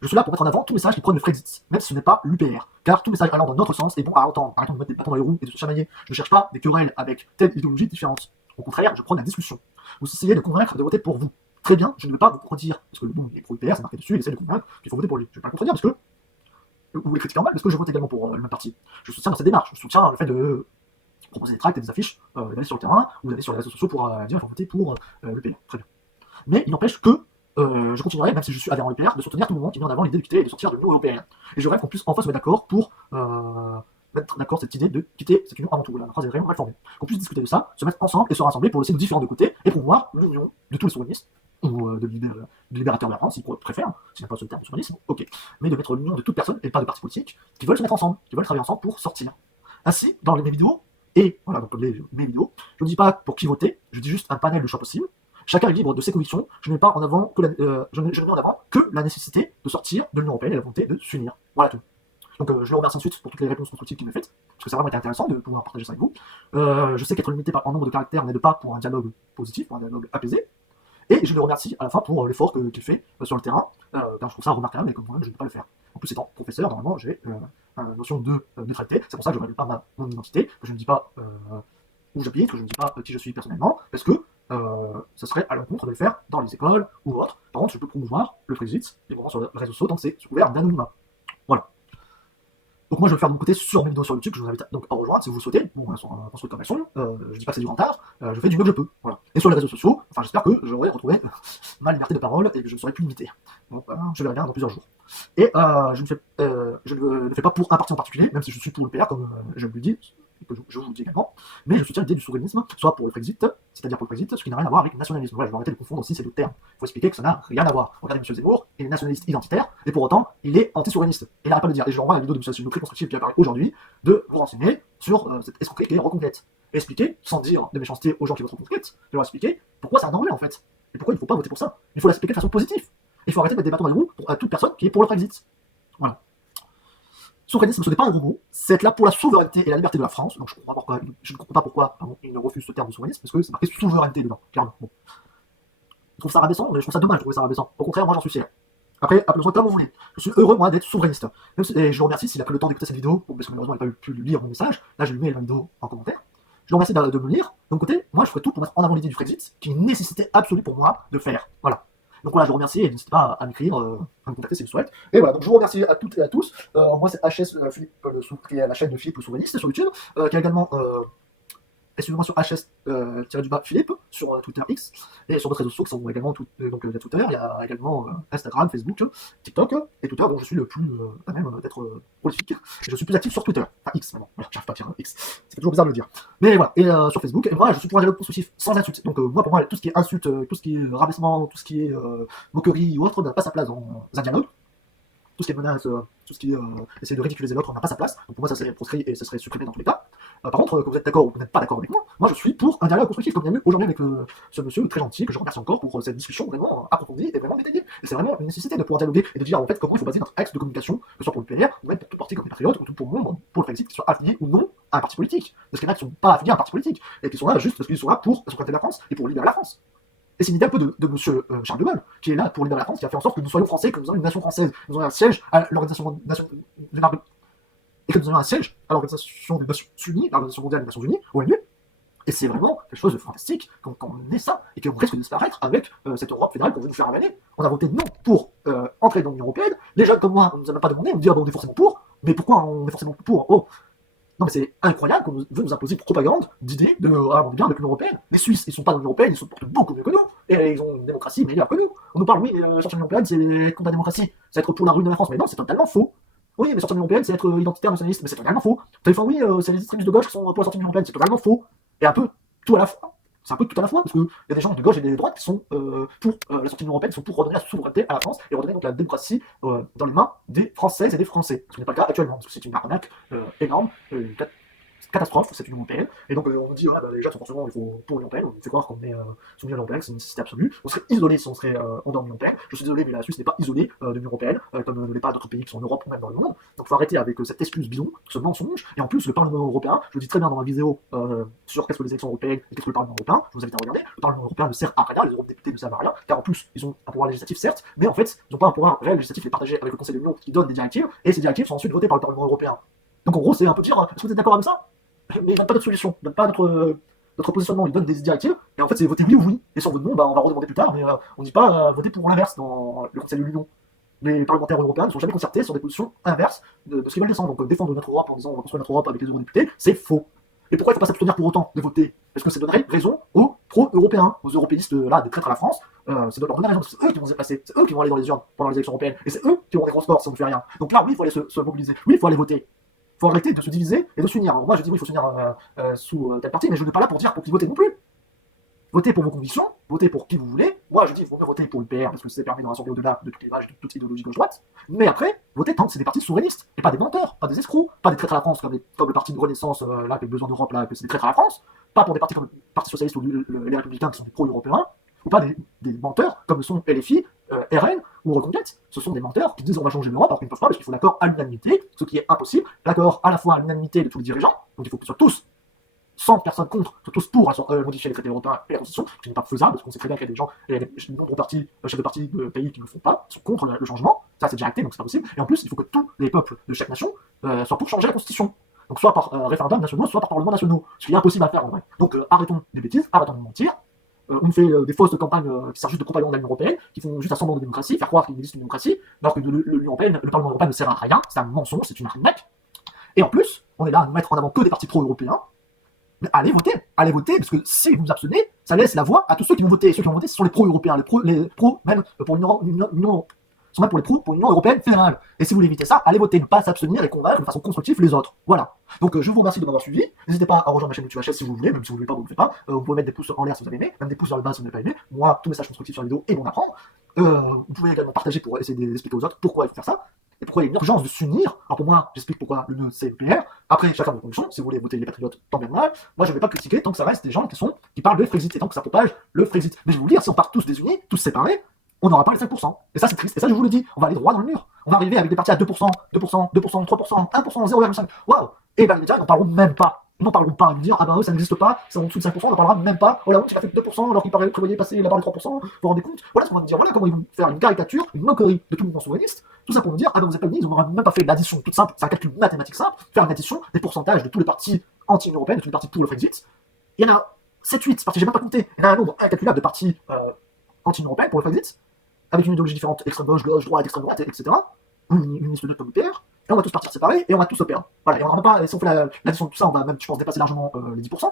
Je suis là pour mettre en avant tout message qui prône le Frexit, même si ce n'est pas l'UPR. Car tout message allant dans notre sens est bon à entendre. Arrêtons de mettre des bâtons dans les roues et de se chamailler. Je ne cherche pas des querelles avec telle idéologie différente. Au contraire, je prône la discussion. Vous essayez de convaincre de voter pour vous. Très bien, je ne vais pas vous contredire. Parce que bon, les pro-UPR, c'est marqué dessus, il essaie de convaincre qu'il faut voter pour lui. Je ne vais pas le contredire parce que. Ou les critiquer en mal, parce que je vote également pour le même parti. Je soutiens dans cette démarche. Je soutiens le fait de proposer des tracts et des affiches, d'aller sur le terrain, ou d'aller sur les réseaux sociaux pour dire qu'il faut voter pour l'UPR. Très bien. Mais il n'empêche que je continuerai, même si je suis adhérent à l'UPR, de soutenir tout le monde qui met en avant l'idée de quitter et de sortir de l'Union européenne. Et je rêve qu'on puisse enfin se mettre d'accord pour mettre d'accord cette idée de quitter cette union avant tout. La phrase est vraiment mal formée. Qu'on puisse discuter de ça, se mettre ensemble et se rassembler pour laisser nos différents de côté et promouvoir l'union de tous les souverainistes, ou de libérateurs de la France, s'ils préfèrent, s'ils n'aiment pas ce terme souverainisme, ok. Mais de mettre l'union de toute personne et pas de partis politiques qui veulent se mettre ensemble, qui veulent travailler ensemble pour sortir. Ainsi, dans mes vidéos, et voilà, donc mes vidéos, je ne dis pas pour qui voter, je dis juste un panel de choix possibles. Chacun est libre de ses convictions. Je ne mets pas en avant que je ne mets en avant que la nécessité de sortir de l'Union européenne et la volonté de s'unir. Voilà tout. Donc je le remercie ensuite pour toutes les réponses constructives qu'il m'a faites, parce que ça a vraiment été intéressant de pouvoir partager ça avec vous. Je sais qu'être limité en nombre de caractères n'aide pas pour un dialogue positif, pour un dialogue apaisé. Et je le remercie à la fin pour l'effort qu'il fait sur le terrain. Je trouve ça remarquable, mais comme moi-même, je ne peux pas le faire. En plus, étant professeur, normalement, j'ai une notion de neutralité. C'est pour ça que je ne révèle pas mon identité, que je ne dis pas où j'habite, que je ne dis pas qui je suis personnellement, parce que ce serait à l'encontre de le faire dans les écoles ou autres. Par contre, je peux promouvoir le Frexit, librement sur les réseaux sociaux, tant que c'est sous couvert d'anonymat. Voilà. Donc moi je vais le faire de mon côté sur mes vidéos sur YouTube, que je vous invite donc à rejoindre si vous le souhaitez, bon, sur un constructeur d'action, je dis pas que c'est du rentard, je fais du mieux que je peux, voilà. Et sur les réseaux sociaux, enfin j'espère que j'aurai retrouvé ma liberté de parole et que je ne serai plus limité. Donc je verrai bien dans plusieurs jours. Et je ne le fais pas pour un parti en particulier, même si je suis pour le PR, comme je vous le dis, que je vous le dis également, mais je soutiens l'idée du souverainisme, soit pour le Frexit, c'est-à-dire pour le Frexit, ce qui n'a rien à voir avec le nationalisme. Voilà, je vais arrêter de confondre aussi ces deux termes. Il faut expliquer que ça n'a rien à voir. Regardez M. Zemmour, il est nationaliste identitaire, et pour autant, il est anti-souverainiste. Et il n'arrête pas de le dire. Et je renvoie à la vidéo de M. Asselineau très constructive qui apparaît aujourd'hui, de vous renseigner sur cette escroquerie qui est reconquête. Et expliquer, sans dire de méchanceté aux gens qui votent reconquête, je leur expliquer pourquoi c'est un danger en fait. Et pourquoi il ne faut pas voter pour ça. Il faut l'expliquer de façon positive. Il faut arrêter de mettre des bâtons dans les roues à toute personne qui est pour le Frexit. Voilà. Souverainisme, ce n'est pas un gros mot, c'est être là pour la souveraineté et la liberté de la France. Donc je ne comprends pas pourquoi il ne refuse ce terme de souverainisme, parce que c'est marqué souveraineté dedans, clairement. Bon. Je trouve ça rabaissant, mais je trouve ça dommage de trouver ça rabaissant. Au contraire, moi j'en suis fier. Après, appelez-le comme vous voulez. Je suis heureux, moi, d'être souverainiste. Même si, et je le remercie s'il a pris le temps d'écouter cette vidéo, parce que malheureusement il n'a pas pu lire mon message. Là, je lui mets la vidéo en commentaire. Je le remercie de me lire. De mon côté, moi je ferai tout pour mettre en avant l'idée du Frexit, qui est une nécessité absolue pour moi de faire. Voilà. Donc voilà, je vous remercie et n'hésitez pas à m'écrire, à me contacter si vous souhaitez. Et voilà, donc je vous remercie à toutes et à tous. Moi c'est HS Philippe, qui est la chaîne de Philippe le Souverainiste sur YouTube, qui a également suivez-moi sur HS-Philippe sur Twitter X et sur d'autres réseaux sociaux qui sont également donc il y a Twitter, il y a également Instagram, Facebook, TikTok et Twitter dont je suis le plus à même d'être prolifique. Je suis plus actif sur Twitter, enfin X maintenant. Voilà, j'arrive pas à dire X, c'est toujours bizarre de le dire. Mais voilà, et sur Facebook, et moi je suis pour un dialogue constructif sans insulte. Donc moi pour moi tout ce qui est insulte, tout ce qui est rabaissement, tout ce qui est moquerie ou autre n'a pas sa place dans un dialogue. Tout ce qui est menace, tout ce qui est essayer de ridiculiser l'autre n'a pas sa place. Donc pour moi ça serait proscrit et ça serait supprimé dans tous les cas. Par contre, que vous êtes d'accord ou que vous n'êtes pas d'accord avec moi, moi je suis pour un dialogue constructif comme il y a eu aujourd'hui avec ce monsieur très gentil que je remercie encore pour cette discussion vraiment approfondie et vraiment détaillée. Et c'est vraiment une nécessité de pouvoir dialoguer et de dire en fait comment il faut baser notre axe de communication, que ce soit pour le PR ou même pour tout parti comme les Patriotes ou tout pour le monde, pour le Frexit, qu'ils soient affiliés ou non à un parti politique. Parce qu'il y en a qui ne sont pas affiliés à un parti politique et qui sont là juste parce qu'ils sont là pour la souveraineté de la France et pour libérer la France. Et c'est l'idée un peu de M. Charles de Gaulle, qui est là pour libérer la France, qui a fait en sorte que nous soyons français, que nous ayons une nation française, que nous ayons un siège à l'Organisation et que nous ayons un siège à l'Organisation des Nations Unies, l'Organisation mondiale des Nations Unies, ONU. Et c'est vraiment quelque chose de fantastique quand on est ça, et qu'on risque de disparaître avec cette Europe fédérale qu'on veut nous faire avaler. On a voté non pour entrer dans l'Union européenne. Les jeunes comme moi, on ne nous a même pas demandé, on nous dit ah, bon, on est forcément pour, mais pourquoi on est forcément pour? Oh, non mais c'est incroyable qu'on veut nous imposer une propagande d'idées de ah on est bien avec l'Union européenne. Les Suisses, ils sont pas dans l'Union européenne, ils se portent beaucoup mieux que nous. Et ils ont une démocratie meilleure que nous. On nous parle, oui, sortir de l'Union européenne, c'est contre la démocratie, c'est être pour la ruine de la France. Mais non, c'est totalement faux. Oui, mais sortir de l'Union européenne, c'est être identitaire nationaliste, mais c'est totalement faux. Vous allez dire, oui, c'est les extrémistes de gauche qui sont pour la sortie de l'Union européenne, c'est totalement faux. Et un peu tout à la fois. C'est un peu tout à la fois, parce qu'il y a des gens de gauche et des droites qui sont pour la sortie de l'Union européenne, qui sont pour redonner la souveraineté à la France et redonner donc la démocratie dans les mains des Françaises et des Français. Ce qui n'est pas le cas actuellement, parce que c'est une arnaque énorme, catastrophe, cette Union Européenne. Et donc on nous dit, ouais, bah, déjà, forcément, il faut pour l'Union Européenne, on nous fait croire qu'on est sous l'Union Européenne, c'est une nécessité absolue. On serait isolé si on serait en dehors de l'Union Européenne. Je suis désolé, mais la Suisse n'est pas isolée de l'Union Européenne, comme ne l'est pas d'autres pays qui sont en Europe ou même dans le monde. Donc il faut arrêter avec cette excuse bidon, ce mensonge. Et en plus, le Parlement européen, je le dis très bien dans ma vidéo sur qu'est-ce que les élections européennes et qu'est-ce que le Parlement européen, je vous invite à regarder. Le Parlement européen ne sert à rien, les eurodéputés ne servent à rien, car en plus, ils ont un pouvoir législatif, certes, mais en fait, ils n'ont pas un pouvoir réel législatif, et partagé avec le Conseil de l'Union qui donne des directives, et ces directives sont ensuite votées par le Parlement européen. Donc en gros, c'est un peu dire, est-ce que vous êtes d'accord avec ça? Mais ils donnent pas d'autre solution, ils donnent pas notre positionnement, ils donnent des directives, et en fait, c'est voter oui ou oui. Et si on vote non, bah, on va redemander plus tard, mais on dit pas voter pour l'inverse dans le Conseil de l'Union. Les parlementaires européens ne sont jamais concertés sur des positions inverses de ce qu'ils veulent descendre. Donc défendre notre Europe en disant on va construire notre Europe avec les eurodéputés, c'est faux. Et pourquoi il ne faut pas s'abstenir pour autant de voter? Parce que ça donnerait raison aux pro-européens, aux européistes là, des traîtres à la France. Ça doit leur donner raison, parce que c'est eux qui vont se déplacer, c'est eux qui vont aller dans les urnes pendant les élections européennes, et c'est eux qui auront des gros scores si on ne fait rien. Donc là, oui, il faut aller se mobiliser, oui, il faut aller voter. Il faut arrêter de se diviser et de s'unir. Alors moi, je dis oui, il faut s'unir sous tel parti, mais je ne suis pas là pour dire pour qui voter non plus. Votez pour vos convictions, votez pour qui vous voulez. Moi, je dis, il faut mieux voter pour le PR, parce que ça permet de rassembler au-delà de toutes les vaches, de toute idéologie gauche-droite. Mais après, votez tant que c'est des partis souverainistes, et pas des menteurs, pas des escrocs, pas des traîtres à la France, comme le parti de Renaissance, là, qui a besoin d'Europe, là, que c'est des traîtres à la France, pas pour des partis comme le Parti Socialiste ou les Républicains qui sont des pro-européens, ou pas des menteurs comme sont LFI, RN ou Reconquête. Ce sont des menteurs qui disent on va changer l'Europe alors qu'ils ne peuvent pas, parce qu'il faut l'accord à l'unanimité, ce qui est impossible, l'accord à la fois à l'unanimité de tous les dirigeants, donc il faut qu'ils soient tous 100 personnes contre, sont tous pour modifier les traités européens et la Constitution, ce qui n'est pas faisable, parce qu'on sait très bien qu'il y a des gens, et il y a des nombreux partis, chefs de partis de pays qui ne le font pas, sont contre le changement, ça c'est déjà acté, donc c'est pas possible, et en plus il faut que tous les peuples de chaque nation soient pour changer la Constitution. Donc soit par référendum nationaux, soit par parlement nationaux, ce qui est impossible à faire en vrai. Donc arrêtons des bêtises, arrêtons de mentir. On fait des fausses campagnes qui servent juste de propagande de l'Union Européenne, qui font juste un semblant de démocratie, faire croire qu'il existe une démocratie, alors que l'Union Européenne, le Parlement européen ne sert à rien, c'est un mensonge, c'est une arnaque. Et en plus, on est là à ne mettre en avant que des partis pro-européens. Mais allez voter, parce que si vous vous abstenez, ça laisse la voie à tous ceux qui vont voter. Et ceux qui vont voter, ce sont les pro-européens, les pro même pour l'Union, sont même pour les pro pour l'Union européenne fédérale. Et si vous voulez éviter ça, allez voter, ne pas s'abstenir et convaincre de façon constructive les autres. Voilà. Donc je vous remercie de m'avoir suivi. N'hésitez pas à rejoindre ma chaîne YouTube HS si vous voulez, même si vous ne voulez pas, vous ne le faites pas. Vous pouvez mettre des pouces en l'air si vous avez aimé, même des pouces vers le bas si vous n'avez pas aimé. Moi, tout message constructif sur la vidéo est bon à prendre. Vous pouvez également partager pour essayer d'expliquer aux autres pourquoi il faut faire ça. Et pourquoi il y a une urgence de s'unir. Alors pour moi, j'explique pourquoi le nœud c'est le PR. Après, chacun vos convictions. Si vous voulez voter les patriotes, tant bien mal. Moi, je ne vais pas critiquer tant que ça reste des gens qui parlent de Frexit et tant que ça propage le Frexit. Mais je vais vous dire, si on part tous désunis, tous séparés, on n'aura pas les 5%. Et ça, c'est triste. Et ça, je vous le dis, on va aller droit dans le mur. On va arriver avec des partis à 2%, 2%, 2%, 3%, 1%, 0,5%. Waouh! Et ben les médias, ils n'en parleront même pas. Ils n'en parleront pas. Ils vont dire, ah ben eux, ça n'existe pas, c'est en dessous de 5%, on n'en parlera même pas. Oh la honte, il a fait 2%, alors qu'il prévoyait passer la barre des 3%. Vous vous rendez compte? Voilà ce qu'on va dire. Voilà comment ils vont faire une caricature, une moquerie de tout le mouvement souverainiste. Tout ça pour nous dire, ah ben vous êtes pas unis, ils n'auront même pas fait l'addition toute simple, c'est un calcul mathématique simple, faire une addition des pourcentages de tous les partis anti-Union européenne, de tous les partis pour le Frexit. Il y en a 7-8 partis, j'ai même pas compté. Il y en a un nombre incalculable de partis anti-Union européenne pour le Frexit, avec une idéologie différente, extrême gauche, gauche, droite, extrême droite, etc. Une liste de comme PR, et on va tous partir séparés, et on va tous se perdre. Voilà, et on n'aura pas, si on fait l'addition de tout ça, on va même, je pense, dépasser largement les 10%.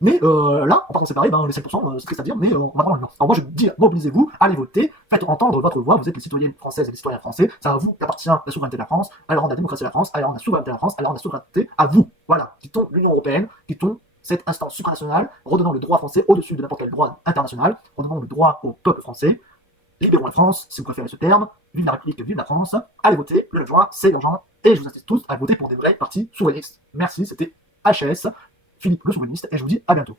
Mais là, en partant séparés, ben, les 7%, c'est triste à dire, mais on va prendre le mur. Alors moi, je dis, mobilisez-vous, allez voter, faites entendre votre voix, vous êtes les citoyennes françaises et les citoyens français, c'est à vous qu'appartient la souveraineté de la France, à rendre la démocratie de la France, à rendre la souveraineté de la France, à rendre la souveraineté à vous. Voilà, quittons l'Union européenne, quittons cette instance supranationale, redonnant le droit français au-dessus de n'importe quel droit international, redonnant le droit au peuple français. Libérons la France, si vous préférez ce terme. Vive la République, vive la France. Allez voter, le 9 juin, c'est urgent. Et je vous incite tous à voter pour des vrais partis souverainistes. Merci, c'était HS, Philippe le souverainiste, et je vous dis à bientôt.